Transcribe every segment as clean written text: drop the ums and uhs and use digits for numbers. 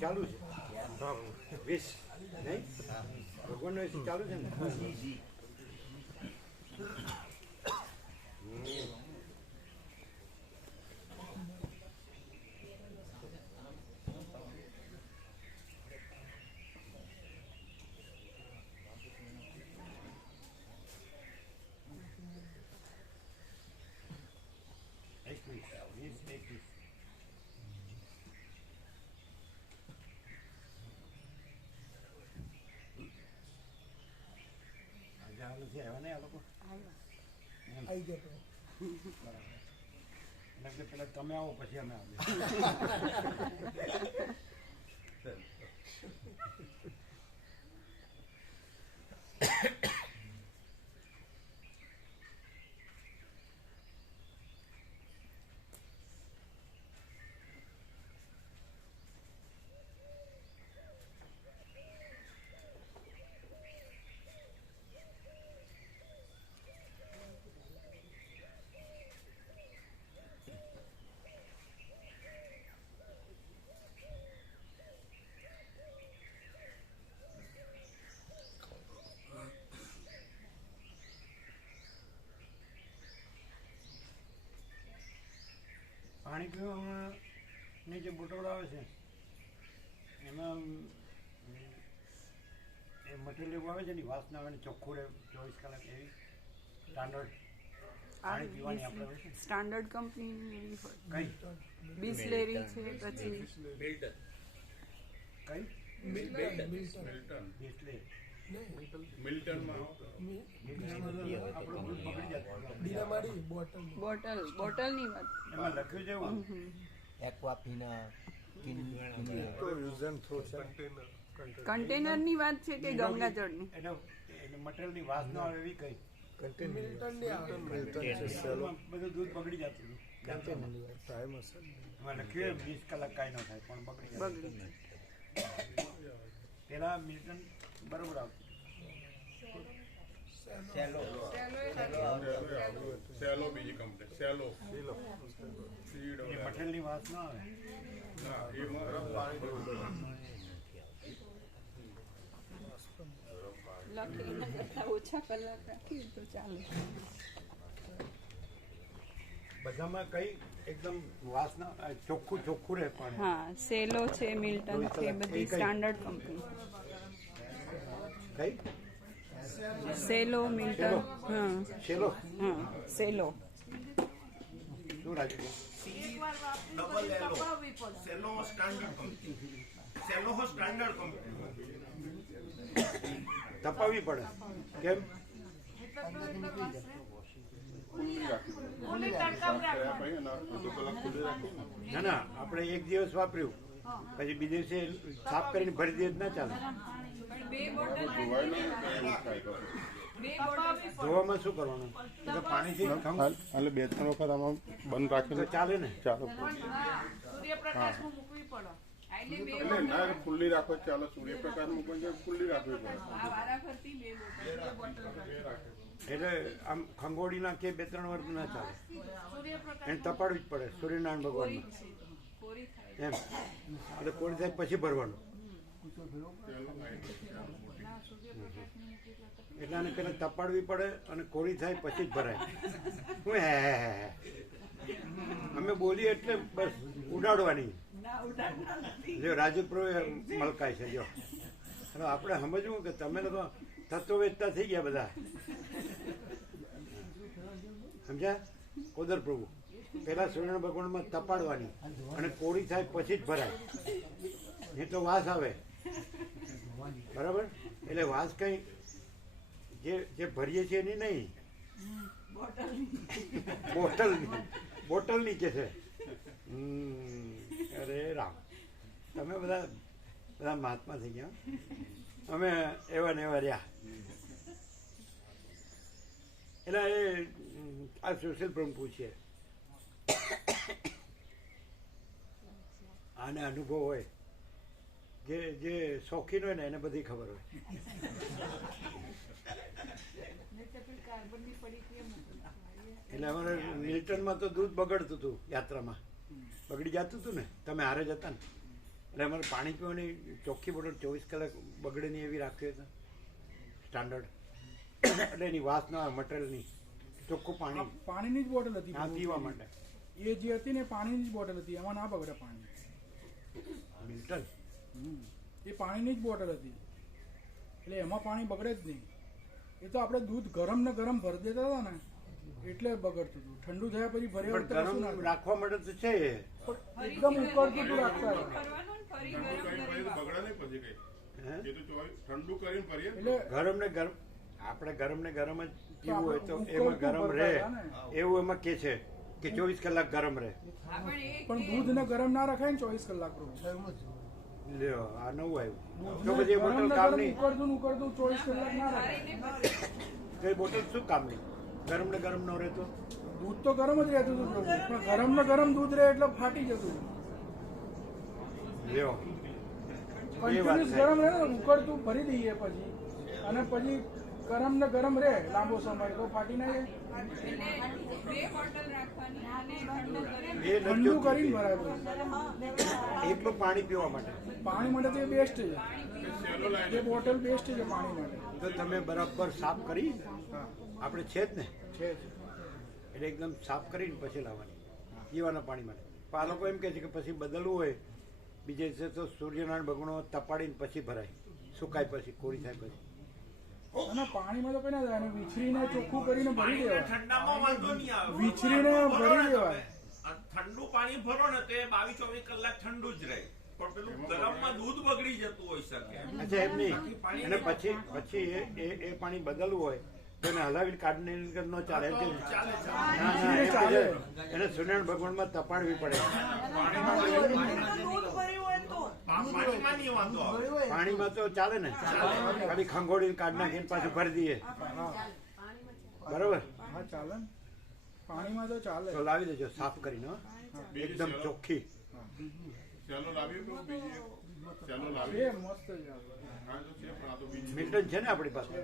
ચાલુ છે 20 નહીં ભગવાનનો એસી ચાલુ છે ને પેલા તમે આવો પછી અમે આવીએ પાણી પીવાની જે બોટલ આવે છે એમાં એ મટીરિયલ એવું આવે છે ને વાસના આવે ને ચોખ્ખું રહે 24 કલાક એવી સ્ટાન્ડર્ડ પાણી પીવાની આપણે સ્ટાન્ડર્ડ કંપની એવી હોય કઈ બિસ્લેરી છે પછી કઈ બિસ્લેરી બોટલની વાત એમાં લખ્યું છે એવું એક્વાફિના કન્ટેનરની વાત છે કે ગંગાજળની એટલે મટીરિયલની વાસ ન આવે એવી કઈ બધું દૂધ બગડી જતું એમાં લખ્યું 20 કલાક કાંઈ ન થાય પણ બગડી જાય પેલા મિલ્ટન બરોબર આવતું સેલો બીજી કંપની સેલો મટીરિયલની વાસ ન આવે લખીને કરતા ઓછા કલાક રાખી તો ચાલે બધામાં કઈ એકદમ વાસ ના ચોખ્ખું રહે પણ હા સેલો છે મિલ્ટન છે બધી સ્ટાન્ડર્ડ કંપની કઈ સેલો મિલ્ટન હા ચલો હા સેલો શું રાજુ તપાવવી પડે કેમ ના ના આપણે એક દિવસ વાપર્યું પછી બીજે દિવસે સાફ કરીને ભરી દઈએ ના ચાલે ધોવામાં શું કરવાનું પાણીથી એટલે 2-3 વખત આમાં બંધ રાખીને ચાલે ને ચાલો ના ખુલ્લી રાખો ચાલો સૂર્યપ્રકાશ મૂકવાની ખુલ્લી રાખવી પડે એટલે આમ ખંગોળી નાખીએ 2-3 વર્ષ ના ચાલે એને તપાડવી જ પડે સૂર્યનારાયણ ભગવાન એમ એટલે કોરી થાય પછી ભરવાનું એટલે આને પેલા તપાડવી પડે અને કોરી થાય પછી જ ભરાય હું હે અમે બોલીએ એટલે બસ ઉડાડવાની જો રાજુપ્રો મલકાય છે જો હવે આપણે સમજવું કે તમે લોકો તત્વ વેચતા થઈ ગયા બધા સમજ્યા કોદર પ્રભુ પેલા સૂર્યનારાયણ ભગવાનમાં તપાડવાની અને કોરી થાય પછી જ ભરાય એ તો વાસ આવે બરાબર એટલે વાસ કઈ જે ભરીએ છીએ એની નહીં બોટલની કે છે અરે રામ તમે બધા મહાત્મા થઈ ગયા અમે એવા ને એવા રહ્યા એટલે એ આ સોશિયલ પ્રમ પૂછીએ આને અનુભવ હોય જે શોખીન હોય ને એને બધી ખબર હોય એટલે અમારે મિલ્ટનમાં તો દૂધ બગડતું હતું યાત્રામાં બગડી જતું હતું ને તમે હારે જતા ને એટલે અમારે પાણી પીવાની ચોખ્ખી બોટલ 24 કલાક બગડે નહીં એવી રાખવી હતા સ્ટાન્ડર્ડ, એટલે એની વાસ ના આવે મટીરિયલની, ચોખ્ખું પાણી પાણીની જ બોટલ હતી ના પીવા માટે. એ જે હતી ને પાણીની જ બોટલ હતી, એમાં ના બગડે પાણી. મિલ્ટન એ પાણીની જ બોટલ હતી એટલે એમાં પાણી બગડે જ નહીં. એ તો આપણે દૂધ ગરમ ને ગરમ ભરી દેતા હતા ને એટલે બગડતું હતું. ઠંડુ થયા પછી ભર્યા પણ વખતે કશું ના ગરમ થાય. રાખવા માટે તો છે એ. પણ એકદમ ઉકળતું હતું રાખતા હતા. બગડા નહીં પછી કઈ. હે? એ તો ચોવીસ ઠંડુ કરીને ભરીએ ને. એટલે ગરમ ને ગરમ આપણે ગરમ ને ગરમ જ પીવું હોય તો આપણે એમાં ઉકળતું ગરમ રહે, ભરતા હતા એવું એમાં કે છે કે 24 કલાક ગરમ રહે. પણ દૂધ ને ગરમ ના રખાય ને 24 કલાક પ્રભુ. લ્યો આ નવું આવ્યું તો દૂધને પછી એ ગરમ બોટલ ને કામ ગરમ નહીં. ઉકળતું ને ઉકળતું 24 કલાક ના રખાય. તો એ બોટલ શું કામ નહીં? ગરમ ને ગરમ ન રહેતો દૂધ તો ગરમ જ રહેતું હતું પ્રભુ, પણ ગરમ ને ગરમ દૂધ રહે એટલે ફાટી જતું. લ્યો એ વાત કન્ટિન્યુઅસ છે. ગરમ રહે ને ઉકળતું ભરી દઈએ પછી અને પછી ગરમ ને ગરમ રહે લાંબો સમય તો ફાટી ના જાય. એ ઠંડુ નથી કરીને જોતું. ભરાય પ્રભુ. એટલું પાણી પીવા માટે પાણી માટે તો એ બેસ્ટ છે. એ બોટલ બેસ્ટ છે પાણી માટે. તો તમે બરાબર સાફ કરી, હા આપણે છે જ ને, છે એટલે એકદમ સાફ કરીને પછી લાવવાની પીવાના પાણી માટે. પણ આ લોકો એમ કહે છે કે પછી બદલવું હોય બીજે દિવસે તો સૂર્યનારાયણ ભગવાન તપાડીને પછી ભરાય, સુકાય પછી, કોરી થાય પછી. અને પાણીમાં તો કઈ ના થાય અને વિછરીને ચોખ્ખું કરીને ભરી દેવાય. ઠંડામાં વાંધો નહીં આવે. વિછરીને ભરી દેવાય. ઠંડુ પાણી ભરો ને તો એ 22-24 કલાક ઠંડુ જ રહે, પણ પેલું ગરમમાં દૂધ બગડી જતું હોઈ શકે. અચ્છા એમ નહીં, અને પછી એ પાણી બદલવું હોય તો એને હલાવીને કાઢીને ન ચાલે એમ કે ના, ના, એમ કે છે, એને સૂર્યનારાયણ ભગવાનમાં તપાડવી પડે. પાણીમાં નહીં વાંધો આવે. પાણીમાં તો ચાલે ને, ખાલી ખંગોળીને કાઢી નાખીને પાછું ભરી દઈએ, બરોબર? હા ચાલે ને. પાણીમાં તો ચાલે. તો લાવી દેજો સાફ કરીને, હો. એકદમ ચોખ્ખી. ચાલો લાવીએ તો બીજી એક. ચાલો એ લાવીએ. મસ્ત છે. હા તો છે પણ આ તો બીજી. મિલ્ટન છે ને આપણી પાસે?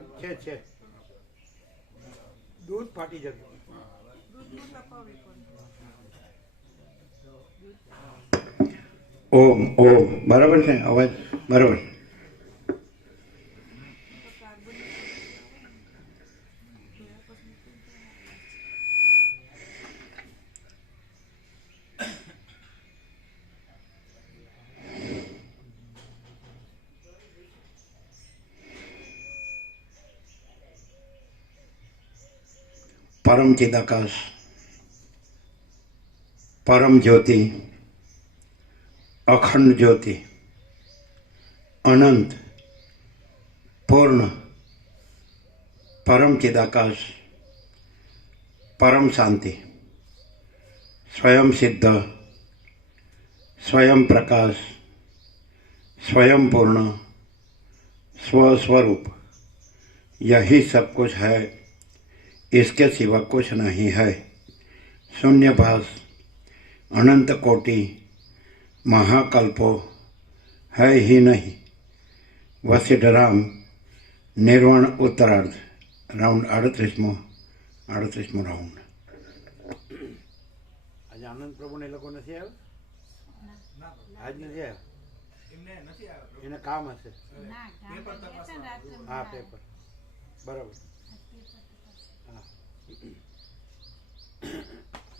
છે. દૂધ ફાટી જતું. ઓમ બરાબર છે અવાજ? બરાબર. પરમ ચિદાકાશ, પરમ જ્યોતિ, અખંડ જ્યોતિ, અનંત, પૂર્ણ, પરમ ચિદાકાશ, પરમ શાંતિ, स्वयं सिद्ध, स्वयं प्रकाश, स्वयं पूर्ण, स्वस्वरूप, यही सब कुछ है, इसके सिवा कुछ नहीं है. शून्यभास, अनंत कोटि, महाकल्पो है ही नहीं. वशिष्ठ राम, निर्वाण उत्तरार्ध, राउंड 38મો રાઉન્ડ. આજે આનંદ પ્રભુ ને લોકો નથી આવ્યો? આજ નથી આવ્યો? એને કામ હશે. હા પેપર બરાબર. હા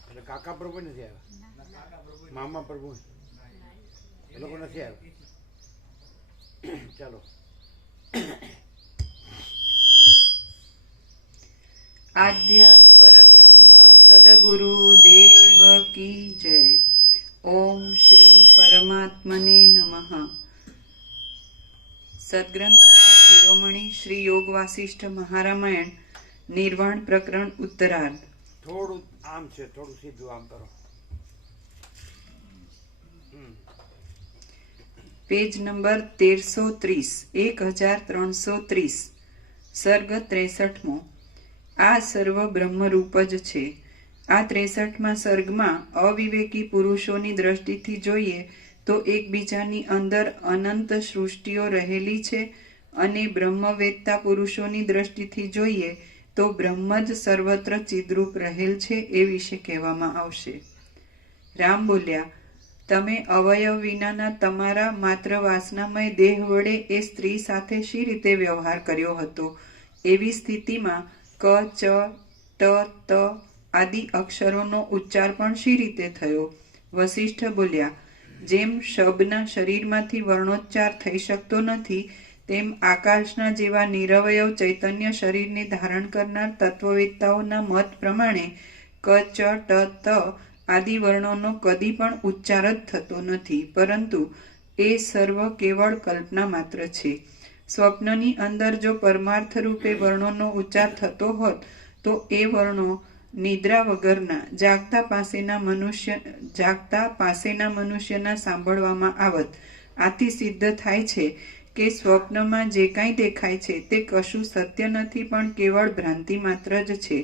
એટલે કાકા પ્રભુ નથી આવ્યા, મામા પ્રભુ એ લોકો નથી આવ્યા. ચાલો. આદ્ય પરબ્રહ્મ સદગુરુ દેવ કી જય. ઓમ શ્રી પરમાત્મને નમઃ. સદગ્રંથના શિરોમણી શ્રી યોગ વાસિષ્ઠ મહારામાયણ નિર્વાણ પ્રકરણ ઉત્તરાર્ધ. થોડું આમ છે, થોડું સીધું આમ કરો. Page number 1330, 1330, સર્ગ 63મો. આ સર્વ બ્રહ્મરૂપ જ છે. આ 63મા સર્ગમાં અવિવેકી પુરુષોની દ્રષ્ટિથી જોઈએ તો એકબીજાની અંદર અનંત સૃષ્ટિઓ રહેલી છે, અને બ્રહ્મવેત્તા પુરુષોની દ્રષ્ટિથી જોઈએ તો બ્રહ્મ જ સર્વત્ર ચિદ્રૂપ રહેલ છે એ વિશે કહેવામાં આવશે. રામ બોલ્યા, તમે અવયવ વિનાના તમારા માત્ર વાસનામય દેહ વડે એ સ્ત્રી સાથે શી રીતે વ્યવહાર કર્યો હતો? એવી સ્થિતિમાં ક, ચ, ટ, ત આદિ અક્ષરોનો ઉચ્ચાર પણ શી રીતે થયો? વસિષ્ઠ બોલ્યા, જેમ શબના શરીરમાંથી વર્ણોચ્ચાર થઈ શકતો નથી, તેમ આકાશના જેવા નિરવયવ ચૈતન્ય શરીરને ધારણ કરનાર તત્વવેત્તાઓના મત પ્રમાણે ક, ચ, ટ, ત આદિ વર્ણોનો કદી પણ ઉચ્ચાર જ થતો નથી, પરંતુ એ સર્વ કેવળ કલ્પના માત્ર છે. સ્વપ્નની અંદર જો પરમાર્થ રૂપે વર્ણોનો ઉચ્ચાર થતો હોત તો એ વર્ણો નિદ્રા વગરના જાગતા પાસેના મનુષ્યના સાંભળવામાં આવત. આથી સિદ્ધ થાય છે કે સ્વપ્નમાં જે કાંઈ દેખાય છે તે કશું સત્ય નથી, પણ કેવળ ભ્રાંતિ માત્ર જ છે.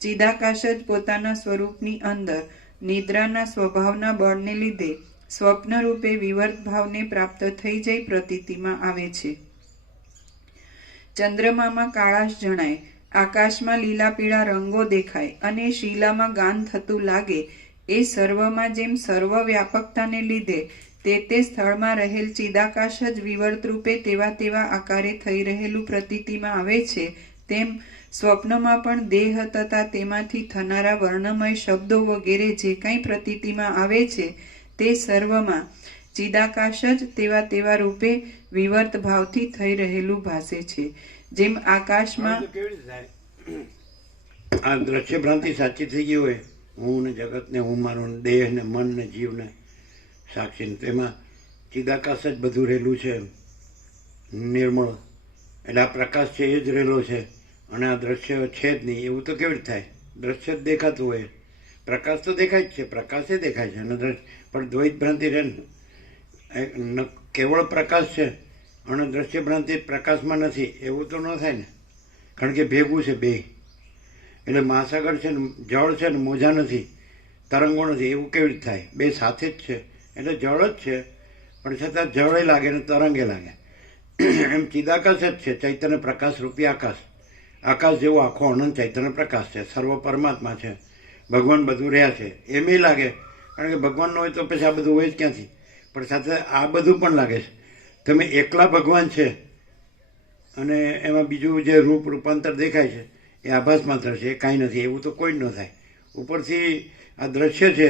ચિદાકાશ જ પોતાના સ્વરૂપની અંદર નિદ્રાના સ્વભાવના બળને લીધે સ્વપ્ન રૂપે વિવર્ત ભાવને પ્રાપ્ત થઈ જઈ પ્રતીતિમાં આવે છે. ચંદ્રમામાં કાળાશ જણાય, આકાશમાં લીલા પીળા રંગો દેખાય અને શીલામાં ગાન થતું લાગે. એ સર્વમાં જેમ સર્વ વ્યાપકતાને લીધે તે સ્થળમાં રહેલ ચિદાકાશ જ વિવર્ત રૂપે તેવા આકારે થઈ રહેલું પ્રતીતિમાં આવે છે, તેમ સ્વપ્નમાં પણ દેહ તથા તેમાંથી થનારા વર્ણમય શબ્દો વગેરે જે કાંઈ પ્રતીતિમાં આવે છે તે સર્વમાં ચિદાકાશ જ તેવા રૂપે વિવર્ત ભાવથી થઈ રહેલું ભાસે છે. જેમ આકાશમાં કેવી રીતે થાય? આ દ્રશ્ય ભ્રાંતિ સાચી થઈ ગઈ હોય, હું ને જગત ને હું મારું દેહ ને મન ને જીવ ને સાક્ષી, તેમાં ચિદાકાશ જ બધું રહેલું છે, નિર્મળ. એટલે આ પ્રકાશ છે એ જ રહેલો છે અને આ દ્રશ્ય છે જ નહીં, એવું તો કેવી રીતે થાય? દ્રશ્ય જ દેખાતું હોય, પ્રકાશ તો દેખાય જ છે, પ્રકાશ એ દેખાય છે, અને પણ દ્વૈત ભ્રાંતિ રહે ને. કેવળ પ્રકાશ છે અને દ્રશ્ય ભ્રાંતિ પ્રકાશમાં નથી, એવું તો ન થાય ને, કારણ કે ભેગું છે બે. એટલે મહાસાગર છે ને જળ છે ને મોજા નથી, તરંગો નથી, એવું કેવી રીતે થાય? બે સાથે જ છે, એટલે જળ જ છે પણ છતાં જળે લાગે ને તરંગે લાગે. એમ ચિદાકાશ જ છે, ચૈતન્ય પ્રકાશ રૂપી આકાશ. આકાશ જેવો આખો અનંત ચૈતન્ય પ્રકાશ છે, સર્વ પરમાત્મા છે, ભગવાન બધું રહ્યા છે. એમ લાગે, કારણ કે ભગવાન ન હોય તો પછી આ બધું હોય જ ક્યાંથી? પણ સાથે આ બધું પણ લાગે છે. તમે એકલા ભગવાન છે અને એમાં બીજું જે રૂપાંતર દેખાય છે એ આભાસ માત્ર છે, એ કાંઈ નથી, એવું તો કોઈ જ ન થાય. ઉપરથી આ દ્રશ્ય છે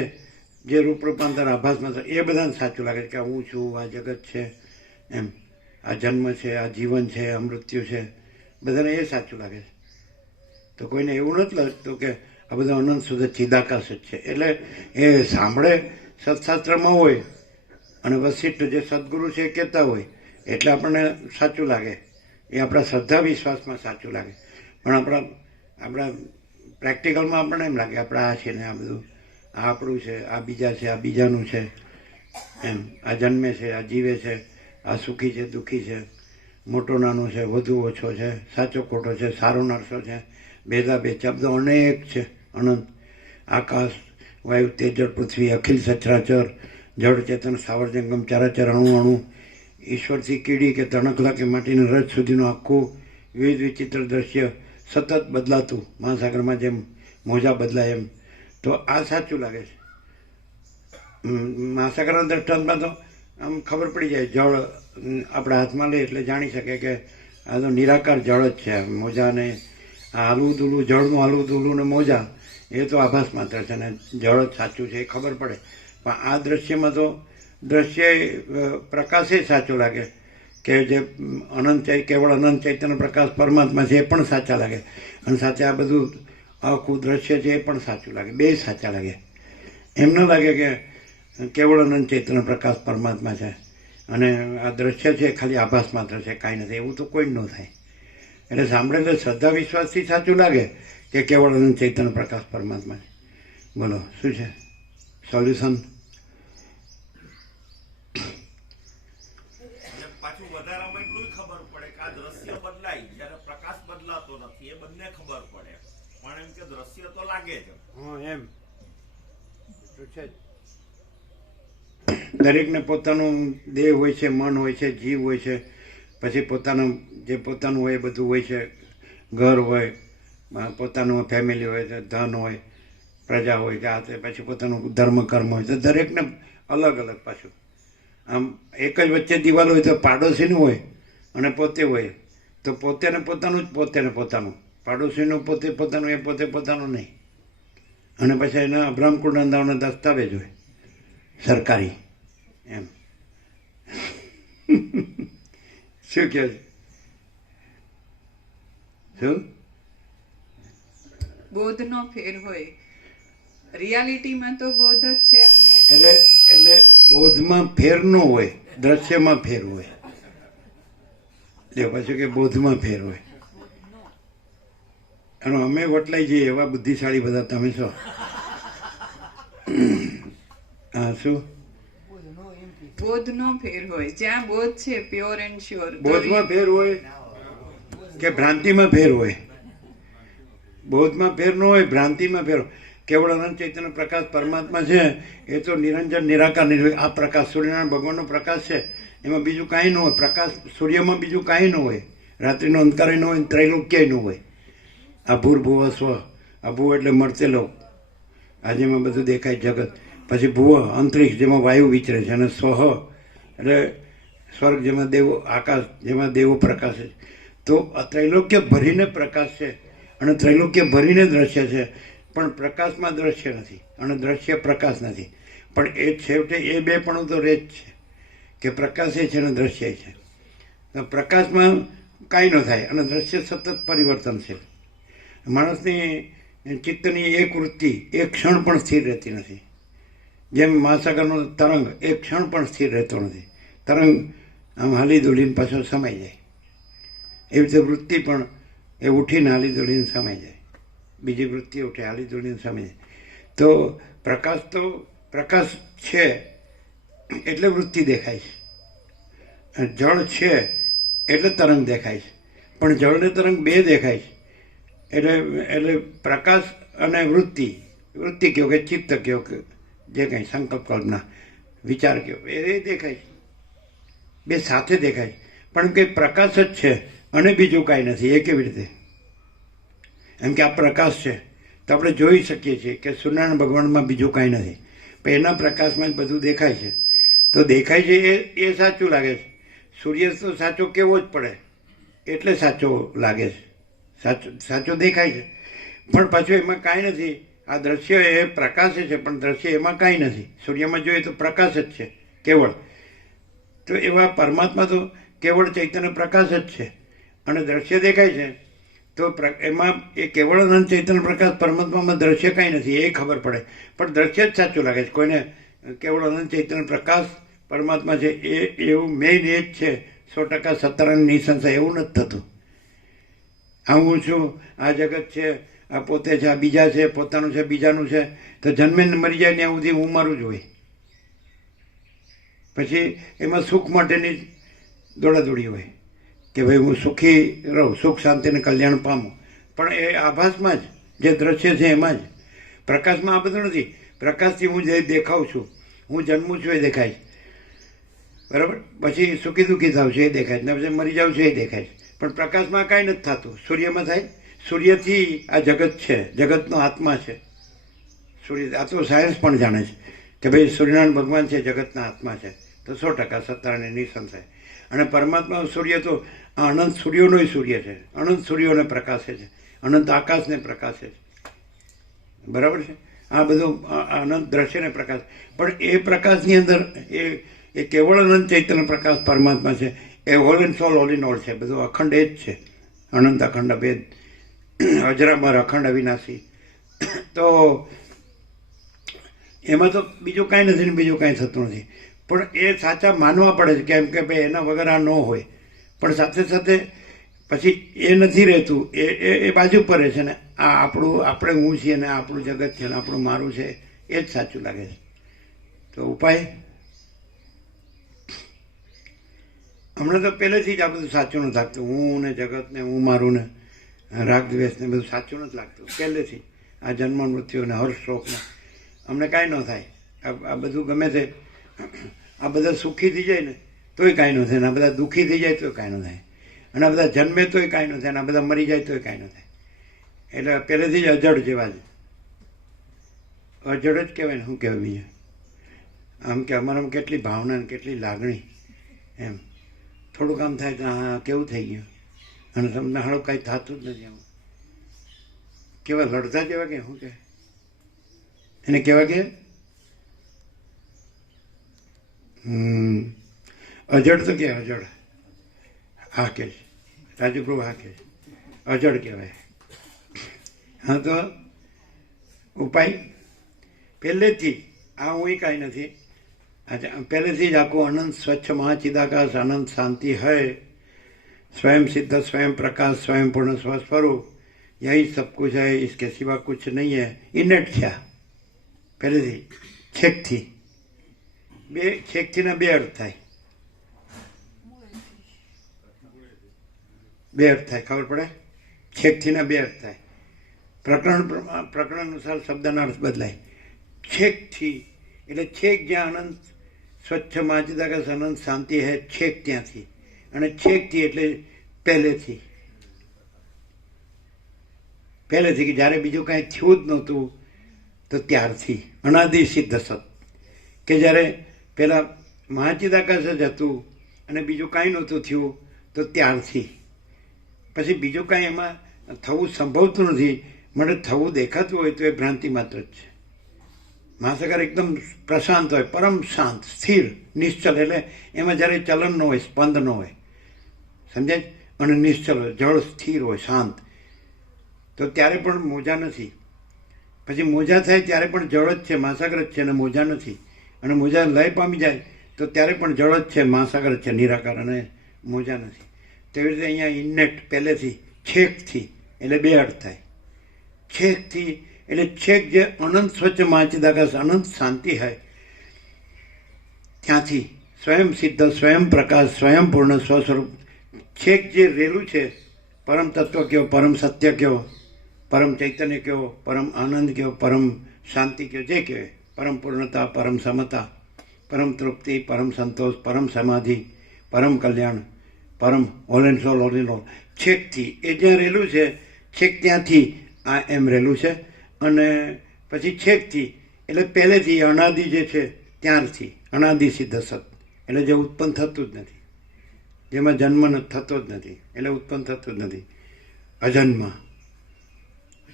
જે રૂપાંતર આભાસ માત્ર, એ બધાને સાચું લાગે છે કે હું છું, આ જગત છે, એમ આ જન્મ છે, આ જીવન છે, આ મૃત્યુ છે, બધાને એ સાચું લાગે છે. તો કોઈને એવું નથી લાગતું કે આ બધા અનંત સુધી ચિદાકાશ જ છે. એટલે એ સાંભળે સત્શાસ્ત્રમાં હોય અને વસિષ્ઠ જે સદગુરુ છે એ કહેતા હોય એટલે આપણને સાચું લાગે, એ આપણા શ્રદ્ધા વિશ્વાસમાં સાચું લાગે. પણ આપણા પ્રેક્ટિકલમાં આપણને એમ લાગે આપણે આ છે ને આ બધું આ આપણું છે, આ બીજા છે, આ બીજાનું છે, એમ આ જન્મે છે, આ જીવે છે, આ સુખી છે, દુઃખી છે, મોટો નાનો છે, વધુ ઓછો છે, સાચો ખોટો છે, સારો નરસો છે, ભેદાભેદ શબ્દો અનેક છે, અનંત. આકાશ, વાયુ, તેજળ, પૃથ્વી, અખિલ સચરાચર, જળ ચેતન, સ્થાવર જંગમ, ચરાચર, અણુ, ઈશ્વરથી કીડી કે તણખલા કે માટીના રજ સુધીનું આખું વિવિધ વિચિત્ર દ્રશ્ય સતત બદલાતું, મહાસાગરમાં જેમ મોજા બદલાય એમ. તો આ સાચું લાગે છે. મહાસાગરના દ્રષ્ટાંતમાં તો આમ ખબર પડી જાય, જળ આપણા હાથમાં લે એટલે જાણી શકે કે આ તો નિરાકાર જળ જ છે. મોજાને આ હાલવું દૂલું, જળનું હાલવું દૂલું ને મોજા એ તો આભાસ માત્ર છે ને જળ જ સાચું છે એ ખબર પડે. પણ આ દ્રશ્યમાં તો દ્રશ્ય પ્રકાશે સાચો લાગે કે જે અનંત કેવળ અનંત ચૈતન્ય પ્રકાશ પરમાત્મા છે એ પણ સાચા લાગે, અને સાથે આ બધું આખું દ્રશ્ય છે એ પણ સાચું લાગે, બે સાચા લાગે. એમ ન લાગે કે કેવળ અનંત ચૈતન્ય પ્રકાશ પરમાત્મા છે અને આ દ્રશ્ય છે ખાલી આભાસ માત્ર છે, કાંઈ નથી, એવું તો કોઈ જ ન થાય. એટલે સાંભળેલે શ્રદ્ધા વિશ્વાસથી સાચું લાગે કે કેવળ અનંત ચૈતન્ય પ્રકાશ પરમાત્મા છે. બોલો શું છે સોલ્યુશન? પાછું વધારામાં એટલું ખબર પડે કે આ દ્રશ્ય બદલાય જ્યારે પ્રકાશ બદલાતો નથી, એ બંને ખબર પડે. પણ એમ કે દ્રશ્ય તો લાગે છે. એમ તો છે જ. દરેકને પોતાનું દેહ હોય છે, મન હોય છે, જીવ હોય છે, પછી પોતાનું જે પોતાનું હોય એ બધું હોય છે, ઘર હોય, પોતાનું ફેમિલી હોય છે, ધન હોય, પ્રજા હોય, જાત, પછી પોતાનું ધર્મ કર્મ હોય. તો દરેકને અલગ અલગ પાછું. આમ એક જ વચ્ચે દિવાલ હોય તો પાડોશીનું હોય અને પોતે હોય તો પોતે ને પોતાનું જ પોતે ને પોતાનું, પાડોશીનું પોતે પોતાનું એ પોતે પોતાનું નહીં. અને પછી એના અબ્રામકુળ નંદાવના દસ્તાવેજ હોય સરકારી એમ. શું કહે છે? શું બોધનો ફેર હોય, રિયાલિટીમાં તો બોધ જ છે અને એટલે બોધમાં ફેર ન હોય, દ્રશ્યમાં ફેર હોય. એટલે પાછું કે બોધમાં ફેર હોય. અને અમે વટલાઈ જઈએ એવા બુદ્ધિશાળી બધા તમે છો. હા શું બોધનો ફેર હોય, જ્યાં બોધ છે પ્યોર એન્ડ શ્યોર. બોધમાં ફેર હોય કે ભ્રાંતિમાં ફેર હોય? બોધમાં ફેર ન હોય, ભ્રાંતિમાં ફેર હોય. કેવળ અનંત ચૈતન્ય પ્રકાશ પરમાત્મા છે એ તો નિરંજન નિરાકાર નિર્વિક. આ પ્રકાશ સૂર્યનારાયણ ભગવાનનો પ્રકાશ છે, એમાં બીજું કાંઈ ન હોય. પ્રકાશ સૂર્યમાં બીજું કાંઈ ન હોય, રાત્રિનો અંધકાર ન હોય, ત્રૈલોક્ય ન હોય. આ ભૂર્ભુવ સ્વ, આ ભૂ એટલે મળતેલો, આ જેમાં બધું દેખાય જગત. પછી ભૂવ અંતરિક્ષ જેમાં વાયુ વિચરે છે, અને સ્વહ એટલે સ્વર્ગ જેમાં દેવો, આકાશ જેમાં દેવો પ્રકાશ છે. તો આ ત્રૈલોક્ય ભરીને પ્રકાશ છે અને ત્રૈલોક્ય ભરીને દ્રશ્ય છે, પણ પ્રકાશમાં દ્રશ્ય નથી અને દ્રશ્ય પ્રકાશ નથી. પણ એ છેવટે એ બે પણ તો રહે જ છે કે પ્રકાશે છે અને દ્રશ્ય છે. પ્રકાશમાં કાંઈ ન થાય અને દ્રશ્ય સતત પરિવર્તનશીલ. માણસની ચિત્તની એક વૃત્તિ એક ક્ષણ પણ સ્થિર રહેતી નથી. જેમ મહાસાગરનો તરંગ એક ક્ષણ પણ સ્થિર રહેતો નથી. તરંગ આમ હાલી દોડીને પાછો સમાઈ જાય. એવી રીતે વૃત્તિ પણ એ ઉઠીને હાલી દોડીને સમાઈ જાય, બીજી વૃત્તિ ઉઠે હાલી દોડીને સમાઈ જાય. તો પ્રકાશ છે એટલે વૃત્તિ દેખાય છે, જળ છે એટલે તરંગ દેખાય છે. પણ જળ ને તરંગ બે દેખાય છે. એટલે પ્રકાશ અને વૃત્તિ કહો કે ચિત્ત કહો કે જે કંઈ સંકલ્પ કલ્પના વિચાર કહો એ દેખાય છે, બે સાથે દેખાય છે. પણ કે પ્રકાશ જ છે અને બીજું કાંઈ નથી, એ કેવી રીતે? એમ કે આ પ્રકાશ છે તો આપણે જોઈ શકીએ છીએ કે સૂર્યનારાયણ ભગવાનમાં બીજું કાંઈ નથી, પણ એના પ્રકાશમાં જ બધું દેખાય છે. તો દેખાય છે એ સાચું લાગે છે. સૂર્ય તો સાચો કેવો જ પડે એટલે સાચો લાગે છે, સાચો દેખાય છે. પણ પાછું એમાં કાંઈ નથી. આ દ્રશ્ય એ પ્રકાશ છે, પણ દ્રશ્ય એમાં કાંઈ નથી. સૂર્યમાં જોઈએ તો પ્રકાશ જ છે કેવળ. તો એવા પરમાત્મા તો કેવળ ચૈતન્ય પ્રકાશ જ છે અને દ્રશ્ય દેખાય છે. તો એમાં એ કેવળ અનંત ચૈતન્ય પ્રકાશ પરમાત્મામાં દ્રશ્ય કાંઈ નથી એ ખબર પડે, પણ દ્રશ્ય જ સાચું લાગે છે. કોઈને કેવળ અનંત ચૈતન્ય પ્રકાશ પરમાત્મા છે એ એવું મેઇન એ જ છે, 100% સત્તારાની નિસંશય એવું નથી થતું. આ હું છું, આ જગત છે, આ પોતે છે, આ બીજા છે, પોતાનું છે, બીજાનું છે. તો જન્મીને મરી જાય ત્યાં સુધી હું મારું જ હોય. પછી એમાં સુખ માટેની દોડાદોડી હોય કે ભાઈ હું સુખી રહું, સુખ શાંતિને કલ્યાણ પામું. પણ એ આભાસમાં જ જે દ્રશ્ય છે એમાં જ. પ્રકાશમાં આ બધું નથી. પ્રકાશથી હું જે દેખાઉં છું, હું જન્મું છું એ દેખાય છે, બરાબર. પછી સુખી દુઃખી થાવ છું એ દેખાય છે, ને પછી મરી જાઉં છું એ દેખાય છે. પણ પ્રકાશમાં કાંઈ નથી થતું. સૂર્યમાં થાય. સૂર્યથી આ જગત છે, જગતનો આત્મા છે સૂર્ય. આ તો સાયન્સ પણ જાણે છે કે ભાઈ સૂર્યનારાયણ ભગવાન છે, જગતના આત્મા છે. તો 100% સત્તારાની નિસંશય. અને પરમાત્મા સૂર્ય તો આ અનંત સૂર્યોનો સૂર્ય છે, અનંત સૂર્યોને પ્રકાશે છે, અનંત આકાશને પ્રકાશે છે, બરાબર છે. આ બધું અનંત દ્રશ્યને પ્રકાશ. પણ એ પ્રકાશની અંદર એ કેવળ અનંત ચૈતન્ય પ્રકાશ પરમાત્મા છે. એ whole and soul, all in all છે. બધું અખંડ એ જ છે, અનંત અખંડ ભેદ, અજરામર અખંડ અવિનાશી. તો એમાં તો બીજું કાંઈ નથી ને બીજું કાંઈ થતું નથી. પણ એ સાચા માનવા પડે છે કેમ કે ભાઈ એના વગર આ ન હોય. પણ સાથે સાથે પછી એ નથી રહેતું, એ બાજુ પર રહે છે ને. આ આપણે હું છીએ ને આપણું જગત છે ને આપણું મારું છે, એ જ સાચું લાગે છે. તો ઉપાય હમણાં તો પહેલેથી જ આ બધું સાચું નથી લાગતું. હું ને જગત ને હું મારું ને રાગ દ્વેષ ને બધું સાચું નથી લાગતું પહેલેથી. આ જન્મ મૃત્યુ ને હર્ષ શોકને અમને કાંઈ ન થાય. આ બધું ગમે તે, આ બધા સુખી થઈ જાય ને તોય કાંઈ ન થાય, ને આ બધા દુઃખી થઈ જાય તોય કાંઈ ન થાય, અને આ બધા જન્મે તોય કાંઈ ન થાય, અને આ બધા મરી જાય તોય કાંઈ ન થાય. એટલે પહેલેથી જ અજડ જેવા છે. અજડ જ કહેવાય ને, શું કહેવાય બીજું? આમ કે અમારામાં કેટલી ભાવના ને કેટલી લાગણી એમ થોડુંક આમ થાય તો હા કેવું થઈ ગયું અને તમને હાળો કાંઈ થતું જ નથી આમ કેવા લડતા જેવા કે શું કે એને કેવા કે અજડ તો કે અજડ હા કે રાજુપ્રભુ હા કે અજડ કહેવાય. હા તો ઉપાય પહેલેથી આ હું કાંઈ નથી. अच्छा पहले से ही आपको अनंत स्वच्छ महाचिदाकाश अनंत शांति है, स्वयं सिद्ध स्वयं प्रकाश स्वयं पूर्ण स्वस्वरूप, यही सब कुछ है, इसके सिवा कुछ नहीं है. इनेट છે પહેલેથી છેકથી છેકથી ના બે અર્થ થાય, બે અર્થ થાય ખબર પડે. છેકથી ના બે અર્થ થાય. પ્રકરણ અનુસાર શબ્દના અર્થ બદલાય. છેકથી એટલે છેક જ્યાં અનંત સ્વચ્છ માચિદાકાશ અનંત શાંતિ હે છેક ત્યાંથી, અને છેકથી એટલે પહેલેથી કે જ્યારે બીજું કાંઈ થયું જ નહોતું તો ત્યારથી અનાદિ સિદ્ધ સત, કે જ્યારે પહેલાં મહાચિદાકાશ જ હતું અને બીજું કાંઈ નહોતું થયું તો ત્યારથી. પછી બીજું કાંઈ એમાં થવું સંભવતું નથી, માટે થવું દેખાતું હોય તો એ ભ્રાંતિ માત્ર જ છે. મહાસાગર એકદમ પ્રશાંત હોય, પરમ શાંત સ્થિર નિશ્ચલ, એટલે એમાં જ્યારે ચલન ન હોય સ્પંદ ન હોય, સમજાય, અને નિશ્ચલ હોય, જળ સ્થિર હોય શાંત, તો ત્યારે પણ મોજા નથી. પછી મોજા થાય ત્યારે પણ જળ જ છે, મહાસાગર જ છે, અને મોજા નથી. અને મોજા લય પામી જાય તો ત્યારે પણ જળ જ છે, મહાસાગર જ છે નિરાકાર, અને મોજા નથી. તેવી રીતે અહીંયા ઇન્નેટ પહેલેથી છેકથી એટલે બે અર્થ થાય. છેકથી એટલે છેક જે અનંત સ્વચ્છ મહાચિદાકાશ અનંત શાંતિ હોય ત્યાંથી સ્વયં સિદ્ધ સ્વયં પ્રકાશ સ્વયં પૂર્ણ સ્વસ્વરૂપ, છેક જે રેલું છે, પરમ તત્વ કયો, પરમ સત્ય કયો, પરમ ચૈતન્ય કયો, પરમ આનંદ કયો, પરમ શાંતિ કયો, જે કહેવાય, પરમ પૂર્ણતા, પરમ સમતા, પરમ તૃપ્તિ, પરમ સંતોષ, પરમ સમાધિ, પરમ કલ્યાણ, પરમ all and soul, all in all, છેકથી એ જ્યાં રહેલું છે છેક ત્યાંથી આ એમ રહેલું છે. અને પછી છેકથી એટલે પહેલેથી અનાદિ જે છે ત્યારથી, અનાદિ સિદ્ધ સત એટલે જે ઉત્પન્ન થતું જ નથી, જેમાં જન્મ થતો જ નથી, એટલે ઉત્પન્ન થતું જ નથી, અજન્મ.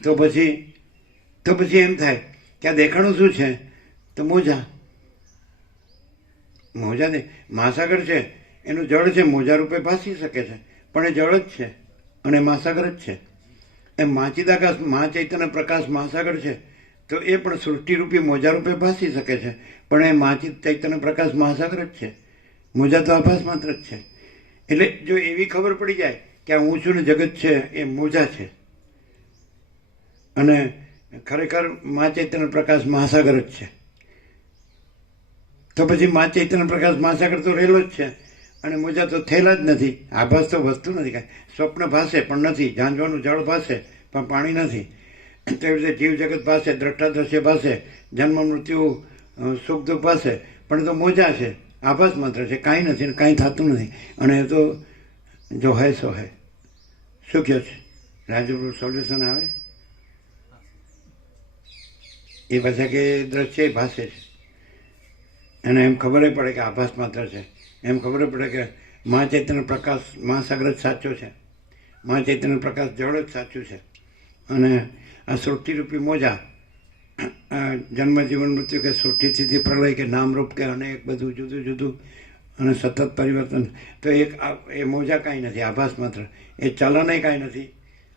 તો પછી એમ થાય કે આ દેખાણું શું છે, તો મોજા ને મહાસાગર છે એનું જળ છે, મોજા રૂપે ભાસી શકે છે, પણ એ જળ જ છે અને મહાસાગર જ છે. એમ મહાચિદાકાશ મહાચૈતન્ય પ્રકાશ મહાસાગર છે તો એ પણ સૃષ્ટિરૂપી મોજા રૂપે ભાસી શકે છે, પણ એ મહાચૈતન્ય પ્રકાશ મહાસાગર જ છે, મોજા તો આભાસ માત્ર જ છે. એટલે જો એવી ખબર પડી જાય કે આ હું છું ને જગત છે એ મોજા છે, અને ખરેખર મહાચૈતન્ય પ્રકાશ મહાસાગર જ છે, તો પછી મહાચૈતન્ય પ્રકાશ મહાસાગર તો રહેલો જ છે, અને મોજા તો થયેલા જ નથી. આભાસ તો વસ્તુ નથી કાંઈ, સ્વપ્ન ભાસે પણ નથી, ઝાંઝવાનું જળ ભાસે પણ પાણી નથી. તેવી રીતે જીવ જગત ભાસે, દ્રષ્ટાદ્રશ્ય ભાસે, જન્મ મૃત્યુ સુખ દુઃખ ભાસે, પણ એ તો મોજા છે, આભાસ માત્ર છે, કાંઈ નથી ને કાંઈ થતું નથી, અને એ તો જો હે સો હે. શું કહો છે રાજુ, સોલ્યુશન આવે? એ પાછા કે દ્રશ્ય ભાસે છે, અને એમ ખબર પડે કે આભાસ માત્ર છે, એમ ખબર પડે કે મહાચૈતન્ય પ્રકાશ મહાસાગર જ સાચો છે, મહાચૈતન્ય પ્રકાશ જળ જ સાચું છે, અને આ સૃષ્ટિરૂપી મોજા જન્મ જીવન મૃત્યુ કે સૃષ્ટિથી પ્રલય કે નામરૂપ કે અનેક બધું જુદું જુદું અને સતત પરિવર્તન, તો એક એ મોજા કાંઈ નથી, આભાસ માત્ર. એ ચલનય કાંઈ નથી,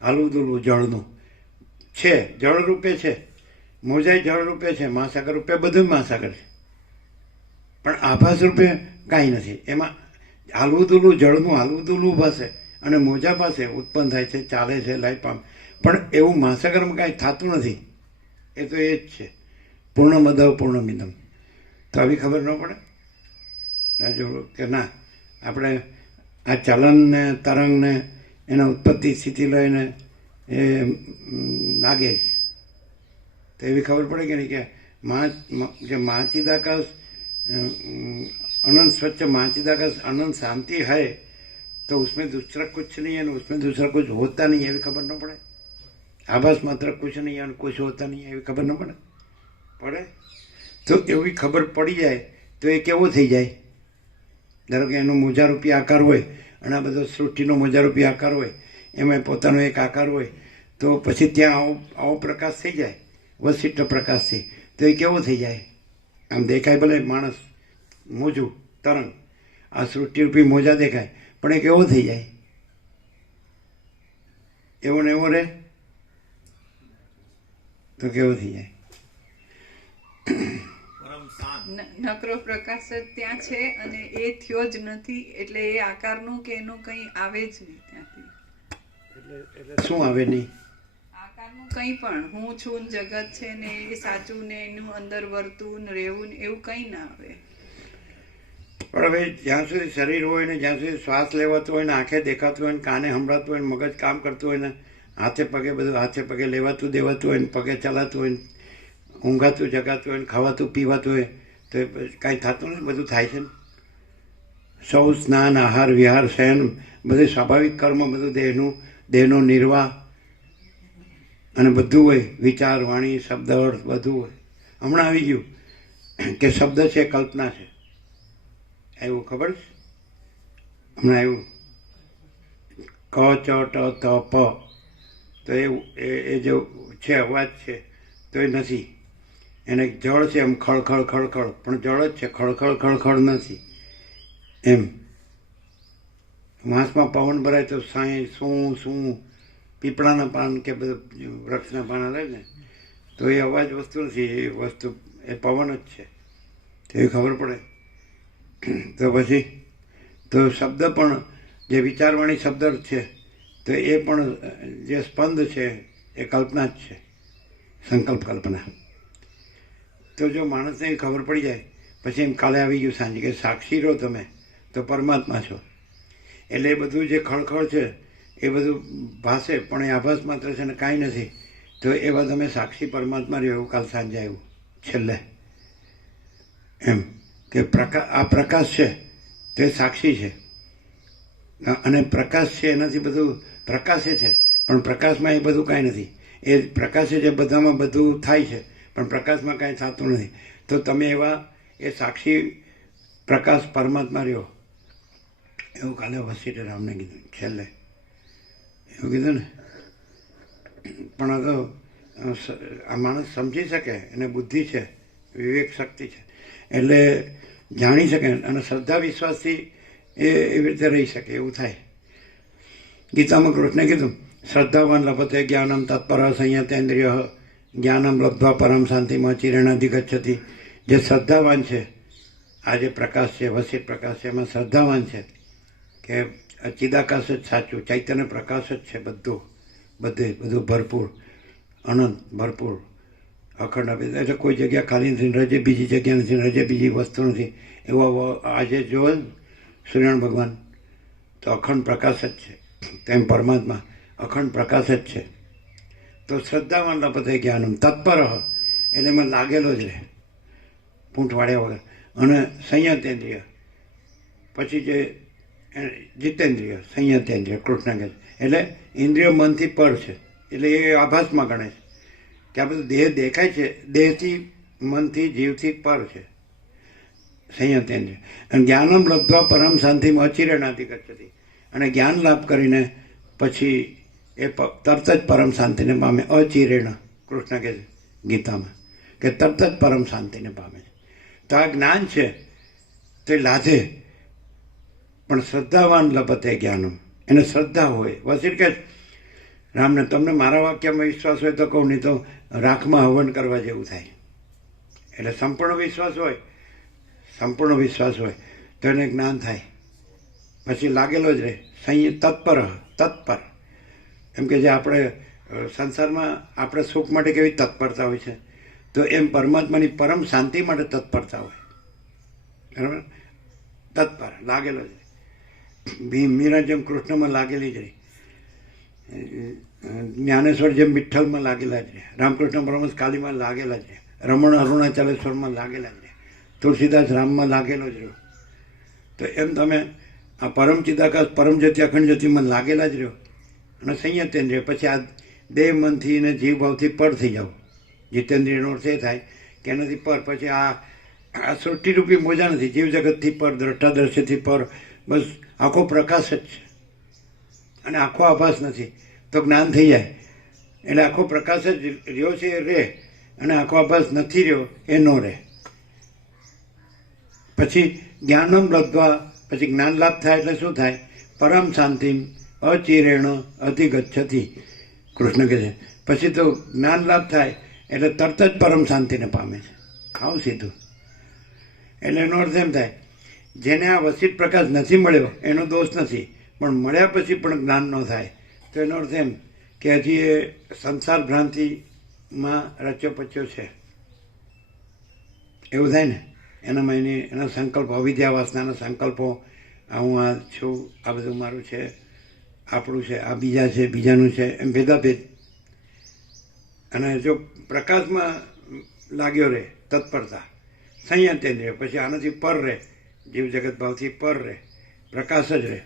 હાલવું દુલવું જળનું છે, જળ રૂપે છે, મોજાય જળ રૂપે છે, મહાસાગર રૂપે બધું મહાસાગર છે, પણ આભાસ રૂપે કાંઈ નથી. એમાં હાલવું દુલવું જળનું હાલવું દુલવું પાસે અને મોજા પાસે ઉત્પન્ન થાય છે, ચાલે છે, લય પામ, પણ એવું મહાસાગરમાં કાંઈ થતું નથી. એ તો એ જ છે, પૂર્ણમદ પૂર્ણમિદમ. તો આવી ખબર ન પડે રાજુ કે ના, આપણે આ ચલનને તરંગને એના ઉત્પત્તિ સ્થિતિ લઈને એ લાગે છે, તો એવી ખબર પડે કે નહીં કે જે મહાચિદાકાશ अनंत स्वच्छ महाचिदाकाश अनंत शांति है तो उसमें दूसरा कुछ नहीं है, उसमें दूसरा कुछ होता नहीं है, खबर न पड़े. आभास मात्र कुछ नहीं है, कुछ होता नहीं है, खबर न पड़े. तो एवी खबर पड़ी जाए તો એ કેવો થઈ જાય? ધારો કે એનો મોજારૂપી આકાર હોય અને આ બધો સૃષ્ટિનો મોજારૂપી આકાર હોય, એમાં પોતાનો એક આકાર હોય, તો પછી ત્યાં આવો પ્રકાશ થઈ જાય વશિષ્ઠ પ્રકાશથી, તો એ કેવો થઈ જાય? આમ દેખાય ભલે માણસ મોજું તરંગ, આ સૃષ્ટિરૂપી મોજા દેખાય, પણ એ કેવો થઈ જાય? એવો ને એવો રહે તો કેવો થઈ જાય? પરમ શાંત. નકરો પ્રકાશ જ ત્યાં છે અને એ થયો જ નથી, એટલે એ આકારનું કે એનું કંઈ આવે જ નહીં ત્યાંથી. એટલે શું આવે નહીં? આકારનું કંઈ પણ હું છું ને જગત છે ને એ સાચું ને એનું અંદર વર્તું ને રહેવું ને એવું કંઈ ના આવે. પણ હવે જ્યાં સુધી શરીર હોય ને, જ્યાં સુધી શ્વાસ લેવાતો હોય ને, આંખે દેખાતું હોય ને, કાને સંભળાતું હોય ને, મગજ કામ કરતું હોય ને, હાથે પગે બધું હાથે પગે લેવાતું દેવાતું હોય ને, પગે ચલાતું હોય ને, ઊંઘાતું જગાતું હોય ને, ખાવાતું પીવાતું હોય, તો કાંઈ થતું નથી? બધું થાય છે ને. સૌ સ્નાન આહાર વિહાર શયન બધું સ્વાભાવિક કર્મ, બધું દેહનો નિર્વાહ અને બધું હોય, વિચાર વાણી શબ્દ અર્થ બધું હોય. હમણાં આવી ગયું કે શબ્દ છે કલ્પના છે, એવું ખબર છે? હમણાં આવ્યું ક ચ ટ ત પ, તો એ જે છે અવાજ છે તો એ નથી. એને જળ છે એમ ખળખળ ખળખળ, પણ જળ જ છે, ખળખળ ખળખળ નથી. એમ વાંસમાં પવન ભરાય તો સાંઈ શું શું, પીપળાના પાન કે બધું વૃક્ષના પાન આવે ને, તો એ અવાજ વસ્તુ નથી, એ વસ્તુ એ પવન જ છે, તેવી ખબર પડે. તો પછી તો શબ્દ પણ જે વિચારવાણી શબ્દ છે, તો એ પણ જે સ્પંદ છે એ કલ્પના જ છે, સંકલ્પ કલ્પના. તો જો માણસને ખબર પડી જાય, પછી એમ કાલે આવી ગયું સાંજે કે સાક્ષી રહો તમે તો પરમાત્મા છો. એટલે એ બધું જે ખળખળ છે એ બધું ભાષે, પણ એ આભાસ માત્ર છે ને કાંઈ નથી. તો એવા તમે સાક્ષી પરમાત્મા રહ્યો, એવું કાલ સાંજે આવ્યું છેલ્લે. એમ કે આ પ્રકાશ છે તે સાક્ષી છે, અને પ્રકાશ છે એનાથી બધું પ્રકાશે છે, પણ પ્રકાશમાં એ બધું કાંઈ નથી. એ પ્રકાશે જે બધામાં બધું થાય છે, પણ પ્રકાશમાં કાંઈ થતું નથી. તો તમે એવા એ સાક્ષી પ્રકાશ પરમાત્મા રહ્યો, એવું કાલે વશિષ્ઠ રામને કીધું છેલ્લે, એવું કીધું ને. પણ આ તો આ માણસ સમજી શકે, એને બુદ્ધિ છે, વિવેક શક્તિ છે, એટલે જાણી શકે, અને શ્રદ્ધા વિશ્વાસથી એ એવી રીતે રહી શકે, એવું થાય. ગીતામાં કૃષ્ણે કીધું શ્રદ્ધાવાન લભતે જ્ઞાનમ તત્પર સંયતેન્દ્રિય જ્ઞાનમ લબ્ધ્વા પરમ શાંતિમાં ચિરેણાધિગચ્છતિ. જે શ્રદ્ધાવાન છે, આ જે પ્રકાશ છે વશિષ્ઠ પ્રકાશ છે, એમાં શ્રદ્ધાવાન છે કે ચિદાકાશ જ સાચું, ચૈતન્ય પ્રકાશ જ છે, બધું ભરપૂર, અનંત ભરપૂર અખંડ આપે. એટલે કોઈ જગ્યા ખાલી નથી, રજે બીજી જગ્યા નથી, રજે બીજી વસ્તુ નથી. એવો આજે જોવે સૂર્યનારાયણ ભગવાન તો અખંડ પ્રકાશ જ છે, તેમ પરમાત્મા અખંડ પ્રકાશ જ છે. તો શ્રદ્ધાવાન લભતે જ્ઞાનમ તત્પર, એટલે એમાં લાગેલો જ રહે પૂંઠ વાળ્યા વગર. અને સંયતેન્દ્રિય, પછી જે જીતેન્દ્રિય સંયતેન્દ્રિય કૃષ્ણ કહે છે, એટલે ઇન્દ્રિય મનથી પર છે, એટલે એ આભાસમાં ગણે છે કે આ બધું દેહ દેખાય છે, દેહથી મનથી જીવથી પર છે સંયતેન્દ્રિય. અને જ્ઞાનમ લબ્ધ્વા પરમ શાંતિમાં અચિરેણાધિગચ્છતિ, અને જ્ઞાન લાભ કરીને પછી એ તરત જ પરમ શાંતિને પામે. અચિરેણ કૃષ્ણ કહે છે ગીતામાં કે તરત જ પરમ શાંતિને પામે છે. તો આ જ્ઞાન છે તે લાધે, પણ શ્રદ્ધાવાન લભતે જ્ઞાનમ, એને શ્રદ્ધા હોય. વશિષ્ઠ કહે રામને તમને મારા વાક્યમાં વિશ્વાસ હોય તો કહું, નહીં તો રાખમાં હવન કરવા જેવું થાય. એટલે સંપૂર્ણ વિશ્વાસ હોય તો એને જ્ઞાન થાય, પછી લાગેલો જ રહે. તત્પર એમ કે જે આપણે સંસારમાં આપણે સુખ માટે કેવી તત્પરતા હોય છે, તો એમ પરમાત્માની પરમ શાંતિ માટે તત્પરતા હોય. બરાબર, તત્પર લાગેલો જ રહે. મીરા જેમ કૃષ્ણમાં લાગેલી જ રહી, જ્ઞાનેશ્વર જેમ વિઠ્ઠલમાં લાગેલા જ રહે, રામકૃષ્ણ પરમહંસ કાલીમાં લાગેલા જ રહે, રમણ અરુણાચલેશ્વરમાં લાગેલા જ રહે, તુલસીદાસ રામમાં લાગેલો જ રહ્યો. તો એમ તમે આ પરમ ચિદાકાશ પરમ જ્યોતિ અખંડ જ્યોતિમાં લાગેલા જ રહ્યો. અને સંયતેન્દ્રિય, પછી આ દેહ મનથી ને જીવ ભાવથી પર થઈ જાઓ. જીતેન્દ્રિયનો અર્થ એ થાય કે એનાથી પર, પછી આ આ સૃષ્ટિરૂપી મોજા નથી. જીવ જગતથી પર, દ્રષ્ટાદર્શીથી પર, બસ આખો પ્રકાશ જ છે અને આખો આભાસ નથી. તો જ્ઞાન થઈ જાય એટલે આખો પ્રકાશ જ રહ્યો છે એ રહે, અને આખો આભાસ નથી રહ્યો એ ન રહે. પછી જ્ઞાનમ લબ્ધ્વા, પછી જ્ઞાન લાભ થાય એટલે શું થાય? પરમ શાંતિ અચિરેણ અધિગચ્છતિ. કૃષ્ણ કહે છે પછી તો જ્ઞાન લાભ થાય એટલે તરત જ પરમ શાંતિને પામે છે. આવું સીધું. એટલે એનો અર્થ એમ થાય, જેને આ વસિત પ્રકાશ નથી મળ્યો એનો દોષ નથી, પણ મળ્યા પછી પણ જ્ઞાન ન થાય તો એનો અર્થ એમ કે હજી એ સંસાર ભ્રાંતિમાં રચ્યો પચ્યો છે એવું થાય ને. એનામાં એના સંકલ્પો, અવિદ્યા વાસનાના સંકલ્પો, આ હું આ છું, આ બધું મારું છે, આપણું છે, આ બીજા છે, બીજાનું છે, એમ ભેદાભેદ. અને જો પ્રકાશમાં લાગ્યો રહે તત્પરતા, સંયંતેન્દ્રિય, પછી આનાથી પર રહે, જીવ જગત ભાવથી પર રહે, પ્રકાશ જ રહે,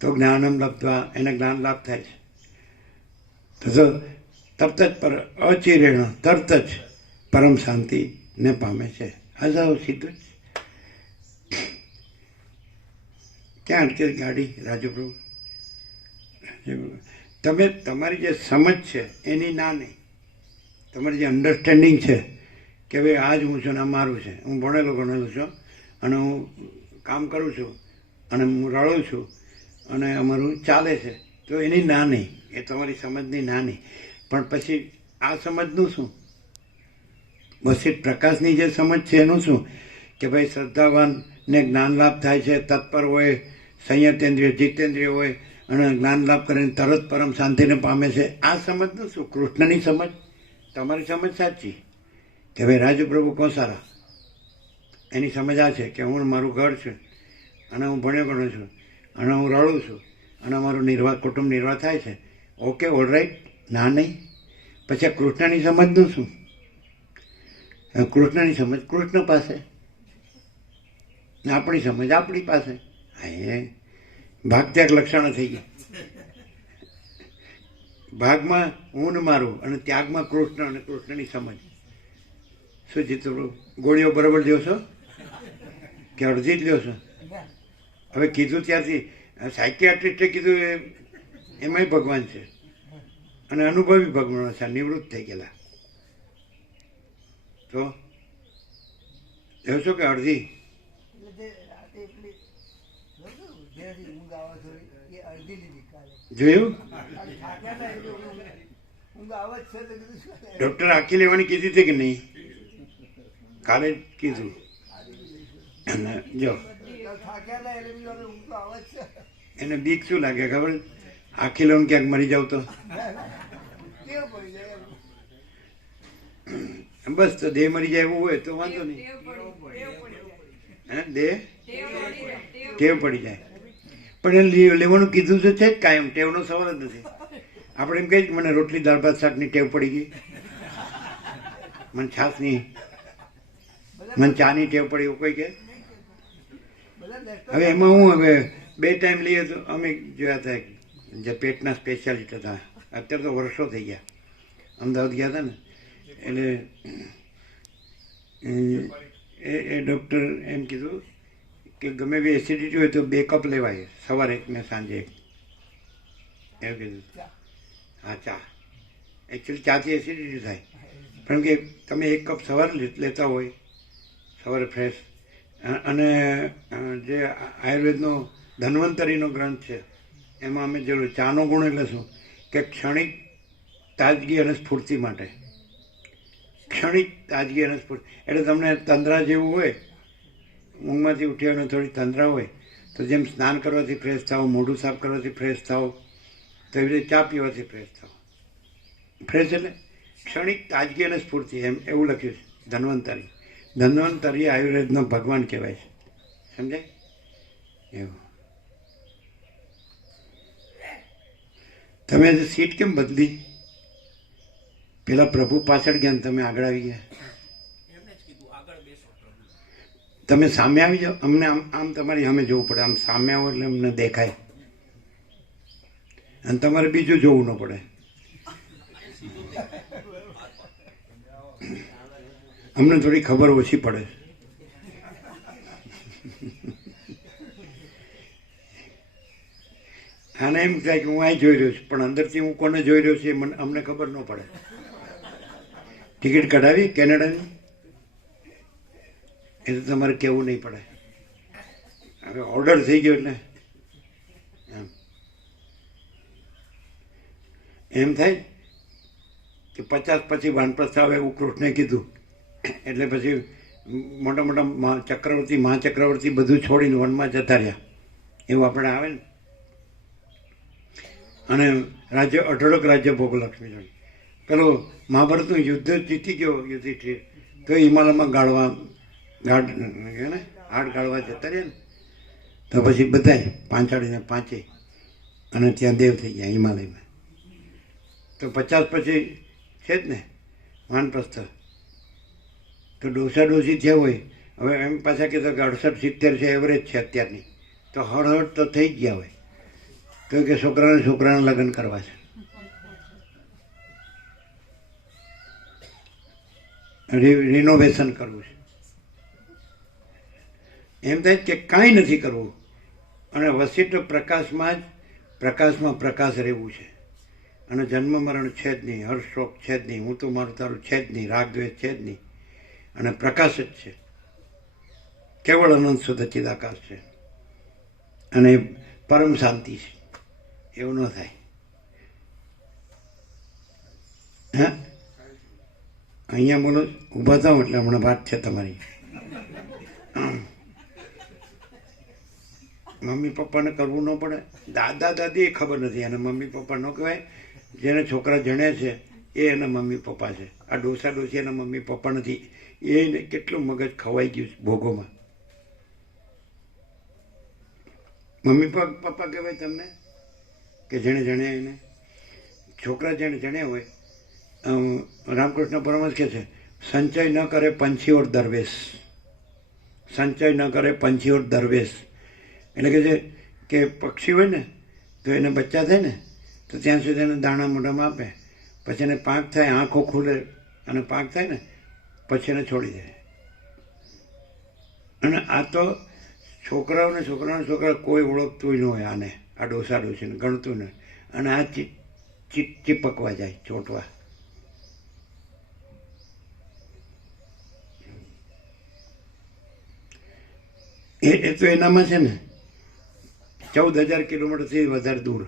તો જ્ઞાનમ લબ્ધ્વા, એને જ્ઞાન લાભ થાય છે. તો તરત જ પર અચિરેણ, તરત જ પરમ શાંતિને પામે છે. આ જાઓ સીધું જ. ક્યાં અટકે ગાડી? રાજુપ્રભુ, તમે તમારી જે સમજ છે એની ના નહીં, તમારી જે અન્ડરસ્ટેન્ડિંગ છે કે ભાઈ આ જ હું છું ને આ મારું છે, હું ભણેલો ગણેલો છું અને હું કામ કરું છું અને હું રળું છું અને અમારું ચાલે છે, તો એની ના નહીં, એ તમારી સમજની ના નહીં. પણ પછી આ સમજનું શું? વસિત પ્રકાશની જે સમજ છે એનું શું? કે ભાઈ શ્રદ્ધાવાનને જ્ઞાન લાભ થાય છે, તત્પર હોય, સંયતેન્દ્રિય, જીતેન્દ્રિય હોય અને જ્ઞાન લાભ કરીને તરત પરમ શાંતિને પામે છે. આ સમજનું શું? કૃષ્ણની સમજ, તમારી સમજ સાચી કે ભાઈ રાજુ પ્રભુ કોસારા, એની સમજ આ છે કે હું મારું ઘર છું અને હું ભણ્યો ગણ્યો છું અને હું રડું છું અને અમારું નિર્વાહ, કુટુંબ નિર્વાહ થાય છે. ઓકે, ઓલરાઈટ, ના નહીં. પછી આ કૃષ્ણની સમજનું શું? કૃષ્ણની સમજ કૃષ્ણ પાસે, આપણી સમજ આપણી પાસે. હા, એ ભાગ ત્યાગ લક્ષણો થઈ ગયા. ભાગમાં હું ને મારું અને ત્યાગમાં કૃષ્ણ અને કૃષ્ણની સમજ. શું જીતું? ગોળીઓ બરાબર લ્યો છો કે અડધી જ લ્યો છો? હવે કીધું ત્યારથી સાયકિયાટ્રિસ્ટે કીધું એમાંય ભગવાન છે અને અનુભવી ભગવાન છે, નિવૃત્ત થઈ ગયેલા. તો લ્યો છો કે અડધી? જોયું? ડોક્ટર આખી લેવાની કીધી હતી કે નહીં? કાલે જ કીધું. જો એને બીક શું લાગે ખબર? આખી લેવાનું ક્યાંક મરી જાવ તો બસ, તો દેહ મરી જાય એવું હોય તો વાંધો નહીં. હે, દેહ ટેવ પડી જાય. પણ એ લેવાનું કીધું તો છે જ કાયમ, ટેવનો સવાલ જ નથી. આપણે એમ કહીએ કે મને રોટલી દાળ ભાત શાકની ટેવ પડી ગઈ, મને છાશની, મને ચાની ટેવ પડી, એવું કોઈ કે? હવે એમાં હું હવે 2 ટાઈમ લઈએ તો અમે જોયા હતા જે પેટના સ્પેશિયાલિસ્ટ હતા, અત્યારે તો વર્ષો થઈ ગયા, અમદાવાદ ગયા હતા ને, એટલે એ ડૉક્ટર એમ કીધું કે ગમે એવી એસિડિટી હોય તો 2 કપ લેવાય, સવારે 1 ને સાંજે 1, એવું કીધું. હા, ચા એકચ્યુઅલી ચાથી એસિડિટી થાય, પણ કે તમે 1 કપ સવારે લેતા હોય, સવારે ફ્રેશ. અને જે આયુર્વેદનો ધન્વંતરીનો ગ્રંથ છે એમાં અમે જોયું ચાનો ગુણ એટલે શું કે ક્ષણિક તાજગી અને સ્ફૂર્તિ માટે. ક્ષણિક તાજગી અને સ્ફૂર્તિ એટલે તમને તંદ્રા જેવું હોય, ઊંઘમાંથી ઉઠ્યા અને થોડી તંદ્રા હોય તો જેમ સ્નાન કરવાથી ફ્રેશ થાવ, મોઢું સાફ કરવાથી ફ્રેશ થાવ, તો એવી રીતે ચા પીવાથી ફ્રેશ થાવ. ફ્રેશ એટલે ક્ષણિક તાજગી અને સ્ફૂર્તિ, એમ એવું લખ્યું છે ધન્વંતરી. ધન્વંતરી આયુર્વેદનો ભગવાન કહેવાય છે, સમજાય? એવું. તમે સીટ કેમ બદલી? પેલા પ્રભુ પાછળ ગયા ને તમે આગળ આવી ગયા. તમે સામે આવી જાઓ, અમને આમ તમારી સામે જોવું પડે, આમ સામે આવો એટલે અમને દેખાય અને તમારે બીજું જોવું ન પડે. અમને થોડી ખબર ઓછી પડે. આને એમ થાય કે હું અહીં જોઈ રહ્યો છું, પણ અંદરથી હું કોને જોઈ રહ્યો છું એ અમને ખબર ન પડે. ટિકિટ કઢાવી કેનેડાની? એ તો તમારે કહેવું નહીં પડે. હવે ઓર્ડર થઈ ગયો એટલે એમ થાય કે 50 પછી વાનપ્રસ્થ આવે એવું કૃષ્ણે કીધું એટલે પછી મોટા મોટા ચક્રવર્તી મહાચક્રવર્તી બધું છોડીને વનમાં જતા રહ્યા એવું આપણે આવે ને. અને રાજ્ય 18 રાજ્ય ભોગ લક્ષ્મી જોઈ. પેલો મહાભારતનું યુદ્ધ જીતી ગયો યુધિષ્ઠિર, તો હિમાલયમાં હાડ ગાળવા જતા રહ્યા ને, તો પછી બધાય પાંચાળીને પાંચે અને ત્યાં દેવ થઈ ગયા હિમાલયમાં. તો 50 પછી છે જ ને વાનપ્રસ્થ. તો ડોસા ડોસી થયા હોય, હવે એમ પાછા કીધું કે 68-70 છે એવરેજ છે અત્યારની, તો હળહળ તો થઈ જ ગયા હોય. તો કે છોકરાને લગ્ન કરવા છે. રિનોવેશન કરવું છે. એમ થાય કે કાંઈ નથી કરવું અને વસિષ્ઠ પ્રકાશમાં પ્રકાશ રહેવું છે. અને જન્મ મરણ છે જ નહીં, હર્ષ શોક છે જ નહીં, હું તો મારું તારું છે જ નહીં, રાગ દ્વેષ છે જ નહીં, અને પ્રકાશ જ છે. કેવળ અનંત શુદ્ધ ચિદાકાશ છે અને પરમ શાંતિ છે. એવું ન થાય. હા, અહીંયા બોલો, ઊભા થાવ એટલે હમણાં વાત છે તમારી. મમ્મી પપ્પાને કરવું ન પડે. દાદા દાદી એ ખબર નથી, અને મમ્મી પપ્પા ન કહેવાય. જેને છોકરા જણે છે એ એના મમ્મી પપ્પા છે. આ ડોસા ડોસી એના મમ્મી પપ્પા નથી. એને કેટલું મગજ ખવાઈ ગયું ભોગોમાં. મમ્મી પપ્પા કહેવાય તમને કે જેણે જણે એને? છોકરા જેણે જણે હોય. રામકૃષ્ણ પરમહંસ કહે છે, સંચય ન કરે પંછી ઓર દરવેશ. સંચય ન કરે પંછી ઓર દરવેશ. એટલે કે છે કે પક્ષી હોય ને તો એને બચ્ચા થાય ને તો ત્યાં સુધી એને દાણા મોઢામાં આપે, પછી એને પાંખ થાય, આંખો ખુલે અને પાંખ થાય ને પછી એને છોડી દે. અને આ તો છોકરા કોઈ ઓળખતું ન હોય આને, આ ડોસા ડોસીને ગણતું નહીં. અને આ ચીપકવા જાય, ચોંટવા. એ તો એનામાં છે ને 14,000 કિલોમીટરથી વધારે દૂર.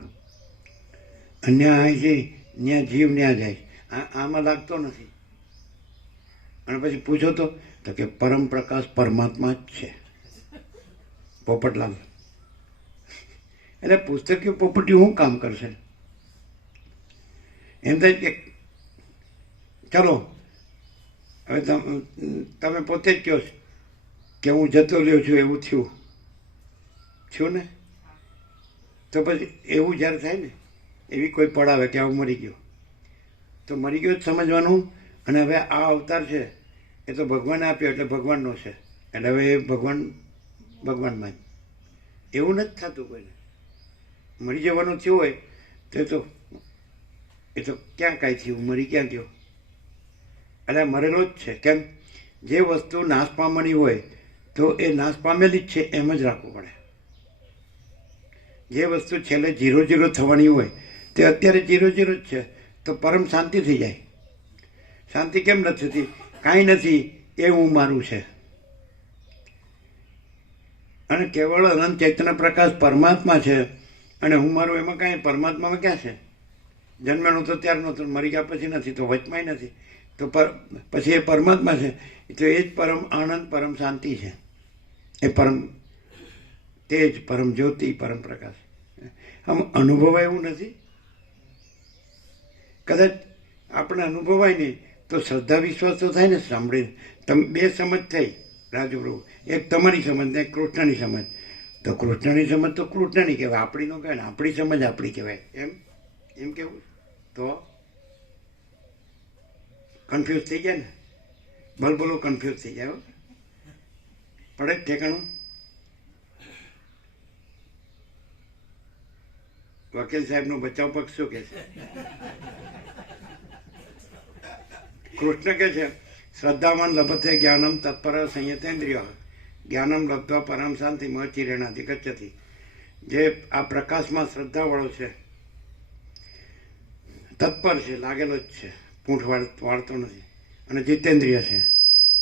અન્ય અહીં છે ત્યાં જીવ ત્યાં જાય. આમાં લાગતો નથી. અને પછી પૂછો તો કે પરમ પ્રકાશ પરમાત્મા જ છે. પોપટલાલ એટલે પુસ્તકીય પોપટીઓ શું કામ કરશે? એમ થાય કે ચલો હવે તમે પોતે જ કહો કે હું જતો રહ્યો છું, એવું થયું ને. તો પછી એવું જ્યારે થાય ને, એવી કોઈ પડાવે કે આવું મરી ગયો, તો મરી ગયો જ સમજવાનું. અને હવે આ અવતાર છે એ તો ભગવાને આપ્યો એટલે ભગવાનનો છે, એટલે હવે એ ભગવાનમાં જ. એવું નથી થતું કોઈને. મરી જવાનું થયું હોય તો એ તો ક્યાં કાંઈ થયું, મરી ક્યાં ગયો? એટલે મરેલો જ છે. કેમ? જે વસ્તુ નાશ પામવાની હોય તો એ નાશ પામેલી જ છે એમ જ રાખવું પડે. જે વસ્તુ છેલ્લે 0-0 થવાની હોય તે અત્યારે 0-0 જ છે, તો પરમ શાંતિ થઈ જાય. શાંતિ કેમ નથી થતી? કાંઈ નથી, એ હું મારું છે. અને કેવળ અનંત ચૈતન્ય પ્રકાશ પરમાત્મા છે, અને હું મારું એમાં કાંઈ પરમાત્મામાં ક્યાં છે? જન્મેલું તો ત્યાર નહોતું, મરી ગયા પછી નથી, તો વચમાંય નથી, તો પછી એ પરમાત્મા છે. તો એ જ પરમ આનંદ, પરમ શાંતિ છે. એ પરમ તેજ, પરમ જ્યોતિ, પરમ પ્રકાશ. આમ અનુભવાય એવું નથી. કદાચ આપણે અનુભવાય નહીં તો શ્રદ્ધા વિશ્વાસ તો થાય ને સાંભળીને. તમે બે સમજ થઈ રાજુ પ્રભુ, એક તમારી સમજ ને એક કૃષ્ણની સમજ. તો કૃષ્ણની સમજ તો કૃષ્ણની કહેવાય, આપણી નો કહેવાય ને. આપણી સમજ આપણી કહેવાય. એમ કેવું તો કન્ફ્યુઝ થઈ જાય ને. ભલભલો કન્ફ્યુઝ થઈ જાય. પડે જ ઠેકાણું. વકીલ સાહેબનો બચાવ પક્ષ શું કે છે? કૃષ્ણ કે છે, શ્રદ્ધાવાન લભતે જ્ઞાનમ તત્પર સંયતેન્દ્રિય. જ્ઞાનમ લબ્ધ્વા પરમ શાંતિ મચિરેણાથી ગચ્છતિ. જે આ પ્રકાશમાં શ્રદ્ધાવાળો છે, તત્પર છે, લાગેલો જ છે, પૂંઠ વાળતો નથી, અને જીતેન્દ્રિય છે,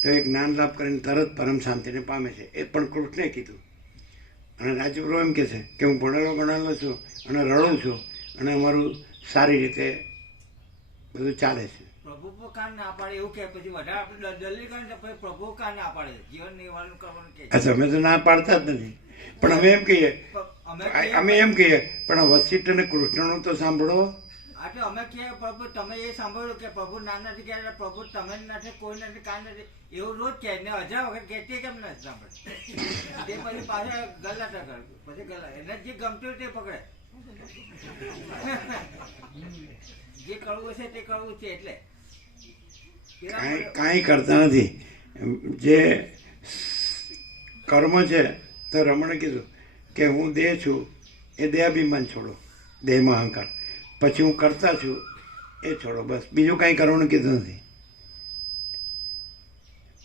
તો એ જ્ઞાન લાભ કરીને તરત પરમ શાંતિને પામે છે. એ પણ કૃષ્ણે કીધું. અને રાજગુરુ એમ કહે છે કે હું ભણેલો ગણેલો છું અને રડું છું અને અમારું સારી રીતે બધું ચાલે છે. પ્રભુ પર કાન ના પાડે એવું કે પછી વધારે આપણે દલીલ કરે તો પછી પ્રભુ કાન ના પાડે જીવન નિર્વાહન કરવાનું કે અચ્છા, અમે તો ના પાડતા જ નથી, પણ અમે એમ કહીએ પણ વશિષ્ઠ અને કૃષ્ણનું તો સાંભળો. એટલે અમે કે પ્રભુ તમે એ સાંભળ્યું કે પ્રભુ ના નથી કે પ્રભુ તમે નથી, કોઈ નથી, કાન નથી, એવું રોજ કે ને 1000 વખત કે તે કેમ નથી સાંભળે? તે પછી પાછા ગલ્લા ટકર પછી ગલ્લા એને જે ગમતું તે પકડે. જે કરવું છે તે કરવું છે. એટલે કાંઈ કરતા નથી. જે કર્મ છે તો રમણે કીધું કે હું દેહ છું, એ દેહાભિમાન છોડો, દેહમાં અહંકાર, પછી હું કરતા છું એ છોડો, બસ. બીજું કાંઈ કરવાનું કીધું નથી.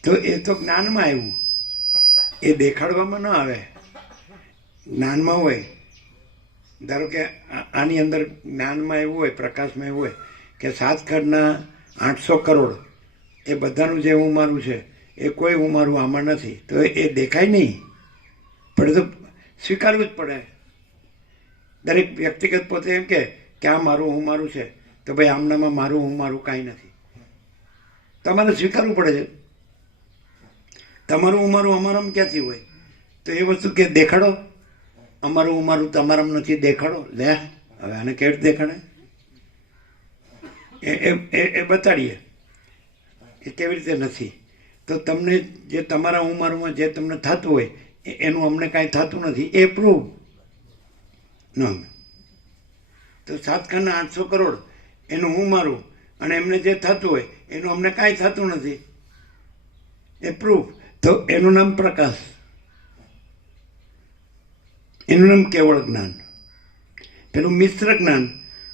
તો એ તો જ્ઞાનમાં આવ્યું, એ દેખાડવામાં ન આવે, જ્ઞાનમાં હોય. ધારો કે આની અંદર જ્ઞાનમાં એવું હોય, પ્રકાશમાં એવું હોય કે 7 ખંડના 800 કરોડ એ બધાનું જે હું મારું છે એ કોઈ હું મારું આમાં નથી, તો એ દેખાય નહીં, પણ તો સ્વીકારવું જ પડે. દરેક વ્યક્તિગત પોતે એમ કે આ મારું હું મારું છે, તો ભાઈ આમનામાં મારું હું મારું કાંઈ નથી. તમારે સ્વીકારવું પડે છે. તમારું હું મારું અમારામાં ક્યાંથી હોય? તો એ વસ્તુ કે દેખાડો, અમારું હું મારું તમારામાં નથી, દેખાડો. લે હવે આને કેવી રીતે દેખાડે? એ બતાડીએ એ કેવી રીતે નથી. તો તમને જે તમારા હું મારુંમાં જે તમને થતું હોય એનું અમને કાંઈ થતું નથી, એ પ્રૂવ ન. તો 7 ખંડના 800 કરોડ એનું હું મારું અને એમને જે થતું હોય એનું અમને કાંઈ થતું નથી, એ પ્રૂફ. તો એનું નામ પ્રકાશ, એનું નામ કેવળ જ્ઞાન. પેલું મિશ્ર જ્ઞાન,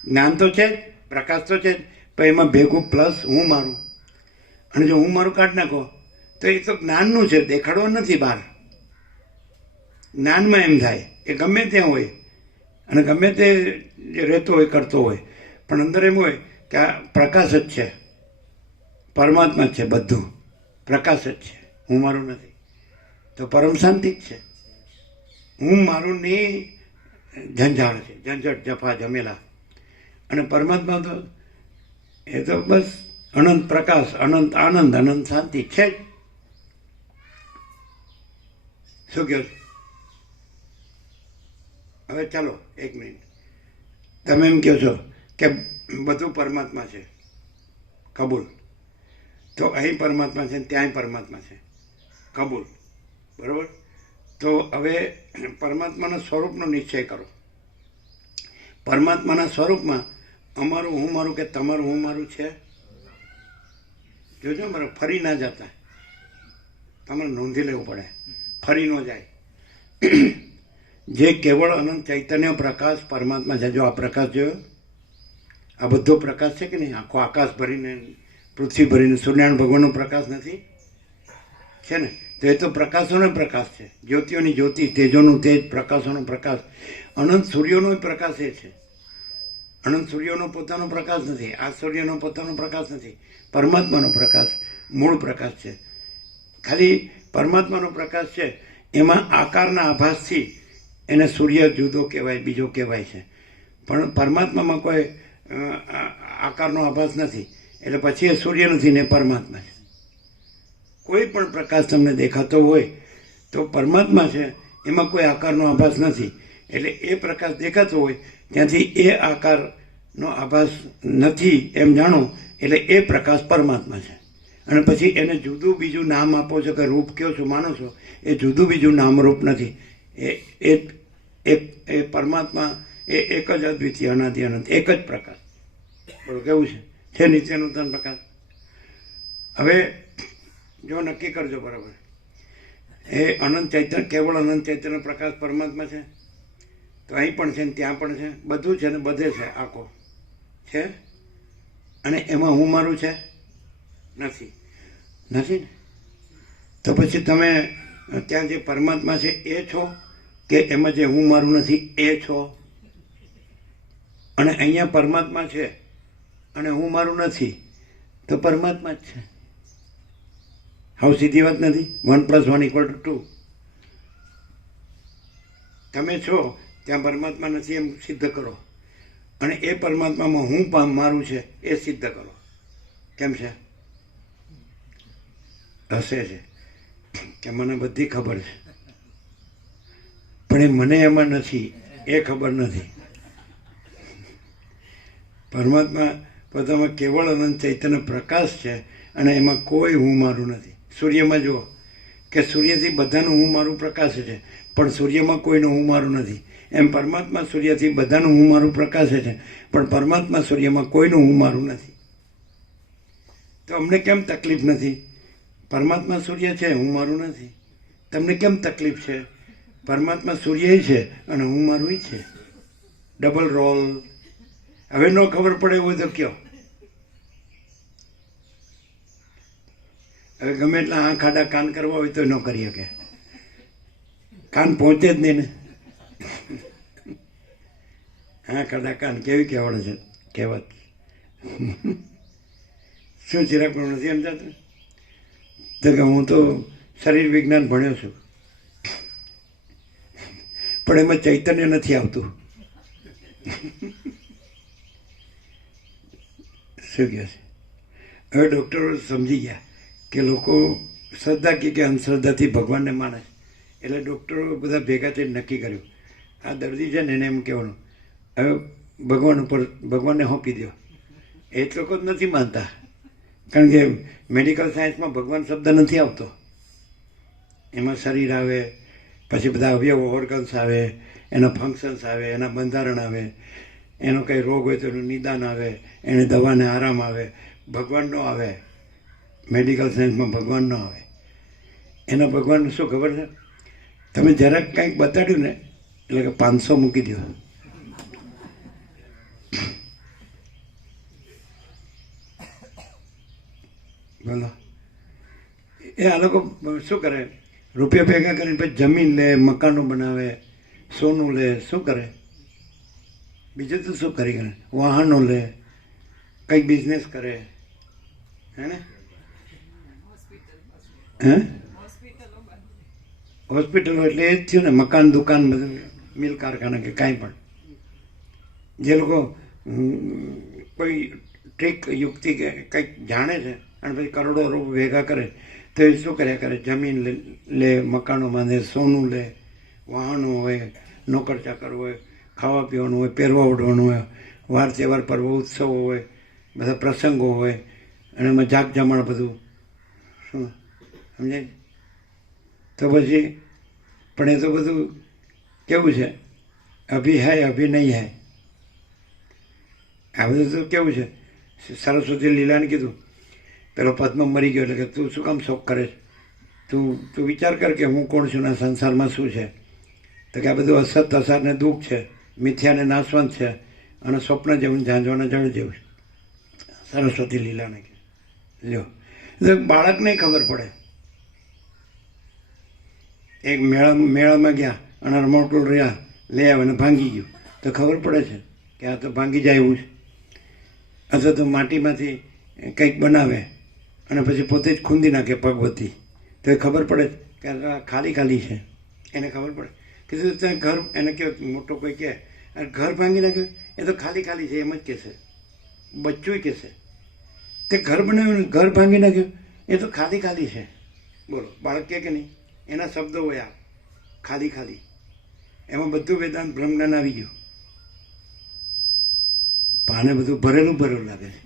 જ્ઞાન તો છે જ, પ્રકાશ તો છે જ, પણ એમાં ભેગું પ્લસ હું મારું. અને જો હું મારું કાઢી નાખો તો એ તો જ્ઞાનનું છે, દેખાડવા નથી બહાર. જ્ઞાનમાં એમ થાય એ ગમે ત્યાં હોય અને ગમે તે જે રહેતો હોય કરતો હોય, પણ અંદર એમ હોય કે આ પ્રકાશ જ છે, પરમાત્મા જ છે, બધું પ્રકાશ જ છે, હું મારું નથી. તો પરમ શાંતિ જ છે. હું મારું ની ઝંઝાળ છે, ઝંઝટ, જફા, જમેલા. અને પરમાત્મા તો એ તો બસ અનંત પ્રકાશ, અનંત આનંદ, અનંત શાંતિ છે જ. શું કહો છો? હવે ચાલો 1 મિનિટ. તમે એમ કહો છો કે બધું પરમાત્મા છે, કબૂલ. તો અહીં પરમાત્મા છે, ત્યાંય પરમાત્મા છે, કબૂલ. બરાબર. તો હવે પરમાત્માના સ્વરૂપનો નિશ્ચય કરો. પરમાત્માના સ્વરૂપમાં અમારું હું મારું કે તમારું હું મારું છે? જોજો બરાબર, ફરી ના જતા. તમારે નોંધી લેવું પડે, ફરી ન જાય. જે કેવળ અનંત ચૈતન્ય પ્રકાશ પરમાત્મા છે. જો આ પ્રકાશ જોયો, આ બધો પ્રકાશ છે કે નહીં? આખો આકાશ ભરીને, પૃથ્વી ભરીને સૂર્યનારાયણ ભગવાનનો પ્રકાશ નથી છે ને? તો એ તો પ્રકાશોનો પ્રકાશ છે, જ્યોતિઓની જ્યોતિ, તેજોનું તેજ, પ્રકાશોનો પ્રકાશ. અનંત સૂર્યોનો પ્રકાશ એ છે. અનંત સૂર્યોનો પોતાનો પ્રકાશ નથી, આ સૂર્યનો પોતાનો પ્રકાશ નથી, પરમાત્માનો પ્રકાશ મૂળ પ્રકાશ છે. ખાલી પરમાત્માનો પ્રકાશ છે, એમાં આકારના આભાસથી એને સૂર્ય જુદો કહેવાય, બીજો કહેવાય છે. પણ પરમાત્મામાં કોઈ આકારનો આભાસ નથી, એટલે પછી એ સૂર્ય નથી ને પરમાત્મા છે. કોઈ પણ પ્રકાશ તમને દેખાતો હોય તો પરમાત્મા છે, એમાં કોઈ આકારનો આભાસ નથી. એટલે એ પ્રકાશ દેખાતો હોય ત્યાંથી એ આકારનો આભાસ નથી એમ જાણો, એટલે એ પ્રકાશ પરમાત્મા છે. અને પછી એને જુદું બીજું નામ આપો છો કે રૂપ કહો છો, માનો છો, એ જુદું બીજું નામ રૂપ નથી. એ પરમાત્મા એ એક જ અદ્વિતીય, અનાદિ અનંત, એક જ પ્રકાશ. બોલો કેવું છે નિત્ય નૂતન પ્રકાશ. હવે જો નક્કી કરજો બરાબર, એ અનંત ચૈતન્ય, કેવળ અનંત ચૈતન્ય પ્રકાશ પરમાત્મા છે. તો અહીં પણ છે ને ત્યાં પણ છે, બધું છે ને બધે છે, આખો છે. અને એમાં હું મારું છે? નથી ને? તો પછી તમે ત્યાં જે પરમાત્મા છે એ છો કે એમાં જે હું મારું નથી એ છો? અને અહીંયા પરમાત્મા છે અને હું મારું નથી તો પરમાત્મા જ છે. હાવ સીધી વાત નથી? 1 + 1 = 2. તમે છો ત્યાં પરમાત્મા નથી એમ સિદ્ધ કરો, અને એ પરમાત્મામાં હું મારું છે એ સિદ્ધ કરો. કેમ છે? હશે છે કે મને બધી ખબર છે, પણ એ મને એમાં નથી એ ખબર નથી. પરમાત્મા પોતામાં કેવળ અનંત ચૈતન્ય પ્રકાશ છે અને એમાં કોઈ હું મારું નથી. સૂર્યમાં જુઓ કે સૂર્યથી બધાનું હું મારું પ્રકાશ છે, પણ સૂર્યમાં કોઈનું હું મારું નથી. એમ પરમાત્મા સૂર્યથી બધાનું હું મારું પ્રકાશે છે, પણ પરમાત્મા સૂર્યમાં કોઈનું હું મારું નથી. તો અમને કેમ તકલીફ નથી? પરમાત્મા સૂર્ય છે, હું મારું નથી. તમને કેમ તકલીફ છે? પરમાત્મા સૂર્ય છે અને હું મારું છે. Double role. હવે ન ખબર પડે હોય તો કયો. હવે ગમે એટલા આંખ આડા કાન કરવા હોય તો ન કરી શકે. કાન પહોંચે જ નહીં ને. આંખ આડા કાન કેવી કહેવડ છે, કહેવત. શું ચિરાગ પણ નથી સમજાતું? તો કે હું તો શરીર વિજ્ઞાન ભણ્યો છું, પણ એમાં ચૈતન્ય નથી આવતું. શું કહે છે? હવે ડૉક્ટરો સમજી ગયા કે લોકો શ્રદ્ધા કે અંધશ્રદ્ધાથી ભગવાનને માને, એટલે ડૉક્ટરો બધા ભેગા થઈને નક્કી કર્યું આ દર્દી છે ને એને એમ કહેવાનું હવે ભગવાન ઉપર ભગવાનને સોંપી દો. એ જ લોકો જ નથી માનતા, કારણ કે મેડિકલ સાયન્સમાં ભગવાન શબ્દ નથી આવતો. એમાં શરીર આવે, પછી બધા અવયવ ઓર્ગન્સ આવે, એના ફંક્શન્સ આવે, એના બંધારણ આવે, એનો કંઈ રોગ હોય તો એનું નિદાન આવે, એને દવાને આરામ આવે. ભગવાન ન આવે. મેડિકલ સાયન્સમાં ભગવાન ન આવે. એના ભગવાનને શું ખબર છે? તમે જરાક કંઈક બતાડ્યું ને એટલે કે 500 મૂકી દો. બોલો. એ આ લોકો શું કરે? રૂપિયા ભેગા કરીને પછી જમીન લે, મકાનો બનાવે, સોનું લે, શું કરે? બીજું તો શું કરી કરે? વાહનો લે, કંઈક બિઝનેસ કરે, હે ને? હે? હોસ્પિટલો એટલે એ જ થયું ને, મકાન, દુકાન, બધું મિલ કારખાના કે કાંઈ પણ. જે લોકો કોઈ ટ્રીક યુક્તિ કે કંઈક જાણે છે અને પછી કરોડો રૂપિયા ભેગા કરે તો એ શું કર્યા કરે? જમીન લે, મકાનો બાંધે, સોનું લે, વાહનો હોય, નોકર ચાકર હોય, ખાવા પીવાનું હોય, પહેરવા ઓઢવાનું હોય, વાર તહેવાર પર્વ ઉત્સવો હોય, બધા પ્રસંગો હોય, અને એમાં જાગ જમણ બધું. શું સમજાય? તો પછી પણ એ તો બધું કેવું છે? અભી હૈ અભી નહીં હૈ. આ બધું તો કેવું છે? સરસ્વતી લીલાને કીધું પેલો પદ્મ મરી ગયો એટલે કે તું શું કામ શોખ કરે છે? તું વિચાર કર કે હું કોણ છું ને સંસારમાં શું છે? તો કે આ બધું અસત અસાર ને દુઃખ છે, મિથ્યા ને નાશવંત છે, અને સ્વપ્ન જેવું ઝાંઝવાના જળ જેવું છે. સરસ્વતી લીલાને લ્યો. એટલે બાળકને ખબર પડે. એક મેળામાં ગયા અને રમકડું રહ્યા, લઈ આવે અને ભાંગી ગયું તો ખબર પડે છે કે આ તો ભાંગી જાય એવું છે. અથવા તો માટીમાંથી કંઈક બનાવે અને પછી પોતે જ ખૂંદી નાખે ભગવતી તો એ ખબર પડે કે આ ખાલી ખાલી છે. એને ખબર પડે કે ત્યાં ઘર, એને કહે મોટો કોઈ કહે ઘર ભાંગી નાખ્યું, એ તો ખાલી ખાલી છે એમ જ કહેશે. બચ્ચું કહેશે તે ઘર બનાવ્યું ને ઘર ભાંગી નાખ્યું, એ તો ખાલી ખાલી છે. બોલો, બાળક કહે કે નહીં? એના શબ્દો હોય આ ખાલી ખાલી. એમાં બધું વેદાંત બ્રહ્મજ્ઞાન આવી ગયું. પાને બધું ભરેલું ભરેલું લાગે છે.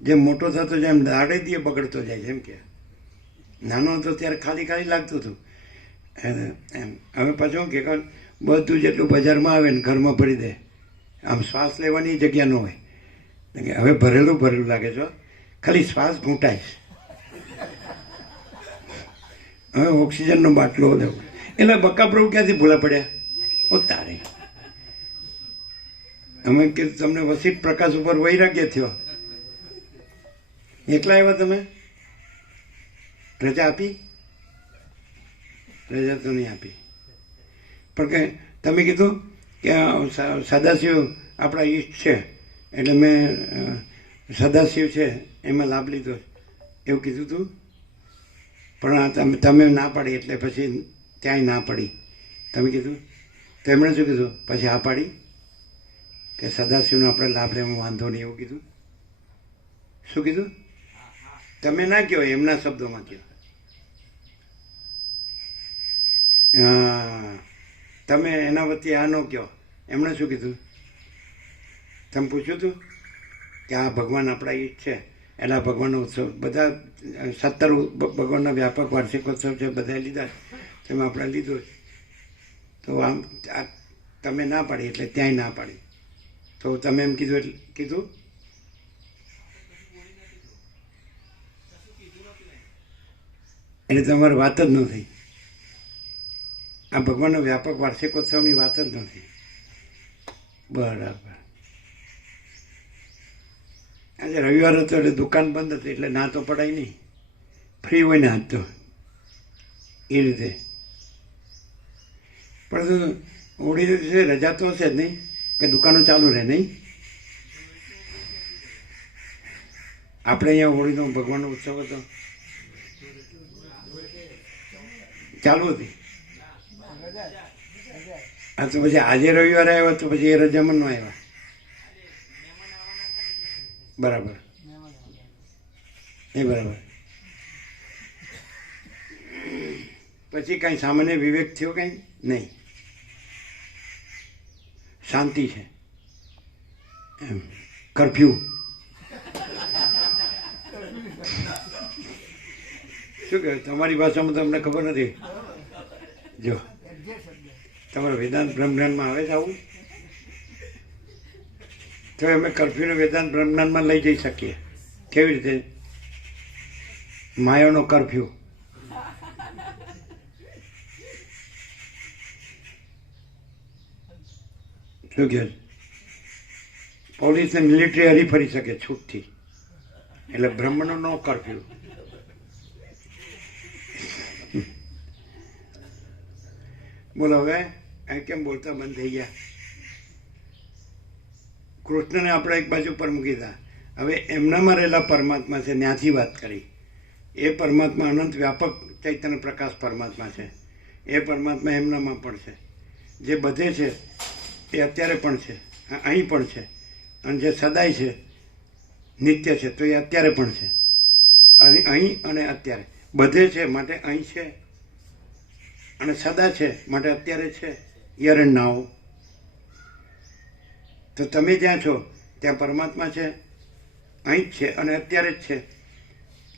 જેમ મોટો થતો જાય એમ દાડે દીએ બગડતો જાય છે. એમ કે નાનો હતો ત્યારે ખાલી ખાલી લાગતું હતું એમ. હવે પાછું કે બધું જેટલું બજારમાં આવે ને ઘરમાં ભરી દે, આમ શ્વાસ લેવાની જગ્યા ન હોય. હવે ભરેલું ભરેલું લાગે છે, ખાલી શ્વાસ ઘૂંટાય. હવે ઓક્સિજનનો બાટલો લેવો એટલે બકાપ્રભુ ક્યાંથી ભૂલા પડ્યા? ઓ તારે અમે કે તમને વસીત પ્રકાશ ઉપર વૈરાગ્ય થયો, એકલા આવ્યા તમે? રજા આપી? રજા તો નહીં આપી. પણ કે તમે કીધું કે સદાશિવ આપણા ઈષ્ટ છે એટલે મેં સદાશિવ છે એમાં લાભ લીધો એવું કીધું હતું. પણ આ તમે ના પાડી એટલે પછી ત્યાંય ના પડી. તમે કીધું તો એમણે શું કીધું પછી આ પાડી કે સદાશિવનો આપણે લાભ લેવામાં વાંધો નહીં એવું કીધું. શું કીધું? તમે ના કહો, એમના શબ્દોમાં કહો. હા, તમે એના વતી આ ન કહો. એમણે શું કીધું? તમે પૂછ્યું હતું કે આ ભગવાન આપણા ઈષ્ટ છે એટલે આ ભગવાનનો ઉત્સવ બધા 17 ભગવાનના વ્યાપક વાર્ષિકોત્સવ છે બધાએ લીધા, તેમાં આપણે લીધો જ. તો આમ તમે ના પાડી એટલે ત્યાંય ના પાડી. તો તમે એમ કીધું એટલે કીધું એટલે તમારી વાત જ ન થઈ. આ ભગવાનનો વ્યાપક વાર્ષિકોત્સવની વાત જ નથી. બરાબર. આજે રવિવાર હતો એટલે દુકાન બંધ હતી એટલે ના તો પડાય નહીં, ફ્રી હોય ને આજ તો એ રીતે. પણ હોળી દિવસે રજા તો હશે જ નહીં કે દુકાનો ચાલુ રહે નહીં? આપણે અહીંયા હોળીનો ભગવાનનો ઉત્સવ હતો ચાલુ હતી. હા તો પછી આજે રવિવારે આવ્યો તો પછી એ રજામાં ન આવ્યા. બરાબર, એ બરાબર. પછી કાંઈ સામાન્ય વિવેક થયો કાંઈ નહીં, શાંતિ છે એમ. કર્ફ્યુ શું કહે તમારી ભાષામાં તો અમને ખબર નથી. જો તમારે વેદાંત બ્રહ્મજ્ઞાનમાં આવે છે આવું તો અમે કર્ફ્યુને વેદાંત બ્રહ્મજ્ઞાનમાં લઈ જઈ શકીએ. કેવી રીતે? માયાનો કર્ફ્યુ. શું કહે? પોલીસ ને મિલિટરી હરી ફરી શકે છૂટથી, એટલે બ્રહ્મનો નો કર્ફ્યુ. બોલો હવે આ કેમ બોલતા બંધ થઈ ગયા? કૃષ્ણને આપણે એક બાજુ પર મૂકી દીધા. હવે એમનામાં રહેલા પરમાત્મા છે ત્યાંથી વાત કરી. એ પરમાત્મા અનંત વ્યાપક ચૈતન્ય પ્રકાશ પરમાત્મા છે. એ પરમાત્મા એમનામાં પણ છે. જે બધે છે એ અત્યારે પણ છે, અહીં પણ છે. અને જે સદાય છે, નિત્ય છે, તો એ અત્યારે પણ છે. અહીં અને અત્યારે બધે છે માટે અહીં છે, અને સદા છે માટે અત્યારે છે. યરણ નાઓ. તો તમે જ્યાં છો ત્યાં પરમાત્મા છે, અહીં જ છે અને અત્યારે જ છે.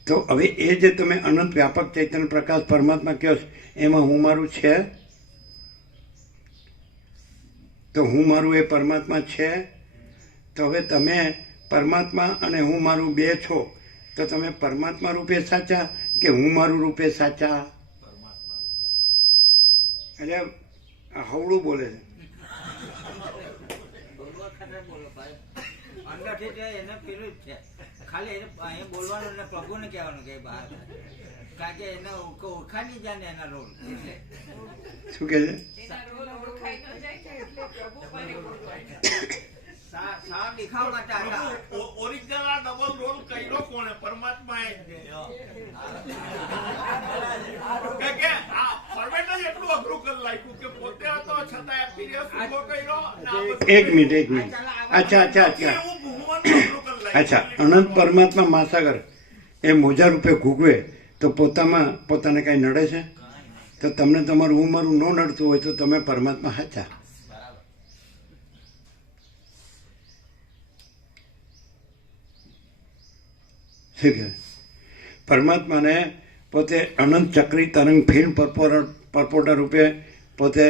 તો હવે એ જે તમે અનંત વ્યાપક ચૈતન્ય પ્રકાશ પરમાત્મા કહો છો એમાં હું મારું છે? તો હું મારું એ પરમાત્મા છે. તો હવે તમે પરમાત્મા અને હું મારું બે છો, તો તમે પરમાત્મા રૂપે સાચા કે હું મારું રૂપે સાચા? એટલે હવળું બોલે છે. અંદરથી તો એને પેલું જ છે, ખાલી એને અહીંયા બોલવાનું ને પ્રભુને કહેવાનું કે બહાર, કારણ કે એને ઓળખાની જાય ને એના રોલ. શું કહે છે? સાવ દેખાવ માટે ઓરિજિનલ આ ડબલ રોલ કર્યો કોણે? પરમાત્માએ જ. કે આ ફોર્મેટ જ એટલું અઘરું કરી નાખ્યું કે પોતે હતો છતાં એપિરિયન્સ ઉભો કર્યો. એક મિનિટ. અચ્છા. અનંત પરમાત્મા મહાસાગર એ મોજા રૂપે ઘૂગવે તો પોતાને કઈ નડે છે? તો તમને તમારું હું મારું ન નડતું હોય તો તમે પરમાત્મા સાચા. શું કહે? પરમાત્માને પોતે અનંત ચક્રી તરંગ ફિલ્મ પરપોટા રૂપે પોતે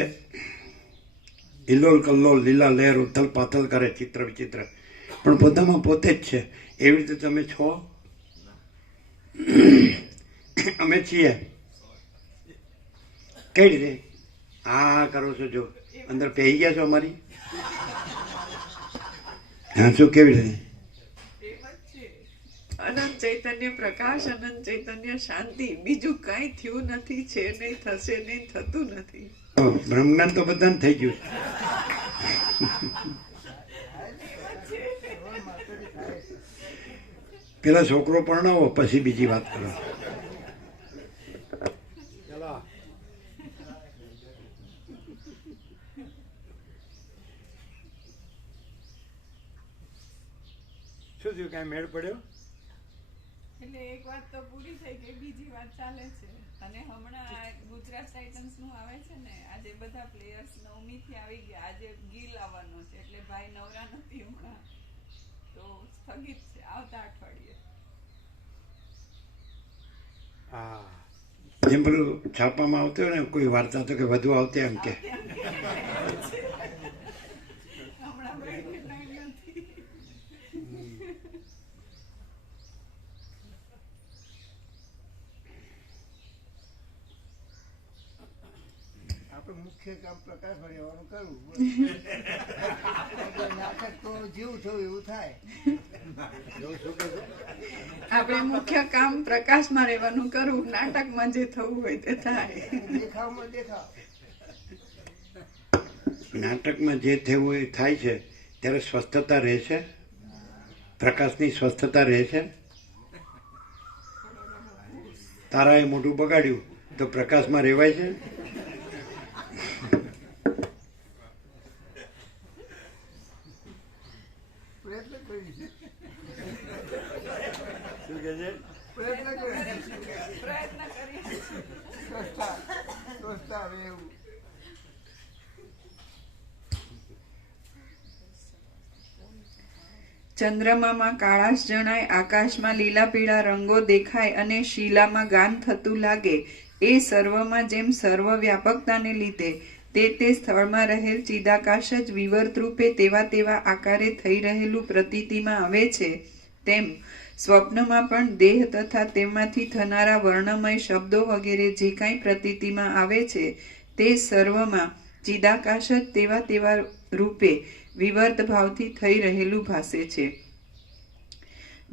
હિલોલ કલ્લોલ લીલા લહેર ઉથલ પાથલ કરે ચિત્ર વિચિત્ર, પણ પોતામાં પોતે જ છે. એવી રીતે તમે છો? અમે છીએ. કઈ રીતે? હા કરો છો, જો અંદર પહેરી ગયા છો અમારી. હા શું? કેવી રીતે? અનંત ચૈતન્ય ચૈતન્ય પ્રકાશ, અનંત ચૈતન્ય શાંતિ, બીજું કાંઈ થયું નથી, છે નહીં, થશે નહીં, થતું નથી. બ્રહ્મજ્ઞાન તો બધાને થઈ ગયું. પેલા છોકરો પરણાવો પછી બીજી વાત કરો. ચલો શું થયું, કાંઈ મેળ પડ્યો? એટલે એક વાત તો પૂરી થઈ ગઈ, બીજી વાત ચાલે છે. અને હમણાં ગુજરાત ટાઇટન્સ નું આવે છે ને, આજે બધા પ્લેયર્સ 9મી થી આવી ગયા. આજે ગિલ આવવાનો છે, એટલે ભાઈ નવરા નથી હમણાં, તો સ્થગિત છે આવતા અઠવાડિયે. હા, જેમ પેલું છાપામાં આવતું હોય ને કોઈ વાર્તા તો કે વધુ આવતી એમ કે હમણાં ભાઈને ટાઈમ નથી. આપણે મુખ્ય કામ પ્રકાશમાં રહેવાનું કરવું. નાટક તો જેવું થયું એવું થાય. આપણે મુખ્ય કામ પ્રકાશમાં રહેવાનું કરવું, નાટકમાં જે થવું હોય તે થાય. દેખાવમાં દેખાવ. નાટકમાં જે થયું એ થાય છે ત્યારે સ્વસ્થતા રહે છે, પ્રકાશની સ્વસ્થતા રહે છે. તારાએ મોઢું બગાડ્યું તો પ્રકાશમાં રહેવાય છે? પ્રયત્ન કરીશું. શું કહે છે? પ્રયત્ન કરીશું. પ્રયત્ન કરીએ. સ્વસ્થતા રહે એવું. ચંદ્રમામાં કાળાશ જણાય, આકાશમાં લીલા પીળા રંગો દેખાય અને શીલામાં ગાન થતું લાગે. એ સર્વમાં જેમ સર્વ વ્યાપકતાને લીધે તે સ્થળમાં રહેલ ચિદાકાશ જ વિવર્ત રૂપે તેવા આકારે થઈ રહેલું પ્રતીતિમાં આવે છે, તેમ સ્વપ્નમાં પણ દેહ તથા તેમાંથી થનારા વર્ણમય શબ્દો વગેરે જે કાંઈ પ્રતીતિમાં આવે છે તે સર્વમાં ચિદાકાશ જ તેવા રૂપે વિવર્ત ભાવથી થઈ રહેલું ભાસે છે.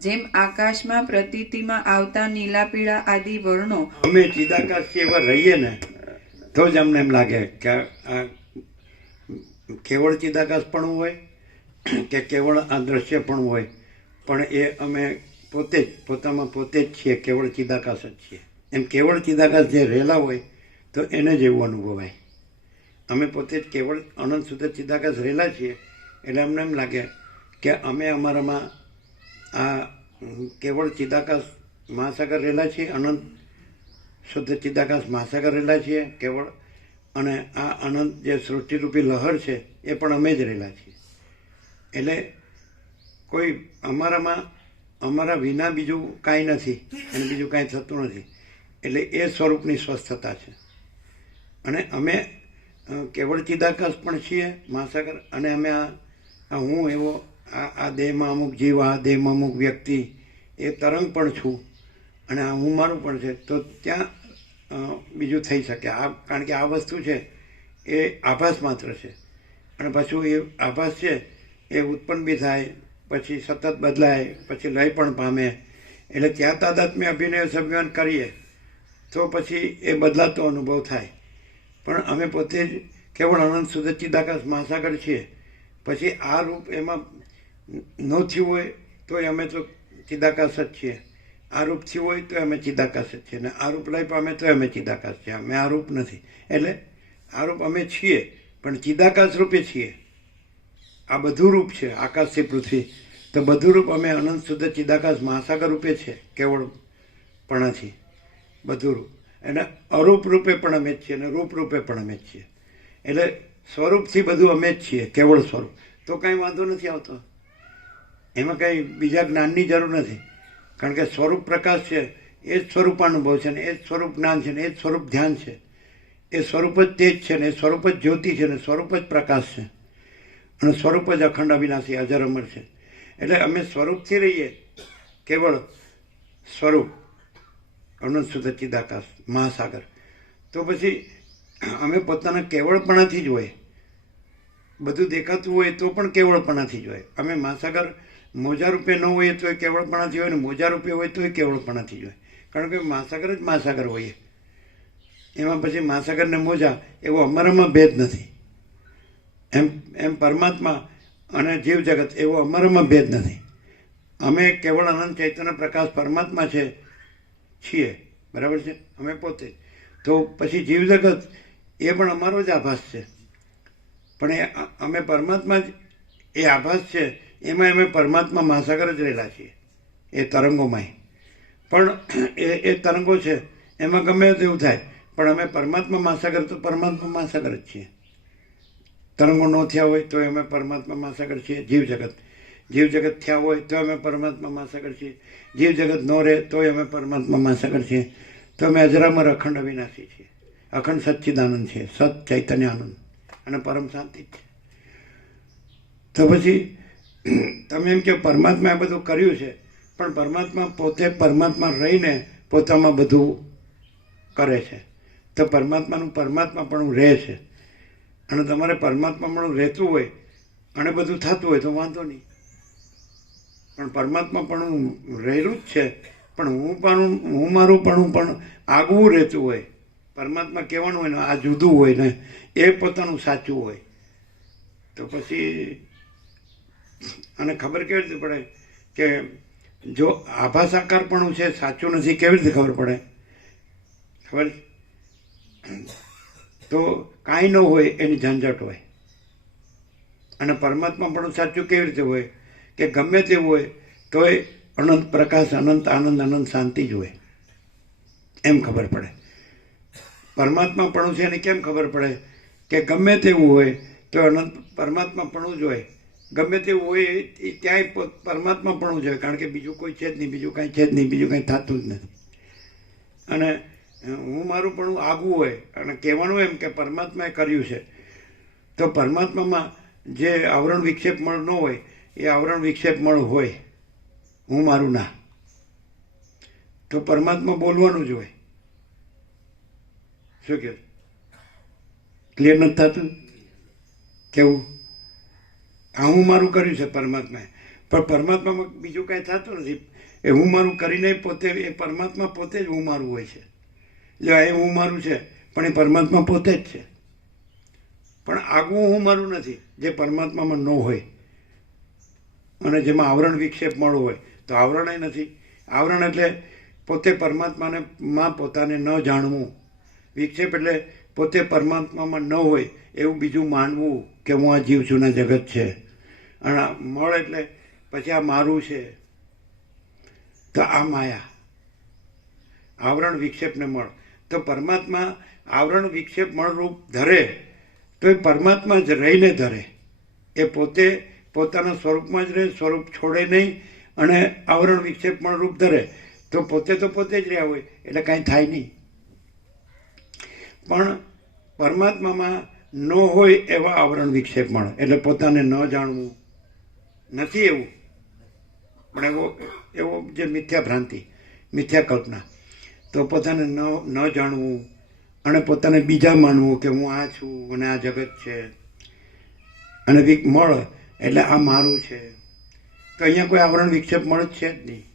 જેમ આકાશમાં પ્રતીતિમાં આવતા નીલા પીળા આદિ વર્ણો અમે ચિદાકાશ એવા રહીએ ને તો જ અમને એમ લાગે કે આ કેવળ ચિદાકાશ પણ હોય કે કેવળ આ દ્રશ્ય પણ હોય, પણ એ અમે પોતે જ પોતામાં પોતે જ છીએ, કેવળ ચિદાકાશ જ છીએ. એમ કેવળ ચિદાકાશ જે રહેલા હોય તો એને જ એવું અનુભવાય. અમે પોતે જ કેવળ અનંત સુધી ચિદાકાશ રહેલા છીએ એટલે અમને એમ લાગે કે અમે અમારામાં આ કેવળ ચિદાકાશ મહાસાગર રહેલા છીએ, અનંત શુદ્ધ ચિદાકાશ મહાસાગર રહેલા છીએ કેવળ, અને આ અનંત જે સૃષ્ટિરૂપી લહર છે એ પણ અમે જ રહેલા છીએ. એટલે કોઈ અમારામાં અમારા વિના બીજું કાંઈ નથી અને બીજું કાંઈ થતું નથી. એટલે એ સ્વરૂપની સ્વસ્થતા છે. અને અમે કેવળ ચિદાકાશ પણ છીએ મહાસાગર, અને અમે આ હું એવો આ દેહમાં અમુક જીવ, આ દેહમાં અમુક વ્યક્તિ, એ તરંગ પણ છું, અને આ હું મારું પણ છે. તો ત્યાં બીજું થઈ શકે કારણ કે આ વસ્તુ છે એ આભાસ માત્ર છે, અને પાછું એ આભાસ છે એ ઉત્પન્ન બી થાય, પછી સતત બદલાય, પછી લય પણ પામે. એટલે ત્યાં તાદાત્મ્ય અભિનય સંવ્યવન કરીએ તો પછી એ બદલાતો અનુભવ થાય. પણ અમે પોતે જ કેવળ અનંત સુધી ચિદાકાશ મહાસાગર છીએ. પછી આ રૂપ એમાં ન થયું હોય તોય અમે તો ચિદાકાશ જ છીએ, આ રૂપ થયું હોય તો અમે ચિદાકાશ જ છીએ, અને આ રૂપ લઈ પામે તો અમે ચિદાકાશ છીએ. અમે આ રૂપ નથી. એટલે આ રૂપ અમે છીએ પણ ચિદાકાશ રૂપે છીએ. આ બધું રૂપ છે આકાશથી પૃથ્વી, તો બધું રૂપ અમે અનંત શુદ્ધ ચિદાકાશ મહાસાગર રૂપે છે, કેવળપણાથી બધું રૂપ. અને અરૂપ રૂપે પણ અમે જ છીએ અને રૂપ રૂપે પણ અમે જ છીએ. એટલે સ્વરૂપથી બધું અમે જ છીએ, કેવળ સ્વરૂપ. તો કાંઈ વાંધો નથી આવતો, એમાં કાંઈ બીજા જ્ઞાનની જરૂર નથી. કારણ કે સ્વરૂપ પ્રકાશ છે એ જ સ્વરૂપાનુભવ છે, ને એ જ સ્વરૂપ જ્ઞાન છે, ને એ જ સ્વરૂપ ધ્યાન છે. એ સ્વરૂપ જ તેજ છે, ને એ સ્વરૂપ જ જ્યોતિ છે, ને સ્વરૂપ જ પ્રકાશ છે, અને સ્વરૂપ જ અખંડ અવિનાશી અજર અમર છે. એટલે અમે સ્વરૂપથી રહીએ, કેવળ સ્વરૂપ અનંત શુદ્ધ ચિદાકાશ મહાસાગર. તો પછી અમે પોતાના કેવળપણાથી જ હોય, બધું દેખાતું હોય તો પણ કેવળપણાથી જ હોય. અમે મહાસાગર મોજા રૂપે ન હોય તો એ કેવળપણાથી હોય ને મોજા રૂપે હોય તો એ કેવળપણાથી હોય. કારણ કે મહાસાગર જ મહાસાગર હોય. એમાં પછી મહાસાગર ને મોજા એવો અમારામાં ભેદ નથી. એમ પરમાત્મા અને જીવ જગત એવો અમારામાં ભેદ નથી. અમે કેવળ અનંત ચૈતન્ય પ્રકાશ પરમાત્મા છીએ, બરાબર છે, અમે પોતે. તો પછી જીવ જગત એ પણ અમારો જ આભાસ છે, પણ એ અમે પરમાત્મા જ એ આભાસ છે, એમાં અમે પરમાત્મા મહાસાગર જ રહેલા છીએ એ તરંગોમાંય. પણ એ તરંગો છે એમાં ગમે તેવું થાય, પણ અમે પરમાત્મા મહાસાગર તો પરમાત્મા મહાસાગર જ છીએ. તરંગો ન થયા હોય તો અમે પરમાત્મા મહાસાગર છીએ. જીવ જગત થયા હોય તો અમે પરમાત્મા મહાસાગર છીએ. જીવ જગત ન રહે તો અમે પરમાત્મા મહાસાગર છીએ. તો અમે અજરામર અખંડ અવિનાશી છીએ, અખંડ સચ્ચિદાનંદ છે, સત ચૈતન્ય આનંદ અને પરમ શાંતિ છે. તો પછી તમે એમ કે પરમાત્માએ બધું કર્યું છે, પણ પરમાત્મા પોતે પરમાત્મા રહીને પોતામાં બધું કરે છે. તો પરમાત્માનું પરમાત્માપણું રહે છે. અને તમારે પરમાત્માપણું રહેતું હોય અને બધું થતું હોય તો વાંધો નહીં, પણ પરમાત્માપણું રહેલું જ છે. પણ હું મારુંપણું પણ આગવું રહેતું હોય, પરમાત્મા કહેવાનું હોય ને આ જુદું હોય ને એ પોતાનું સાચું હોય, તો પછી અને ખબર કેવી રીતે પડે કે જો આભાસાકારપણું છે સાચું નથી, કેવી રીતે ખબર પડે? ખબર તો કાંઈ ન હોય એની ઝંઝટ હોય. અને પરમાત્મા પણ સાચું કેવી રીતે હોય કે ગમે તેવું હોય તોય અનંત પ્રકાશ, અનંત આનંદ, અનંત શાંતિ જ હોય, એમ ખબર પડે. પરમાત્મા પણ છે એને કેમ ખબર પડે કે ગમે તેવું હોય તો અનંત પરમાત્મા પણ જ હોય. ગમે તેવું હોય એ ક્યાંય પરમાત્મા પણ જ હોય, કારણ કે બીજું કોઈ છે જ નહીં, બીજું કાંઈ છે જ નહીં, બીજું કાંઈ થતું જ નથી. અને હું મારું પણ આગવું હોય અને કહેવાનું એમ કે પરમાત્માએ કર્યું છે, તો પરમાત્મામાં જે આવરણ વિક્ષેપ મળ ન હોય એ આવરણ વિક્ષેપ મળ હોય, હું મારું ના. તો પરમાત્મા બોલવાનું જ હોય. શું કહે? ક્લિયર નથી થતું? કેવું? આ હું મારું કર્યું છે પરમાત્માએ, પણ પરમાત્મામાં બીજું કાંઈ થતું નથી. એ હું મારું કરીને પોતે, એ પરમાત્મા પોતે જ હું મારું હોય છે. એટલે એ હું મારું છે પણ એ પરમાત્મા પોતે જ છે. પણ આગવું હું મારું નથી જે પરમાત્મામાં ન હોય અને જેમાં આવરણ વિક્ષેપ મળો હોય. તો આવરણ નથી. આવરણ એટલે પોતે પરમાત્માને માં પોતાને ન જાણવું. વિક્ષેપ એટલે પોતે પરમાત્મામાં ન હોય એવું બીજું માનવું કે હું આ જીવ છું ને જગત છે. અને મળ એટલે પછી આ મારું છે, તો આ માયા, આવરણ વિક્ષેપને મળ. તો પરમાત્મા આવરણ વિક્ષેપ મળરૂપ ધરે તો એ પરમાત્મા જ રહીને ધરે. એ પોતે પોતાના સ્વરૂપમાં જ રહે, સ્વરૂપ છોડે નહીં અને આવરણ વિક્ષેપ મળરૂપ ધરે. તો પોતે જ રહ્યા હોય એટલે કાંઈ થાય નહીં. પણ પરમાત્મામાં ન હોય એવા આવરણ વિક્ષેપ મળે એટલે પોતાને ન જાણવું નથી એવું, પણ એવો જે મિથ્યા ભ્રાંતિ, મિથ્યા કલ્પના. તો પોતાને ન જાણવું અને પોતાને બીજા માનવું કે હું આ છું અને આ જગત છે અને મળ એટલે આ મારું છે. તો અહીંયા કોઈ આવરણ વિક્ષેપ મળે જ છે જ નહીં.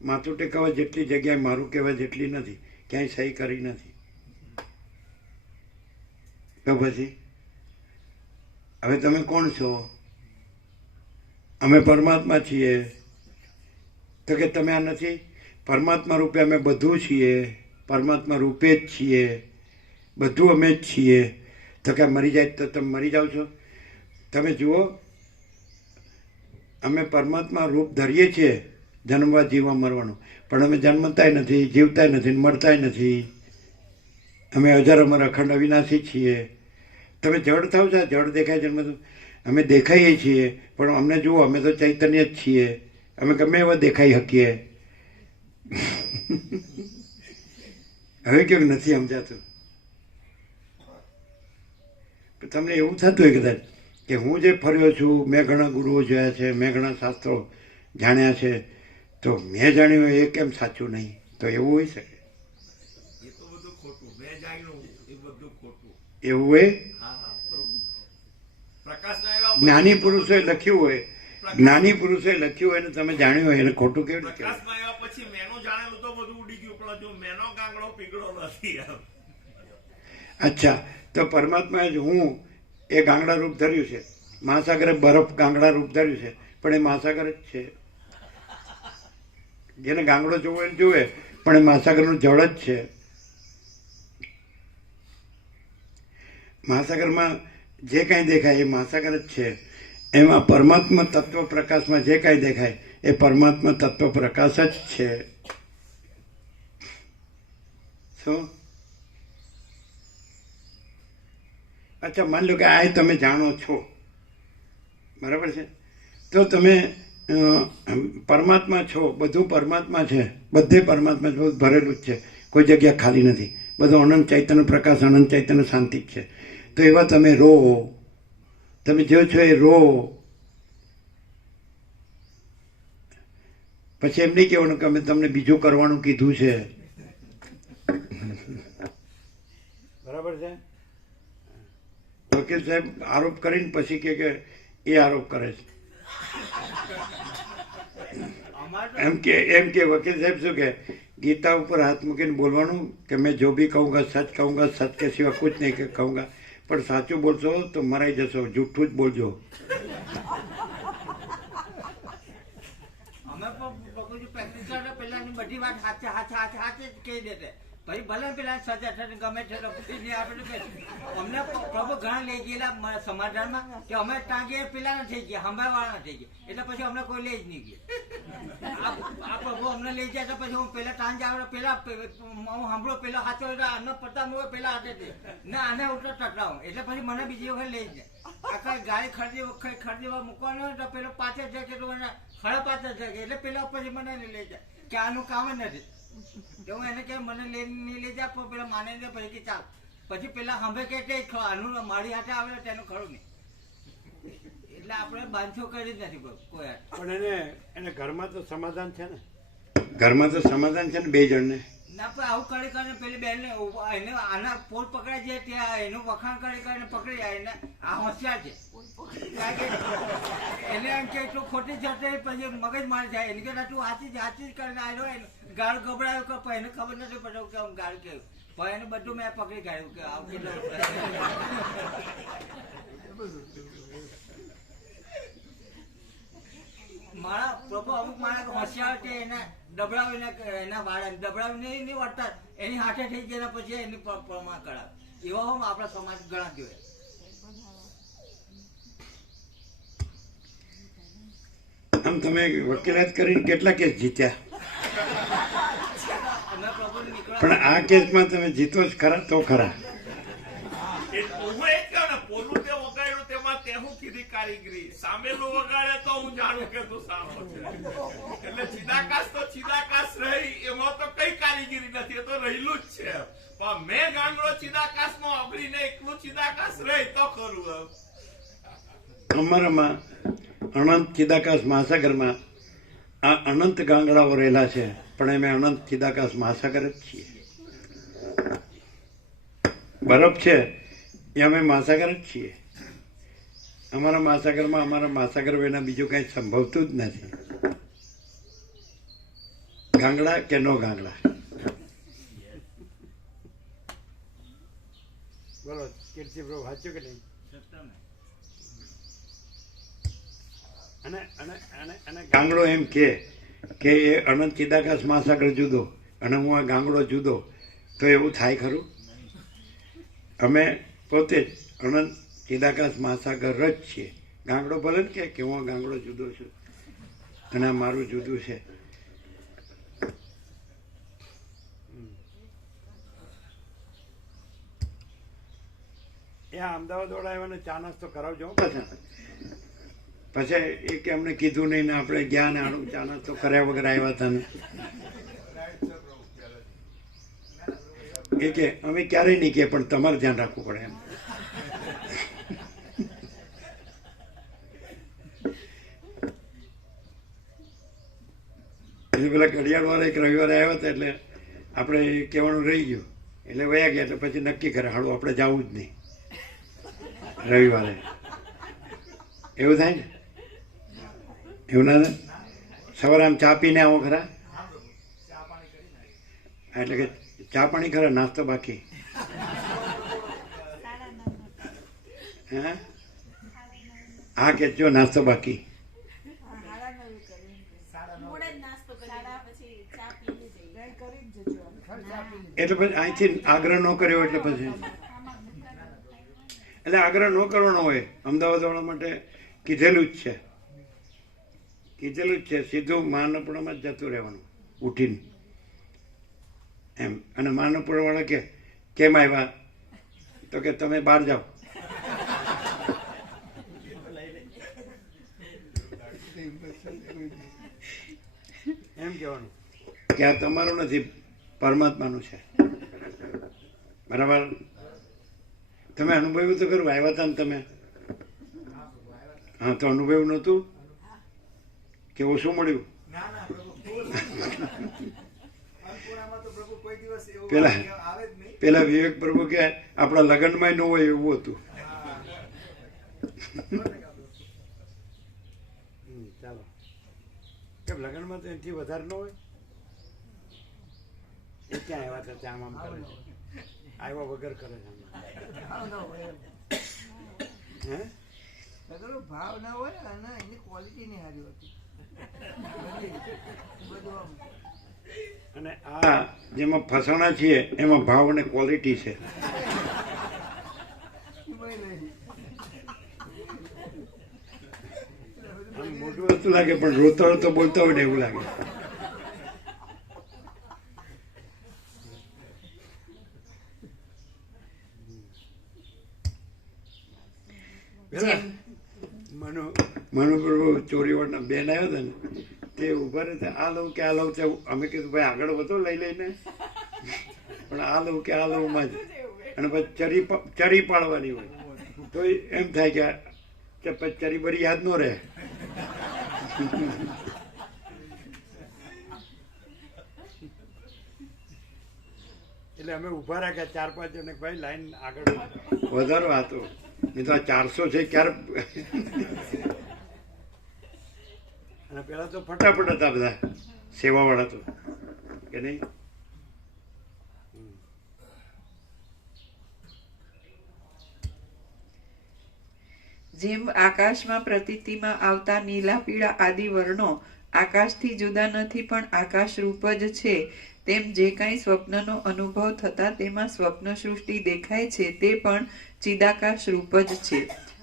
માથું ટેકવવા જેટલી જગ્યાએ મારું કહેવાય જેટલી નથી, ક્યાંય સહી કરી નથી. તો પછી હવે તમે કોણ છો? અમે પરમાત્મા છીએ. તો કે તમે આ નથી? પરમાત્મા રૂપે અમે બધું છીએ, પરમાત્મા રૂપે જ છીએ, બધું અમે જ છીએ. તો કે મરી જાય તો તમે મરી જાઓ છો? તમે જુઓ, અમે પરમાત્મા રૂપ ધરીએ છીએ જન્મવા, જીવવા, મરવાનું, પણ અમે જન્મતાય નથી, જીવતાય નથી, મળતાય નથી. અમે અજર અમર અખંડ અવિનાશી છીએ. તમે જડ થાવ છો, જડ દેખાય જન્મ, અમે દેખાઈએ છીએ પણ અમને જુઓ, અમે તો ચૈતન્ય જ છીએ. અમે ગમે એવા દેખાઈ શકીએ. હવે કેમ નથી સમજાતું? તમને એવું થતું હોય કદાચ કે હું જે ફર્યો છું, મેં ઘણા ગુરુઓ જોયા છે, મેં ઘણા શાસ્ત્રો જાણ્યા છે, તો મેં જાણ્યું એ કેમ સાચું નહીં? તો એવું હોઈ શકે. એ તો બધું ખોટું. મેં જાણ્યું એ બધું ખોટું. એવું હોય. પ્રકાશ જ્ઞાની પુરુષોએ લખ્યું હોય જ્ઞાની પુરુષે લખ્યું હોય ને તમે જાણ્યું હોય એને ખોટું કેવી રીતે કહેવાય? પ્રકાશમાં આવ્યા પછી મેનું જાણેલું તો બધું ઉડી ગયું, પણ જો મેનો ગાંગડો પીગળો નથી એમ. અચ્છા, તો પરમાત્માએ જ હું એ ગાંગડા રૂપ ધર્યું છે, મહાસાગરે બરફ ગાંગડા રૂપ ધર્યું છે, પણ એ મહાસાગર જ છે. જેને ગાંગડો જોવો એને જુએ, પણ એ મહાસાગરનું જળ જ છે. મહાસાગરમાં જે કાંઈ દેખાય એ મહાસાગર જ છે. એમાં પરમાત્મા તત્વ પ્રકાશમાં જે કાંઈ દેખાય એ પરમાત્મા તત્વ પ્રકાશ જ છે. શું? અચ્છા, માની લો કે આ તમે જાણો છો, બરાબર છે, તો તમે પરમાત્મા છો, બધું પરમાત્મા છે, બધે પરમાત્મા છે, બધું ભરેલું જ છે, કોઈ જગ્યા ખાલી નથી, બધું અનંત ચૈતન્ય પ્રકાશ, અનંત ચૈતન્ય શાંતિ જ છે. તો એવા તમે રો, તમે જો છો એ રો. પછી એમ નહીં કહેવાનું કે અમે તમને બીજું કરવાનું કીધું છે. બરાબર છે? વકીલ સાહેબ આરોપ કરીને પછી કે એ આરોપ કરે છે. એમ કે વકીલ સાહેબ શું કે ગીતા ઉપર હાથ મૂકીને બોલવાનું કે મેં જો ભી કહુંગા સચ કહુંગા, સચ કે સિવાય કુછ નહીં કહુંગા, પણ સાચું બોલશો તો મરાઈ જશો, જૂઠું જ બોલજો. અમે પણ પ્રેક્ટિસ કરતા પેલાની બધી વાત સાચે જ કહી દેતે. પછી ભલે પેલા સજા થઈને ગમે છે અમને પ્રભુ ઘણા લઈ ગયેલા સમાધાનમાં કે અમે ટાંગે પેલા થઈ ગયા, હંભાવાળા થઈ ગયા, એટલે પછી અમને કોઈ લઈ જ નહીં ગયા. આ પ્રભુ અમને લઈ જાય તો પછી હું પેલા ટાંગ આવે, પેલા હું સાંભળો પેલા હાથો આને પતા હું પેલા હાથે ને આને ઉઠો ટકરાવું, એટલે પછી મને બીજી વખત લઈ જાય. આખા ગાડી ખરીદવા મૂકવાનો હોય તો પેલો પાછળ જાય કે ખરા પાછળ જાય, એટલે પેલા પછી મને લઈ જાય કે આનું કામ જ નથી. હું એને કે મને નહીં લઈ જા, પેલા માને ને પછી ચાલ, પછી પેલા હંભે કે આનું મારી હાથે આવે તેનું ખરું નહીં. એટલે આપણે બાંધો કરી જ નથી કોઈ હાથ. પણ એને ઘરમાં તો સમાધાન છે ને, ઘરમાં તો સમાધાન છે ને બે જણને. ના પણ આવું કરી કરીને પેલી બેન એને આના પોલ પકડાય છે ત્યાં એનું વખાણ કરી કરીને પકડી જાય. એને આ હોશિયાર છે, કારણ કે એને એમ કે એટલું ખોટી જશે પછી મગજ મારી જાય. એની કરતા તું હાચી જ કરીને આવ્યો, ગાળ ગભરાયો કે એને ખબર નથી પડ્યો કે હું ગાળ કેવું, પણ એને બધું મેં પકડી કાઢ્યું કે આવું કેટલું. મારા પ્રભુ અમુક મારા હોશિયાર કે એના દબડાવીને એના વાળા દબડાવીને નહીં વળતા એની હાથે થઈ ગયા પછી એની પ્રમાણ કરાવે. એવા હું આપણા સમાજ ઘણા જોઈએ. આમ તમે વકીલાત કરીને કેટલા કેસ જીત્યા? પણ આ કેસમાં તમે જીતો જ ખરા તો ખરા. કારીગરી સામેલું વગાડે તો હું જાણું કે તું સારો છે. એટલે ચિદાકાશ તો ચિદાકાશ રહી, એમાં તો કઈ કારીગરી નથી, એ તો રહેલું જ છે. પણ મેં ગાંગડો ચિદાકાશ માં અગરીને એકલું ચિદાકાશ રહી તો ખરું. અમારામાં અનંત ચિદાકાશ મહાસાગરમાં આ અનંત ગાંગડાઓ રહેલા છે, પણ અમે અનંત ચિદાકાશ મહાસાગર જ છીએ. બરફ છે એ અમે મહાસાગર જ છીએ. અમારા મહાસાગરમાં અમારા મહાસાગર વિના બીજું કંઈ સંભવતું જ નથી. ગાંગડા કે નો ગાંગડા? બોલો કીર્તિ પ્રભુ, સાચું કે નહીં? અને ગાંગડો એમ કે એ અનંત ચિદાકાશ મહાસાગર જુદો અને હું આ ગાંગડો જુદો, તો એવું થાય ખરું? અમે પોતે જ અનંત ચિદાકાશ મહાસાગર જ છીએ. ગાંગડો ભલે ને કે હું આ ગાંગડો જુદો છું અને આ મારું જુદું છે. એ અમદાવાદ વાળા આવ્યા ને ચા નાસ્તો કરાવજો પછી એ કે અમને કીધું નહીં ને આપણે ગયા ને આનું ચા નાસ્તો કર્યા વગર આવ્યા હતા ને એ કે અમે ક્યારેય નહીં કે પણ તમારે ધ્યાન રાખવું પડે એમ. એટલે પેલા ઘડિયાળ વાળા એક રવિવારે આવ્યા હતા એટલે આપણે કહેવાનું રહી ગયું એટલે વયા ગયા એટલે પછી નક્કી કરે હાડું આપણે જવું જ નહીં રવિવારે. એવું થાય ને? એવું ના થાય? સવારે આમ ચા પીને આવો ખરા? એટલે કે ચા પાણી ખરા, નાસ્તો બાકી? હા કે જો નાસ્તો બાકી. એટલે પછી અહીંથી આગ્રહ ન કર્યો એટલે પછી આગ્રહ ન કરવાનો હોય. અમદાવાદ વાળા માટે કીધેલું જ છે, સીધું માનવપુરામાં જ જતું રહેવાનું ઉઠીને એમ. અને માનવપુરા વાળા કે કેમ આવ્યા? તો કે તમે બહાર જાઓ. એમ કહેવાનું કે આ તમારું નથી, પરમાત્માનું છે. બરાબર? તમે અનુભવ્યું તો ખરું? આવ્યા હતા ને તમે? હા, તો અનુભવ્યું નહોતું કે ઓછું મળ્યું? પેલા વિવેક પ્રભુ કે આપણા લગ્નમાં ન હોય એવું હતું. ચાલો, કેમ લગ્નમાં તો એનાથી વધારે ન હોય? એ ક્યાં આવ્યા હતા? ત્યાં આમ કરે છે, આવ્યા વગર કરે છે. ભાવ ના હોય અને એની ક્વોલિટી નહીં સારી હોતી. અને આ જેમાં ફસાણા છીએ એમાં ભાવ અને ક્વોલિટી છે. મોટું વસ્તુ લાગે પણ રોતો રોતો બોલતો હોય ને એવું લાગે. મનુપ્રભુ ચોરીવાળના બેન આવ્યો હતા ને, તે ઉભા રહેતા આ લઉં કે આ લઉં. અમે કીધું ભાઈ આગળ વધો લઈ લઈને, પણ આ લઉં કે આ લઉં માં જ. અને પછી ચરી પાડવાની હોય તો એમ થાય કે પછી ચરી બરી યાદ ન રહે. એટલે અમે ઉભા રાખ્યા 4-5 જણ, ભાઈ લાઈન આગળ વધારો હતો. નહીં તો આ 400 છે ક્યારે. અને પેલા તો ફટાફટ હતા બધા સેવા વાળા તો, કે નહીં? જેમ આકાશમાં પ્રતીતિમાં આવતા નીલા પીળા આદિ વર્ણો આકાશથી જુદા નથી પણ આકાશ રૂપ જ છે, તેમ જે કાંઈ સ્વપ્નનો અનુભવ થતા તેમાં સ્વપ્ન સૃષ્ટિ દેખાય છે તે પણ ચિદાકાશ રૂપ જ છે.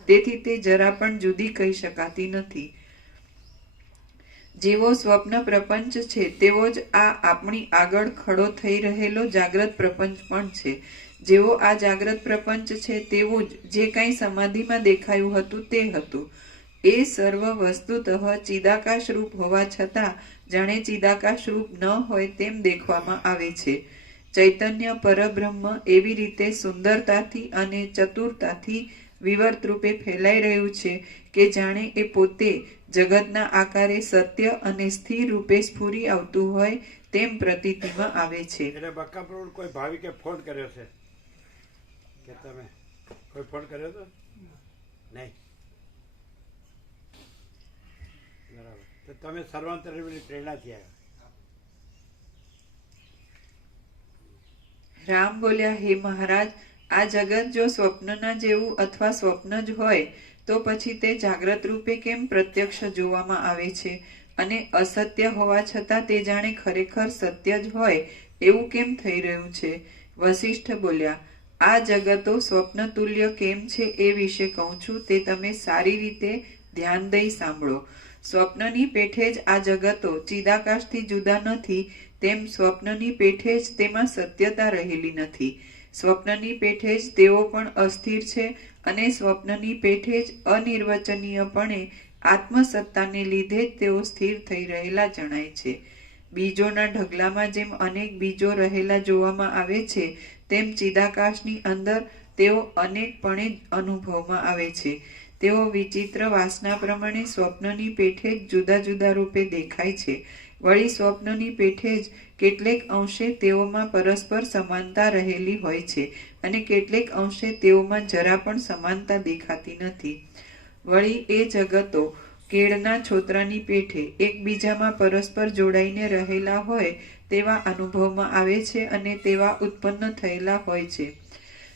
તેથી તે જરા પણ જુદી કહી શકાતી નથી. જેવો સ્વપ્ન પ્રપંચ છે તેવો જ આ આપણી આગળ ખડો થઈ રહેલો જાગ્રત પ્રપંચ પણ છે. જેવો આ જાગ્રત પ્રપંચ છે તેવું જ જે કાંઈ સમાધિમાં દેખાયું હતું તે હતું. એ સર્વ વસ્તુતઃ ચિદાકાશ રૂપ હોવા છતાં જાણે ચિદાકાશ રૂપ ન હોય તેમ દેખવામાં આવે છે. ચૈતન્ય પરબ્રહ્મ એવી રીતે સુંદરતાથી અને ચતુરતાથી વિવર્ત રૂપે ફેલાઈ રહ્યું છે કે જાણે એ પોતે જગતના આકારે સત્ય અને સ્થિર રૂપે સ્ફુરી આવતું હોય તેમ પ્રતીતિમાં આવે છે. એટલે બક્કા પ્રભુ કોઈ ભાવિકે ફોન કર્યો છે કે તમે કોઈ ફોન કર્યો હતો? નહીં. બરાબર. તો તમે સર્વાંતરની પ્રેરણાથી આવ્યા. રામ બોલ્યા, હે મહારાજ, આ જગત જો સ્વપ્નના જેવું અથવા સ્વપ્ન જ હોય તો પછી તે જાગ્રત રૂપે કેમ પ્રત્યક્ષ જોવામાં આવે છે? અને અસત્ય હોવા છતાં તે જાણે ખરેખર સત્ય જ હોય એવું કેમ થઈ રહ્યું છે? વશિષ્ઠ બોલ્યા, આ જગતો સ્વપ્ન તુલ્ય કેમ છે એ વિશે કહું છું, તે તમે સારી રીતે ધ્યાન દઈ સાંભળો. સ્વપ્નની પેઠે જ આ જગતો ચિદાકાશથી જુદા નથી, તેમ સ્વપ્નની પેઠે જ તેમાં સત્યતા રહેલી નથી. સ્વપ્નની પેઠે જ તેઓ પણ અસ્થિર છે અને સ્વપ્નની પેઠે જ અનિર્વચનીયપણે આત્મસત્તાને લીધે જ તેઓ સ્થિર થઈ રહેલા જણાય છે. બીજોના ઢગલામાં જેમ અનેક બીજો રહેલા જોવામાં આવે છે તેમ ચિદાકાશની અંદર તેઓ અનેકપણે અનુભવમાં આવે છે. તેઓ વિચિત્ર વાસના પ્રમાણે સ્વપ્નની પેઠે જ જુદા જુદા રૂપે દેખાય છે. વળી સ્વપ્નની પેઠે જ કેટલેક અંશે તેઓમાં પરસ્પર સમાનતા રહેલી હોય છે અને કેટલેક અંશે તેઓમાં જરા પણ સમાનતા દેખાતી નથી. વળી એ જગતો કેળના છોતરાની પેઠે એકબીજામાં પરસ્પર જોડાઈને રહેલા હોય તેવા અનુભવમાં આવે છે અને તેવા ઉત્પન્ન થયેલા હોય છે.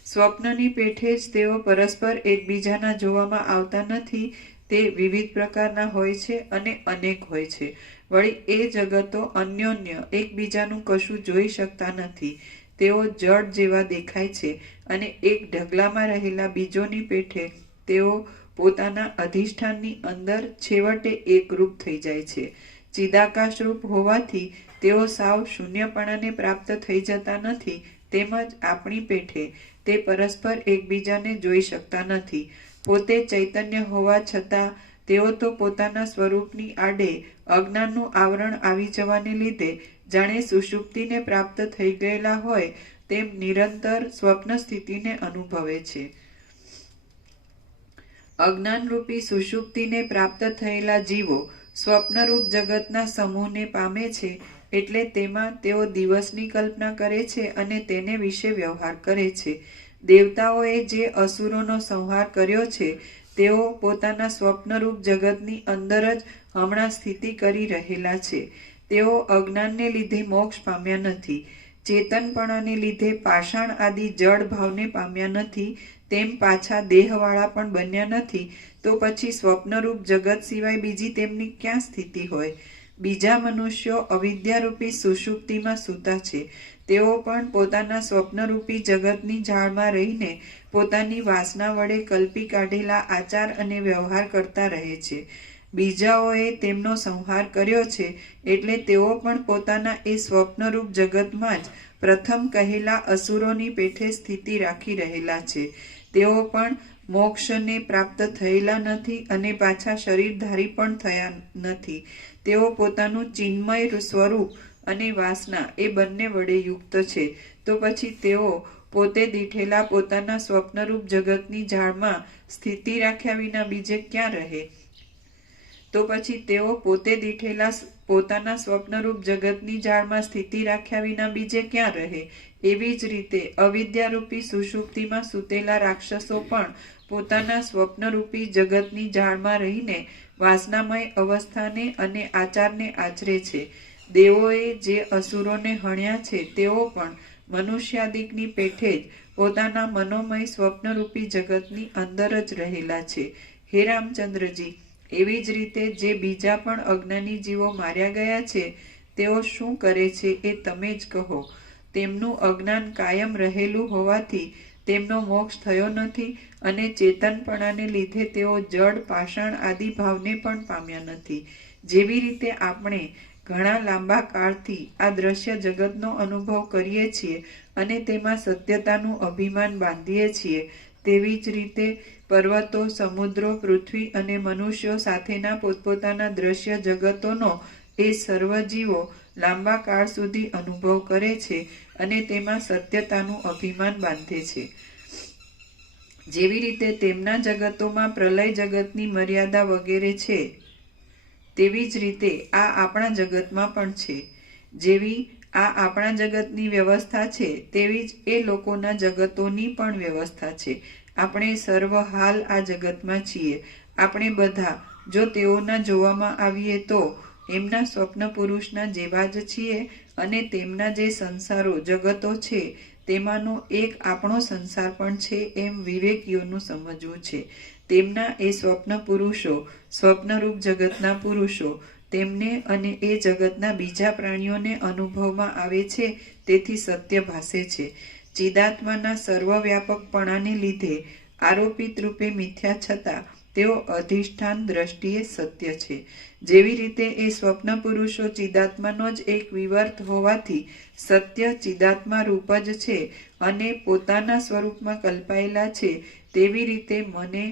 સ્વપ્નની પેઠે જ તેઓ પરસ્પર એકબીજાના જોવામાં આવતા નથી. તે વિવિધ પ્રકારના હોય છે અને અનેક હોય છે. વળી એ જગતો અન્યોન્ય એકબીજાનું કશું જોઈ શકતા નથી. તેઓ જળ જેવા દેખાય છે અને એક ઢગલામાં રહેલા બીજોની પેઠે તેઓ પોતાના અધિષ્ઠાનની અંદર છેવટે એકરૂપ થઈ જાય છે. ચિદાકાશરૂપ હોવાથી તેઓ સાવ શૂન્યપણાને પ્રાપ્ત થઈ જતા નથી. તેમજ આપણી પેઠે તે પરસ્પર એકબીજાને જોઈ શકતા નથી. પોતે ચૈતન્ય હોવા છતાં તેઓ તો પોતાના સ્વરૂપની આડે અજ્ઞાનનું આવરણ આવી જવાને લીધે જાણે સુષુપ્તિને પ્રાપ્ત થઈ ગયેલા હોય તેમ નિરંતર સ્વપ્ન સ્થિતિને અનુભવે છે. અજ્ઞાનરૂપી સુષુપ્તિને પ્રાપ્ત થયેલા જીવો સ્વપ્નરૂપ જગતના સમૂહને પામે છે. એટલે તેમાં તેઓ દિવસની કલ્પના કરે છે અને તેને વિશે વ્યવહાર કરે છે. દેવતાઓએ જે અસુરોનો સંહાર કર્યો છે તેઓ પોતાના સ્વપ્નરૂપ જગતની અંદર જ હમણાં સ્થિતિ કરી રહેલા છે. તેઓ અજ્ઞાનને લીધે મોક્ષ પામ્યા નથી. ચેતનપણાને લીધે પાષાણ આદિ જડ ભાવને પામ્યા નથી. તેમ પાછા દેહવાળા પણ બન્યા નથી. તો પછી સ્વપ્નરૂપ જગત સિવાય બીજી તેમની ક્યાં સ્થિતિ હોય? બીજા મનુષ્યો અવિદ્યારૂપી સુષુપ્તિમાં સૂતા છે. તેઓ પણ પોતાના સ્વપ્નરૂપી જગતની જાળમાં રહીને પોતાની વાસના વડે કલ્પી કાઢેલા આચાર અને વ્યવહાર કરતા રહે છે. બીજાઓએ તેમનો સંહાર કર્યો છે એટલે તેઓ પણ પોતાના એ સ્વપ્નરૂપ જગતમાં જ પ્રથમ કહેલા અસુરોની પેઠે સ્થિતિ રાખી રહેલા છે. તેઓ પણ મોક્ષને પ્રાપ્ત થયેલા નથી અને પાછા શરીરધારી પણ થયા નથી. તેઓ પોતાનું ચિન્મય સ્વરૂપ અને વાસના એ બંને વડે યુક્ત છે. તો પછી તેઓ પોતે દીઠેલા પોતાના સ્વપ્નરૂપ જગતની જાળમાં સ્થિતિ રાખ્યા વિના બીજે ક્યાં રહે? તો પછી તેઓ પોતે દીઠેલા પોતાના સ્વપ્નરૂપ જગતની જાળમાં સ્થિતિ રાખ્યા વિના બીજે ક્યાં રહે? એવી જ રીતે અવિદ્યારૂપી સુષુપ્તિમાં સૂતેલા રાક્ષસો પણ પોતાના સ્વપ્નરૂપી જગતની જાળમાં રહીને વાસનામય અવસ્થાને અને આચારને આચરે છે. દેવોએ જે અસુરોને હણ્યા છે તેઓ પણ મનુષ્યાદિકની પેઠે જ પોતાના મનોમય સ્વપ્નરૂપી જગતની અંદર જ રહેલા છે. હે રામચંદ્રજી, એવી જ રીતે જે બીજા પણ અજ્ઞાની જીવો માર્યા ગયા છે તેઓ શું કરે છે એ તમે જ કહો. તેમનું અજ્ઞાન કાયમ રહેલું હોવાથી તેમનો મોક્ષ થયો નથી અને ચેતનપણાને લીધે તેઓ જડ પાષાણ આદિ ભાવને પણ પામ્યા નથી. જેવી રીતે આપણે ઘણા લાંબા કાળથી આ દ્રશ્ય જગતનો અનુભવ કરીએ છીએ અને તેમાં સત્યતાનું અભિમાન બાંધીએ છીએ, તેવી જ રીતે પર્વતો, સમુદ્રો, પૃથ્વી અને મનુષ્યો સાથેના પોતપોતાના દ્રશ્ય જગતોનો એ સર્વ જીવો લાંબા કાળ સુધી અનુભવ કરે છે અને તેમાં સત્યતાનું અભિમાન બાંધે છે. જેવી રીતે તેમના જગતોમાં પ્રલય જગતની મર્યાદા વગેરે છે તેવી જ રીતે આ આપણા જગતમાં પણ છે. જેવી આ આપણા જગતની વ્યવસ્થા છે તેવી જ એ લોકોના જગતોની પણ વ્યવસ્થા છે. આપણે સર્વ હાલ આ જગતમાં છીએ. આપણે બધા જો તેઓના જોવામાં આવીએ તો એમના સ્વપ્ન પુરુષના જેવા જ છીએ અને તેમના જે સંસારો જગતો છે તેમાંનો એક આપણો સંસાર પણ છે એમ વિવેકીઓનું સમજવું છે. તેમના એ સ્વપ્ન પુરુષો સ્વપ્નરૂપ જગતના પુરુષો તેમને અને એ જગતના બીજા પ્રાણીઓને અનુભવમાં આવે છે તેથી સત્ય ભાસે છે. ચિદાત્માના સર્વવ્યાપકપણાને લીધે આરોપિત રૂપે મિથ્યા છતાં તેઓ અધિષ્ઠાન દ્રષ્ટિએ સત્ય છે. જેવી રીતે એ સ્વપ્ન પુરુષો ચિદાત્માનો જ એક વિવર્ત હોવાથી સત્ય ચિદાત્મા રૂપ જ છે અને પોતાના સ્વરૂપમાં કલ્પાયેલા છે, તેવી રીતે મને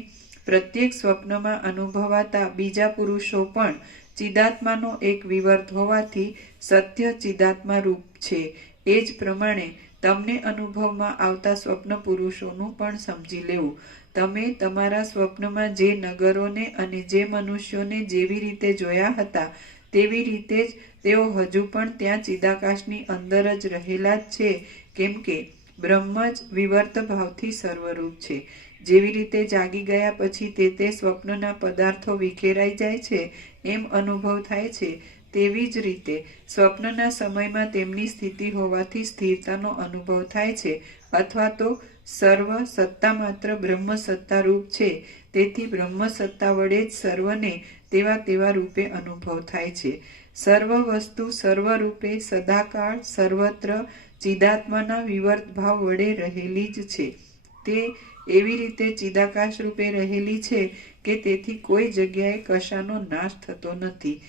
પ્રત્યેક સ્વપ્નમાં અનુભવાતા બીજા પુરુષો પણ ચિદાત્માનો એક વિવર્ત હોવાથી સત્ય ચિદાત્મા રૂપ છે. એ જ પ્રમાણે તમને અનુભવમાં આવતા સ્વપ્ન પુરુષોનું પણ સમજી લેવું. તમે તમારા સ્વપ્નમાં જે નગરોને અને જે મનુષ્યોને જેવી રીતે જોયા હતા તેવી રીતે જ તેઓ હજુ પણ ત્યાં ચિદાકાશની અંદર જ રહેલા જ છે, કેમ કે બ્રહ્મ જ વિવર્ત ભાવથી સર્વરૂપ છે. જેવી રીતે જાગી ગયા પછી તે સ્વપ્નના પદાર્થો વિખેરાઈ જાય છે એમ અનુભવ થાય છે, તેવી જ રીતે સ્વપ્નના સમયમાં તેમની સ્થિતિ હોવાથી સ્થિરતાનો અનુભવ થાય છે, અથવા તો સર્વ સત્તા માત્ર બ્રહ્મ સત્તા રૂપ છે, તેથી બ્રહ્મ સત્તા વડે જ સર્વને તેવા રૂપે અનુભવ થાય છે. સર્વ વસ્તુ સર્વરૂપે સદાકાળ સર્વત્ર ચિદાત્માના વિવર્ત ભાવ વડે રહેલી જ છે. તે એવી રીતે ચિદાકાશ રૂપે રહેલી છે કે તેથી કોઈ જગ્યાએ કશાનો નાશ થતો નથી.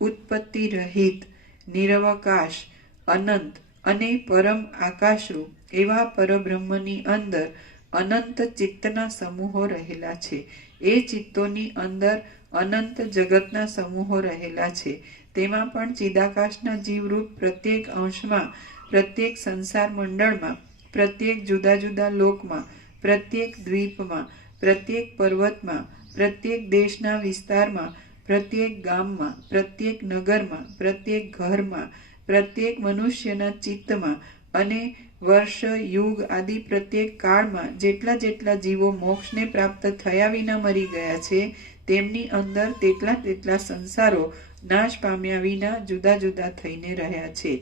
ઉત્પત્તિ રહિત, નિરવકાશ, અનંત અને પરમ આકાશરૂપ એવા પરબ્રહ્મની અંદર અનંત ચિત્તના સમૂહો રહેલા છે. એ ચિત્તોની અંદર અનંત જગતના સમૂહો રહેલા છે. તેમાં પણ ચિદાકાશના જીવરૂપ પ્રત્યેક અંશમાં, પ્રત્યેક સંસાર મંડળમાં, પ્રત્યેક જુદા જુદા લોકમાં, પ્રત્યેક દ્વીપમાં, પ્રત્યેક પર્વતમાં, પ્રત્યેક દેશના વિસ્તારમાં, પ્રત્યેક ગામમાં, પ્રત્યેક નગરમાં, પ્રત્યેક ઘરમાં, પ્રત્યેક મનુષ્યના ચિત્તમાં અને વર્ષ યુગ આદિ પ્રત્યેક કાળમાં જેટલા જીવો મોક્ષને પ્રાપ્ત થયા વિના મરી ગયા છે, તેમની અંદર તેટલા સંસારો નાશ પામ્યા વિના જુદા જુદા થઈને રહ્યા છે.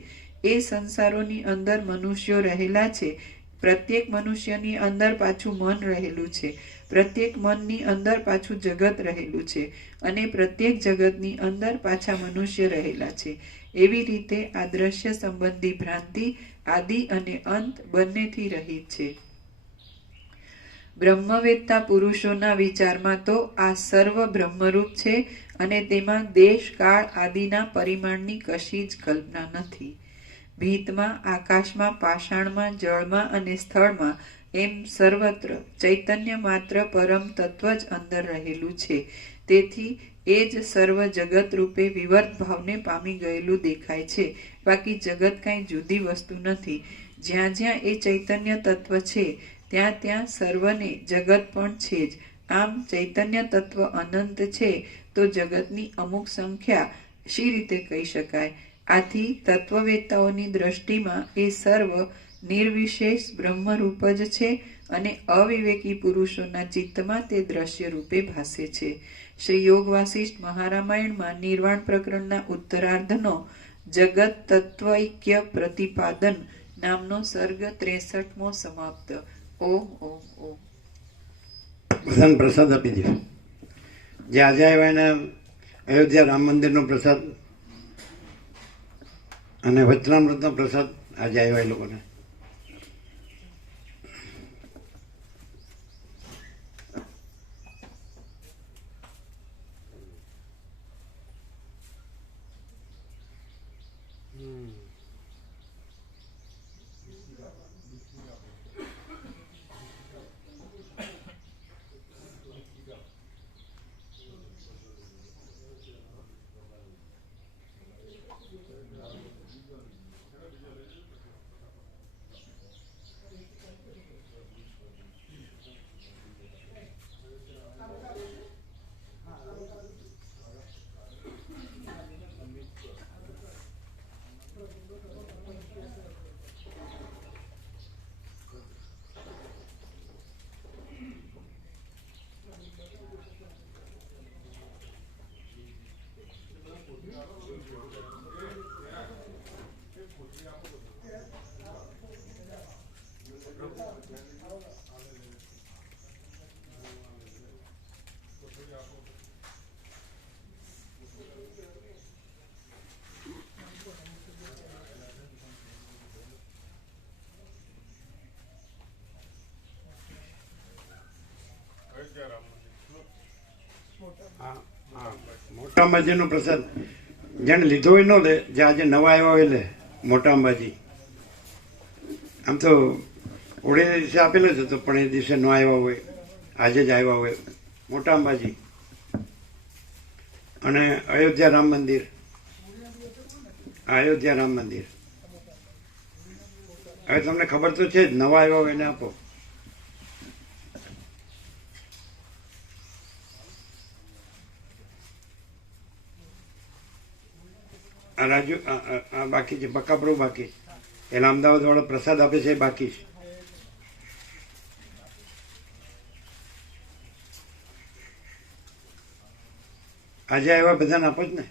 એ સંસારોની અંદર મનુષ્યો રહેલા છે. પ્રત્યેક મનુષ્યની અંદર પાછું મન રહેલું છે. પ્રત્યેક મનની અંદર પાછું જગત રહેલું છે અને પ્રત્યેક જગતની અંદર પાછા મનુષ્ય રહેલા છે. એવી રીતે આ દ્રશ્ય સંબંધી ભ્રાંતિ આદિ અને અંત બંનેથી રહિત છે. બ્રહ્મવેત્તા પુરુષોના વિચારમાં તો આ સર્વ બ્રહ્મરૂપ છે અને તેમાં દેશ કાળ આદિના પરિમાણની કશી જ કલ્પના નથી. ભીતમાં, આકાશમાં, પાષાણમાં, જળમાં અને સ્થળમાં એમ સર્વત્ર ચૈતન્ય માત્ર પરમ તત્વ જ અંદર રહેલું છે. તેથી એ જ સર્વ જગત રૂપે વિવર્ત ભાવને પામી ગયેલું દેખાય છે. બાકી જગત કાંઈ જુદી વસ્તુ નથી. જ્યાં જ્યાં એ ચૈતન્ય તત્વ છે ત્યાં સર્વને જગત પણ છે જ. આમ ચૈતન્ય તત્વ અનંત છે તો જગતની અમુક સંખ્યા શી રીતે કહી શકાય? આથી તત્વવેત્તાઓની દ્રષ્ટિમાં એ સર્વ નિર્વિશેષ બ્રહ્મરૂપ જ છે અને અવિવેકી પુરુષોના ચિત્તમાં તે દ્રશ્ય રૂપે ભાસે છે. શ્રી યોગ વાસિષ્ઠ મહારામાયણમાં નિર્વાણ પ્રકરણના ઉત્તરાર્ધનો જગત તત્વૈક્ય પ્રતિપાદન નામનો સર્ગ 63મો સમાપ્ત. ઓમ ઓમ ઓમ. બધાને પ્રસાદ આપી દો. જે આજે આવ્યા એને અયોધ્યા રામ મંદિરનો પ્રસાદ અને વચનામૃતનો પ્રસાદ આજે આવ્યા એ લોકોને. મોટા અંબાજીનો પ્રસાદ જેને લીધો હોય ન લે, જે આજે નવા આવ્યા હોય લે. મોટા અંબાજી આમ તો ઓળે દિવસે આપેલો જ હતો, પણ એ દિવસે ન આવ્યા હોય, આજે જ આવ્યા હોય. મોટા અંબાજી અને અયોધ્યા રામ મંદિર. અયોધ્યા રામ મંદિર હવે તમને ખબર તો છે જ, નવા આવ્યા હોય એને આપો. આ રાજુ આ બાકી છે, બકાપરો બાકી. એના અમદાવાદ વાળો પ્રસાદ આપે છે એ બાકી છે. આજે આવ્યા બધાને આપો જ ને.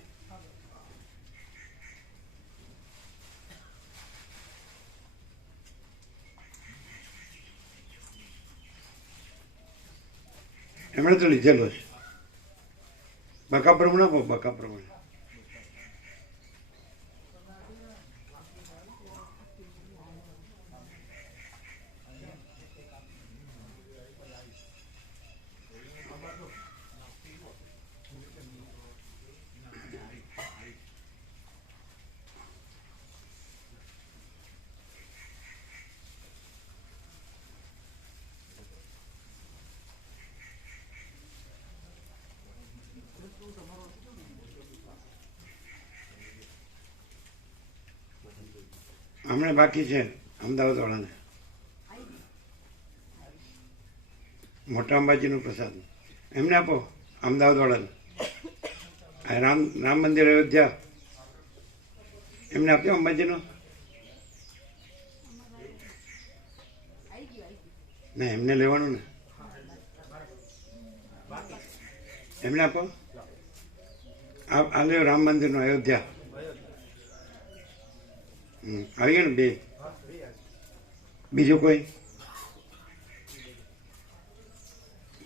એમણે તો લીધેલો છે. બકા પ્રમાણે આપો, બકા પ્રમાણે. હમણાં બાકી છે અમદાવાદ વાળાને મોટા અંબાજીનો પ્રસાદ એમને આપો. અમદાવાદ વાળાને આ રામ મંદિર અયોધ્યા એમને આપ્યો અંબાજીનો. ના એમને લેવાનું ને, એમને આપો. આ લ્યો રામ મંદિરનો અયોધ્યા. આવી ગયા ને બે. બીજું કોઈ?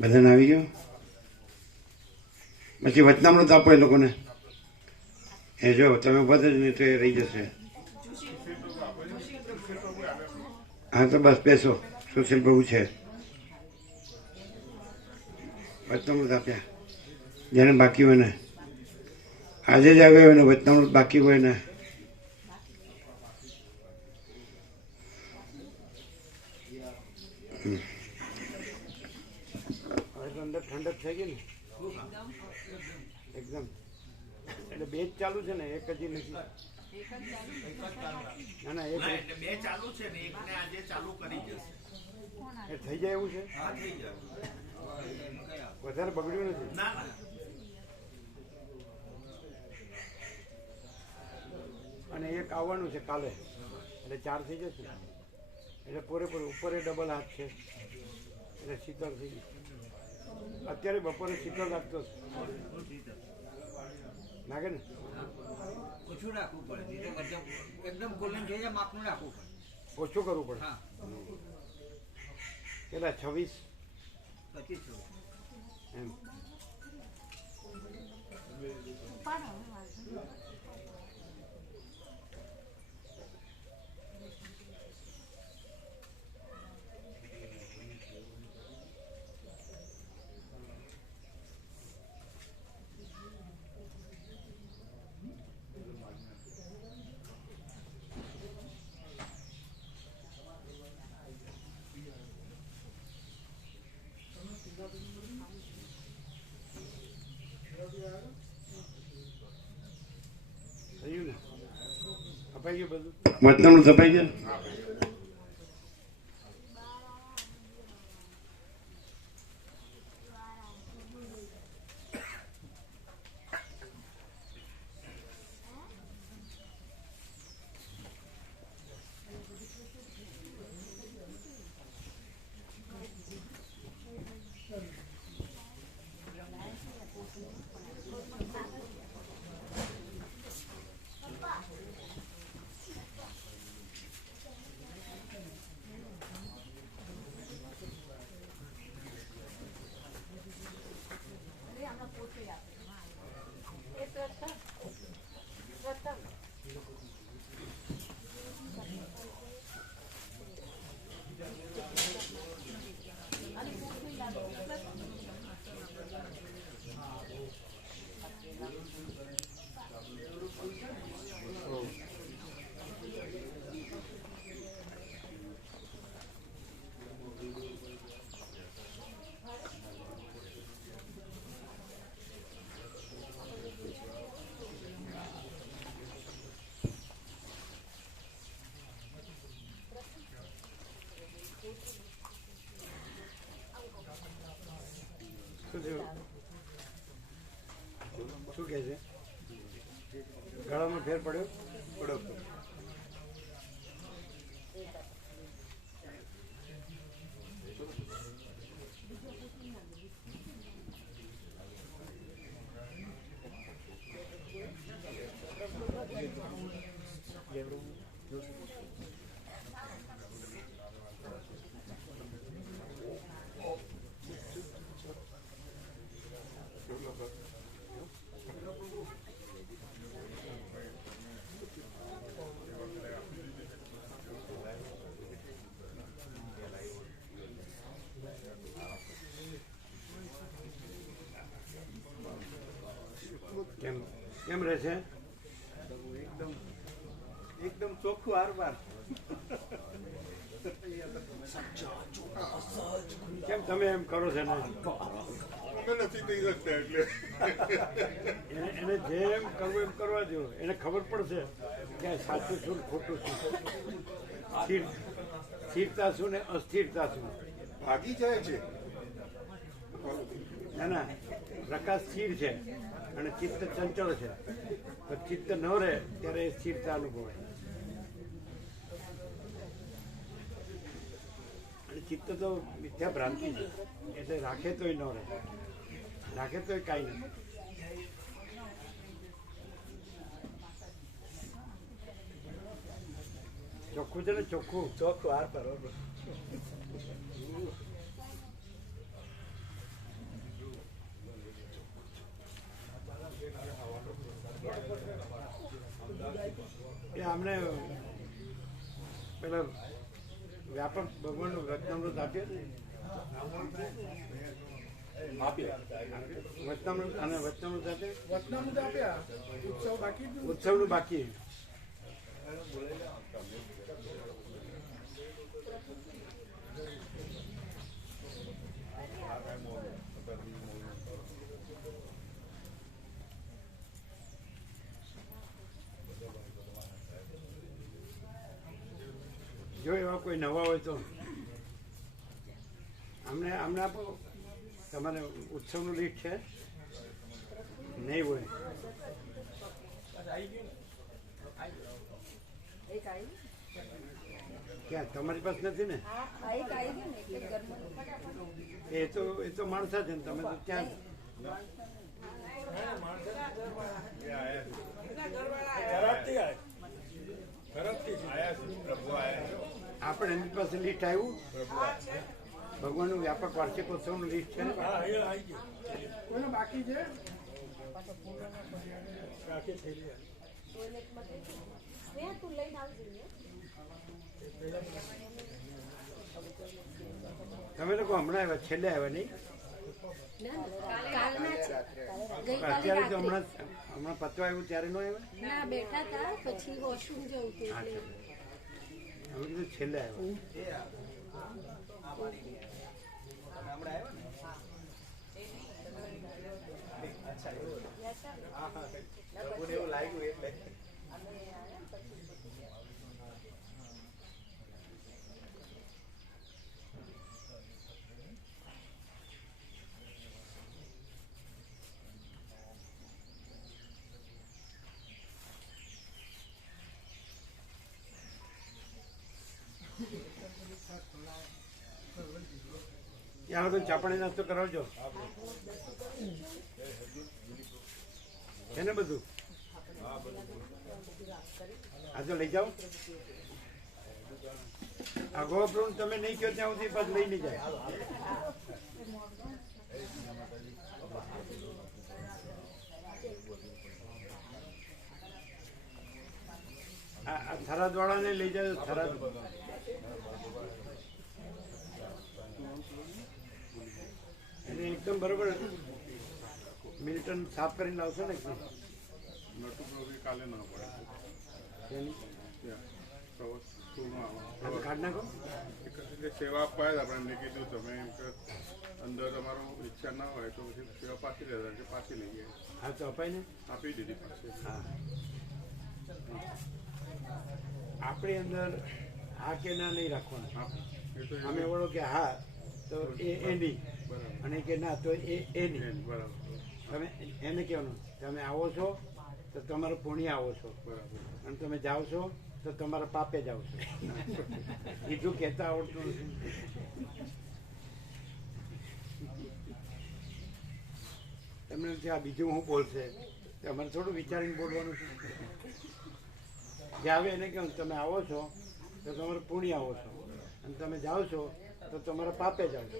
બધાને આવી ગયો. પછી વચનામૃત આપો એ લોકોને. એ જો તમે બધા જ નહીં તો એ રહી જશે. હા તો બસ બેસો. સુશીલ પ્રભુ છે. વચનામૃત આપ્યા જેને બાકી હોય ને. આજે જ આવ્યો હોય ને વચનામૃત બાકી હોય ને. અંદર ઠંડક થઈ ગઈ ને એકદમ. એટલે બે જ ચાલુ છે ને, એક હજી નથી. ના ના એક એટલે બે ચાલુ છે ને, એકને આજે ચાલુ કરી જશે. એ થઈ જાય એવું છે. હા, થઈ જાય. વધારે બગડ્યું નથી. ના ના અને એક આવવાનું છે કાલે, એટલે 4 થઈ જશે. એટલે પૂરેપૂરું ઉપર ડબલ હાથ છે એટલે શીતળ થઈ ગઈ. અત્યારે બપોરે શીતળ લાગતો લાગે ને. ઓછું રાખવું પડે, એકદમ ગોલ્ડન થઈ જાય માપનું રાખવું પડે. ઓછું કરવું પડે. હા, કેટલા 26 25 એમ. થયું ને? અપાઈ ગયું બધું? વચનામૃત અપાઈ ગયા? શું કહે છે? ગળામાં ફેર પડ્યો? પડ્યો. કેમ રહેશે? એકદમ ચોખ્ખું આરપાર. કેમ તમે એમ કરો છો ને? અમે નથી થઈ શકતા એટલે એને જેમ કરવું એમ કરવા દો, એને ખબર પડશે કે આ સાચું શું ને ખોટું શું, સ્થિરતા શું ને અસ્થિરતા શું. ભાગી જાય છે. ના ના, પ્રકાશ સ્થિર છે અને ચિત્ત ચંચળ છે. તો ચિત્ત ન રહે ત્યારે એ સ્થિરતા અનુભવાય. અને ચિત્ત તો મિથ્યા ભ્રાંતિ છે, એટલે રાખે તોય ન રહે, રાખે તોય કાંઈ નથી. ચોખ્ખું છે ને? ચોખ્ખું આરપાર. એ અમને પેલા વ્યાપક ભગવાનનું વચનામૃત વચનામૃત અને વચનામૃત આપે. વચનામૃત આપ્યા, ઉત્સવ બાકી જ. ઉત્સવનું બાકી. જો એવા કોઈ નવા હોય તો અમને આપો. તમારે ઉત્સવનું લીટ છે? નહીં હોય ક્યાં? તમારી પાસે નથી ને? એ તો માણસા છે ને, તમે તો ત્યાં આપણે એમની પાસે લીસ્ટ આવ્યું. ભગવાનનું વ્યાપક વાર્ષિકોત્સવનું લીસ્ટ છે. કોઈને બાકી છે? તમે લોકો હમણાં આવ્યા, છેલ્લે આવ્યા નહીં? અત્યારે તો હમણાં પતવા આવ્યું ત્યારે ન આવ્યા? ના, બેઠા હતા, પછી વોશરૂમ જવું હતું એટલે અમે કીધું છેલ્લે આવ્યા. એવું લાગ્યું એટલે ત્યાં બધું ચાપણી નાસ્તો કરાવજો. છે ને બધું? આ તો લઈ જાઓ. આ ગોપ્રું તમે નહીં કહો ત્યાં સુધી પાછું લઈ નહીં જાય. આ થરાદ વાળાને લઈ જાય. થરાદ એને એકદમ બરોબર મિલ્ટન સાફ કરીને લાવશો ને? નટુ પ્રભુ કાલે ના પડે કાઢ નાખો. એટલે સેવા અપાય આપણે એમને કીધું તમે અંદર તમારો ઈચ્છા ના હોય તો પછી સેવા પાછી લેતા કે પાછી લઈ જાય. હા તો અપાય ને? આપી દીધી પાછી. હા, આપણી અંદર હા કે ના નહીં રાખવાના. અમે વળો કે હા તો એની, અને કે ના તો એની. બરાબર. તમે એને કહેવાનું તમે આવો છો તો તમારો પુણ્ય આવો છો, અને તમે જાઓ છો તો તમારા પાપે જાઓ છો. બીજું કહેતા આવડતું નથી. તમને આ બીજું હું બોલશે, અમારે થોડું વિચારીને બોલવાનું છે. જે આવે એને કહું તમે આવો છો તો તમારે પુણ્ય આવો છો અને તમે જાઓ છો તો તમારા પાપે જાઓ છો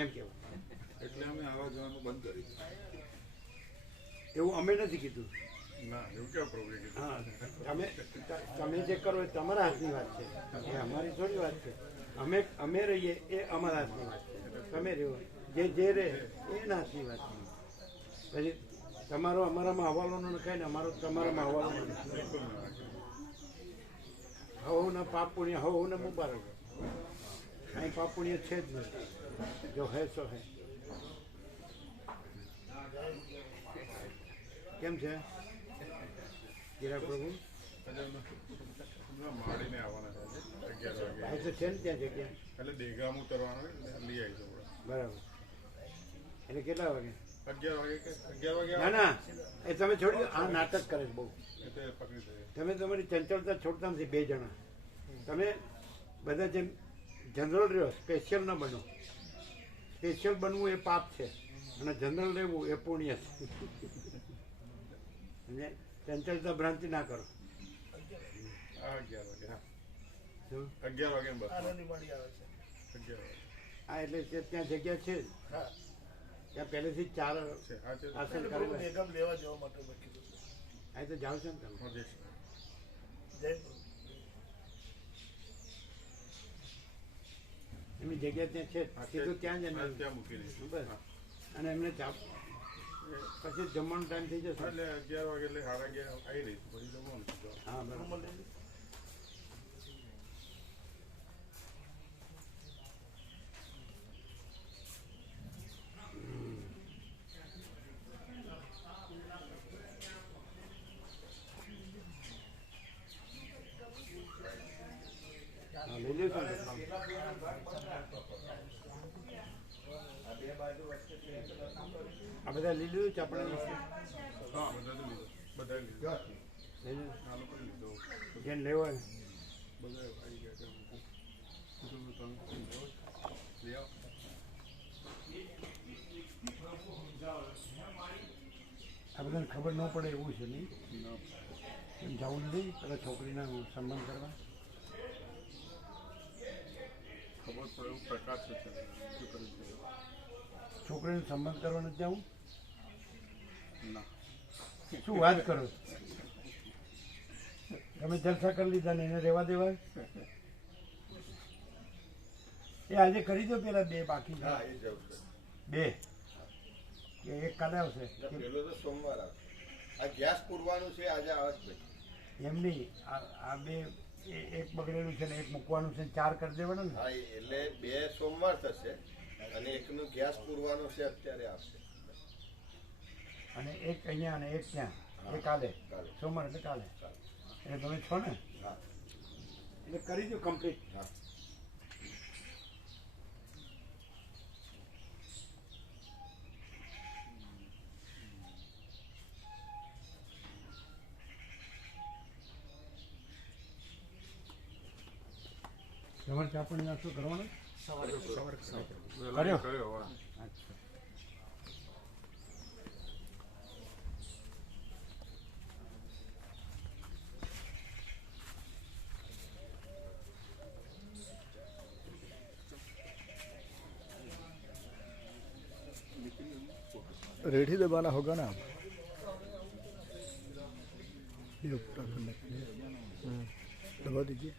એમ કહેવાય. એટલે અમે આવા જવાનું બંધ કરી એવું અમે નથી કીધું. ના એવું કેવું પ્રભુએ કીધું? હા તમે જે કરો એ તમારા હાથની વાત છે, એ અમારી થોડી વાત છે. અમે રહીએ એ અમારા હાથની વાત છે. તમે રહ્યો જે રહે એ એના હાથની વાત છે. પછી તમારો અમારામાં હવાલો ન નખાય ને અમારો તમારામાં હવાલો ન નખાય. હવ ને પાપ પુણ્ય હવ ને મુબારક. અહીં પાપ પુણ્ય છે જ નહીં. જો હે સો હે. કેમ છે ગિરા પ્રભુ? માડીને આવવાના છે 11 વાગે. આ તો છે ને ત્યાં જગ્યા. એટલે દેગામ ઉતરવાનું એટલે લઈ આવીશું બરાબર. એટલે કેટલા વાગે? 11 વાગે કે 11 વાગે ના ના એ તમે છોડી દો. આ નાટક કરે છે બહુ. એટલે પકડી દઈએ. તમે તમારી ચંચળતા છોડતા નથી 2 જણા. તમે બધા જેમ જનરલ રહ્યો સ્પેશિયલ ન બનો. સ્પેશિયલ બનવું એ પાપ છે અને જનરલ રહેવું એ પુણ્ય છે. અને ચંચળતા ભ્રાંતિ ના કરો. 11 વાગે હા શું? 11 વાગે બસ આનંદી મળી આવે છે. 11 વાગે હા એટલે ત્યાં જગ્યા છે જ. હા ત્યાં પહેલેથી 4 છે આ છે આસન પ્રભુ કરેલા. બેગમ લેવા જવા માટે મેં કીધું છે. આ તો જાઓ છો ને તમે. હું જઈશ. જય પ્રભુ. એમની જગ્યા ત્યાં છે જ. સીધું ત્યાં જ હા, એમને. ત્યાં મૂકી દઈશું. બસ. હા. અને એમને ચાપ પછી જમવાનો ટાઈમ થઈ જશે. એટલે 11 વાગે એટલે 11:30 આવી રહીશું પછી જમવાનું છે. હા બરાબર. રૂમમાં લઈ લે. હા લઈ લેશું ને. આ બધા લઈ લીધું છે આપણે. હા બધા તો લીધો બધા લીધો લઈ લીધું. આ લોકો લીધો જેને લેવા હોય. બધા આવી ગયા છે બધું તમે લઈ આવો. આ બધાને ખબર ન પડે એવું છે નહીં. એમ જવું નથી પેલા છોકરીના સંબંધ કરવા. ખબર પડે એવું પ્રકાશ છે શું કરી છે છોકરીનો સંબંધ કરવા નથી જવું. ના શું વાત કરો? તમે જલસા કરી લીધા ને એને રહેવા દેવાય. એ આજે કરી દો પેલા 2 બાકી છે. હા એ જવું છે 2 કે 1 કાલે આવશે. પેલો તો સોમવાર આવે આ ગેસ પૂરવાનું છે આજે આવે જ ભાઈ એમ નહીં આ 2 એક બગડેલું છે ને 1 મૂકવાનું છે 4 કરી દેવાના ને. હા એટલે 2 સોમવાર થશે અને એકનું ગેસ પૂરવાનું છે અત્યારે આવશે અને 1 અહીંયા અને 1 ત્યાં. એ કાલે કાલે. સોમવાર એટલે કાલે. એટલે તમે છો ને હા એટલે કરી દો કમ્પ્લીટ. હા તમારે ચા પાણી નાસ્તો કરવાનો? કર્યો કર્યો હા. અચ્છા. रेडी दबाना होगा ना ये ऊपर दबा दीजिए